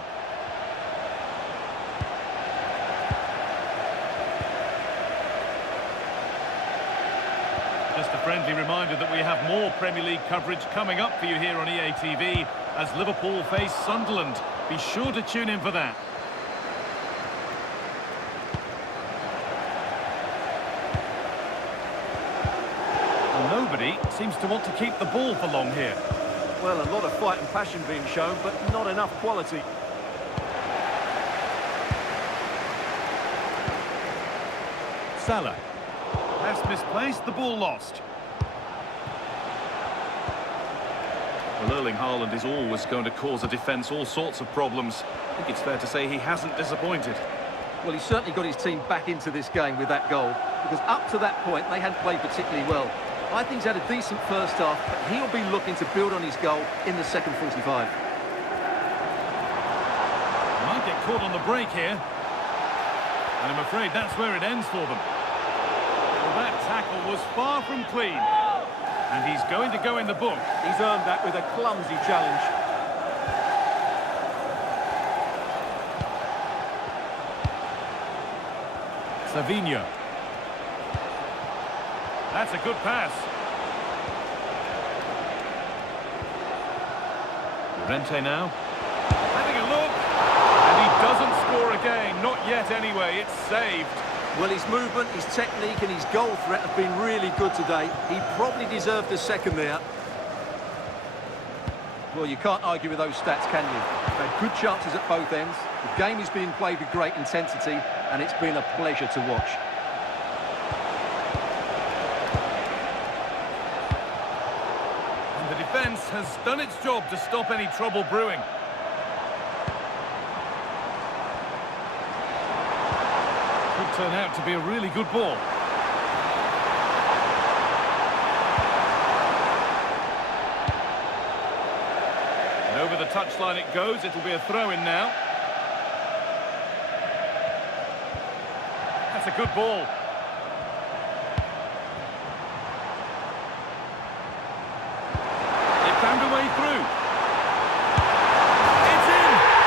Just a friendly reminder that we have more Premier League coverage coming up for you here on EA TV as Liverpool face Sunderland. Be sure to tune in for that. Well, nobody seems to want to keep the ball for long here. Well, a lot of fight and passion being shown, but not enough quality. Salah. Pass misplaced, the ball lost. Well, Erling Haaland is always going to cause a defence all sorts of problems. I think it's fair to say he hasn't disappointed. Well, he certainly got his team back into this game with that goal, because up to that point, they hadn't played particularly well. I think he's had a decent first half, but he'll be looking to build on his goal in the second 45. Might get caught on the break here. And I'm afraid that's where it ends for them. Well, that tackle was far from clean. And he's going to go in the book. He's earned that with a clumsy challenge. Savinho. That's a good pass. Llorente now. Having a look. And he doesn't score again. Not yet anyway. It's saved. Well, his movement, his technique and his goal threat have been really good today. He probably deserved a second there. Well, you can't argue with those stats, can you? They've had good chances at both ends. The game is being played with great intensity, and it's been a pleasure to watch. And the defence has done its job to stop any trouble brewing. Could turn out to be a really good ball. And over the touchline it goes. It'll be a throw-in now. That's a good ball. It found a way through. It's in!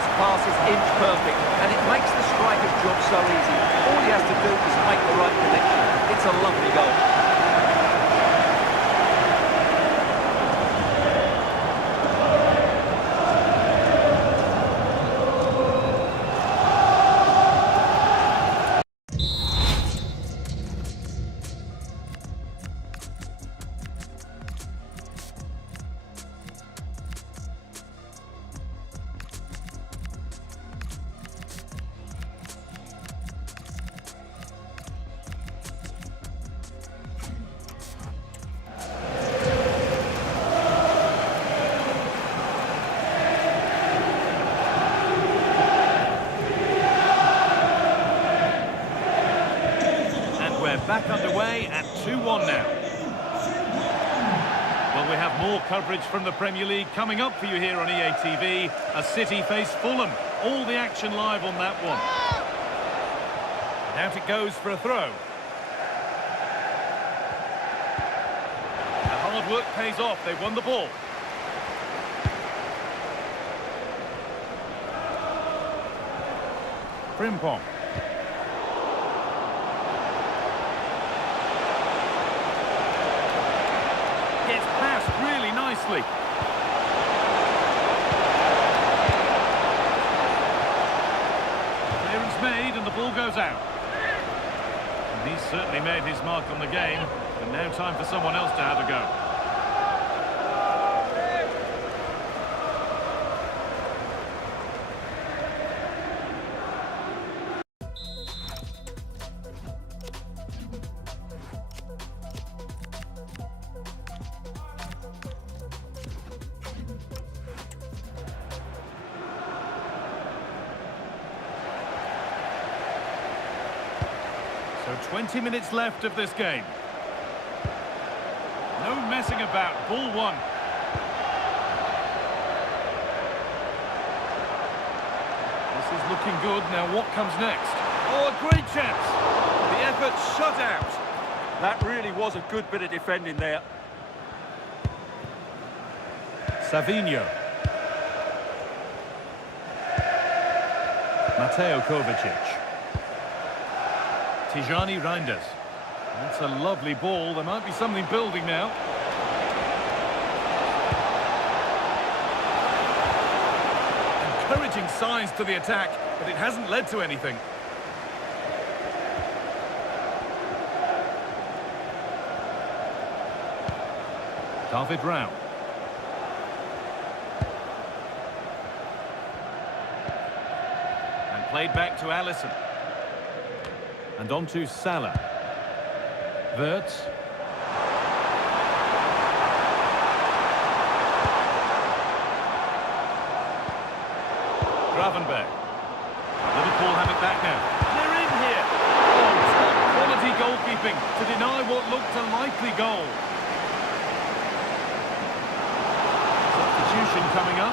first pass is inch perfect, and it makes the striker's job so easy. All he has to do is make the right connection. It's a lovely goal. Back underway at 2-1 now. Well, we have more coverage from the Premier League coming up for you here on EA TV. As City face Fulham. All the action live on that one. And out it goes for a throw. The hard work pays off. They won the ball. Frimpong. Gets past really nicely. Clearance made and the ball goes out. And he's certainly made his mark on the game. And now time for someone else to have a go. So 20 minutes left of this game. No messing about. Ball one. This is looking good. Now what comes next? Oh, a great chance. The effort shut out. That really was a good bit of defending there. Savinho. Mateo Kovacic. Tijani Reinders. That's a lovely ball. There might be something building now. Encouraging signs to the attack, but it hasn't led to anything. David Rao. And played back to Alisson. And on to Salah. Wirtz. Gravenberg. Liverpool have it back now. They're in here. Oh, top quality goalkeeping to deny what looked a likely goal. Substitution coming up.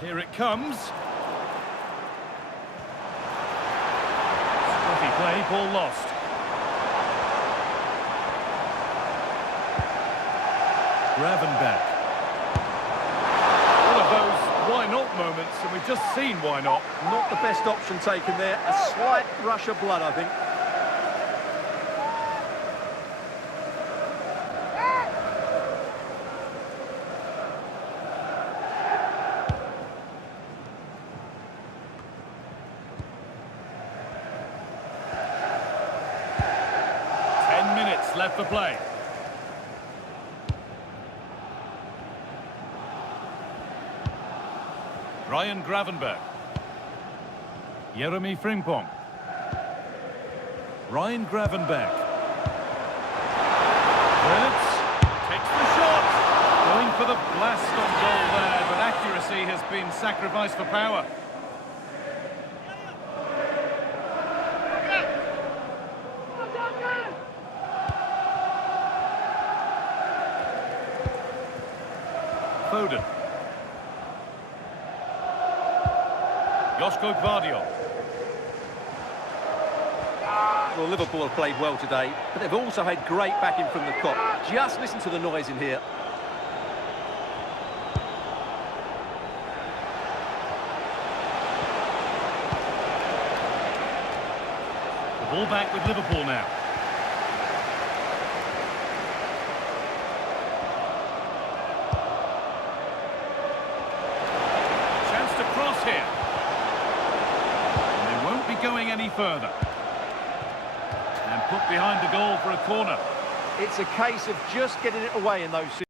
Here it comes. Scruffy play, ball lost. Gravenberg. One of those why not moments, and we've just seen why not. Not the best option taken there. A slight rush of blood, I think. Left for play. Ryan Gravenberg. Jeremy Frimpong. Ryan Gravenberg. Wirtz takes the shot. Going for the blast on goal there, but accuracy has been sacrificed for power. Foden. Josko Gvardiol. Well, Liverpool have played well today, but they've also had great backing from the Kop. Just listen to the noise in here. The ball back with Liverpool now. Chance to cross here. And they won't be going any further. And put behind the goal for a corner. It's a case of just getting it away in those situations.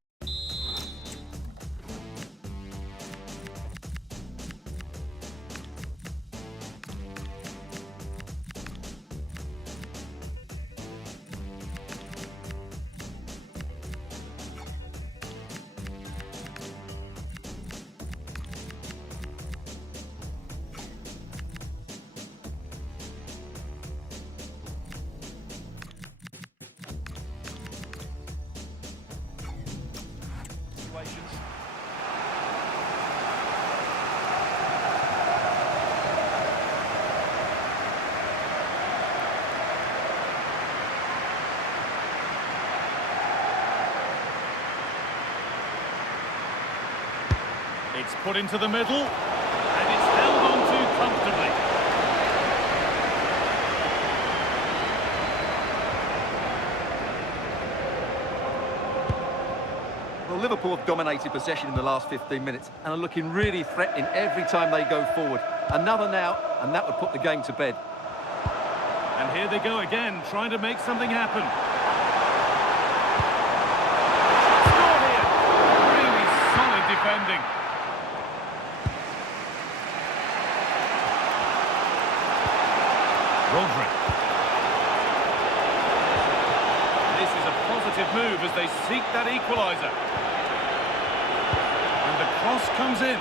It's put into the middle, and it's held on to comfortably. Well, Liverpool have dominated possession in the last 15 minutes and are looking really threatening every time they go forward. Another now, and that would put the game to bed. And here they go again, trying to make something happen. Score here! Really solid defending. Rodri. This is a positive move as they seek that equaliser. And the cross comes in.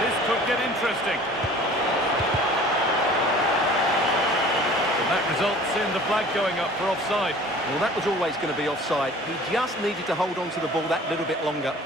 This could get interesting. And that results in the flag going up for offside. Well, that was always going to be offside. He just needed to hold on to the ball that little bit longer.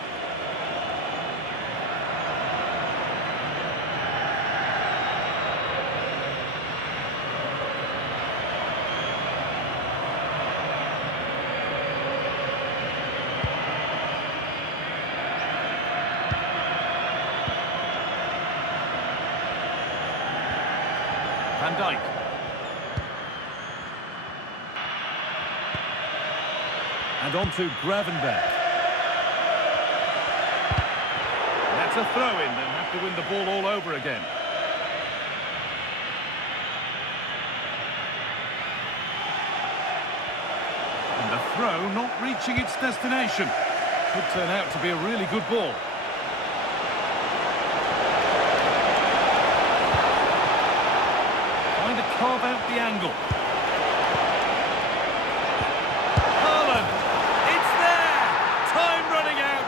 Van Dijk. And on to Gravenberch. And that's a throw-in. They'll have to win the ball all over again. And the throw not reaching its destination. Could turn out to be a really good ball. Trying to carve out the angle.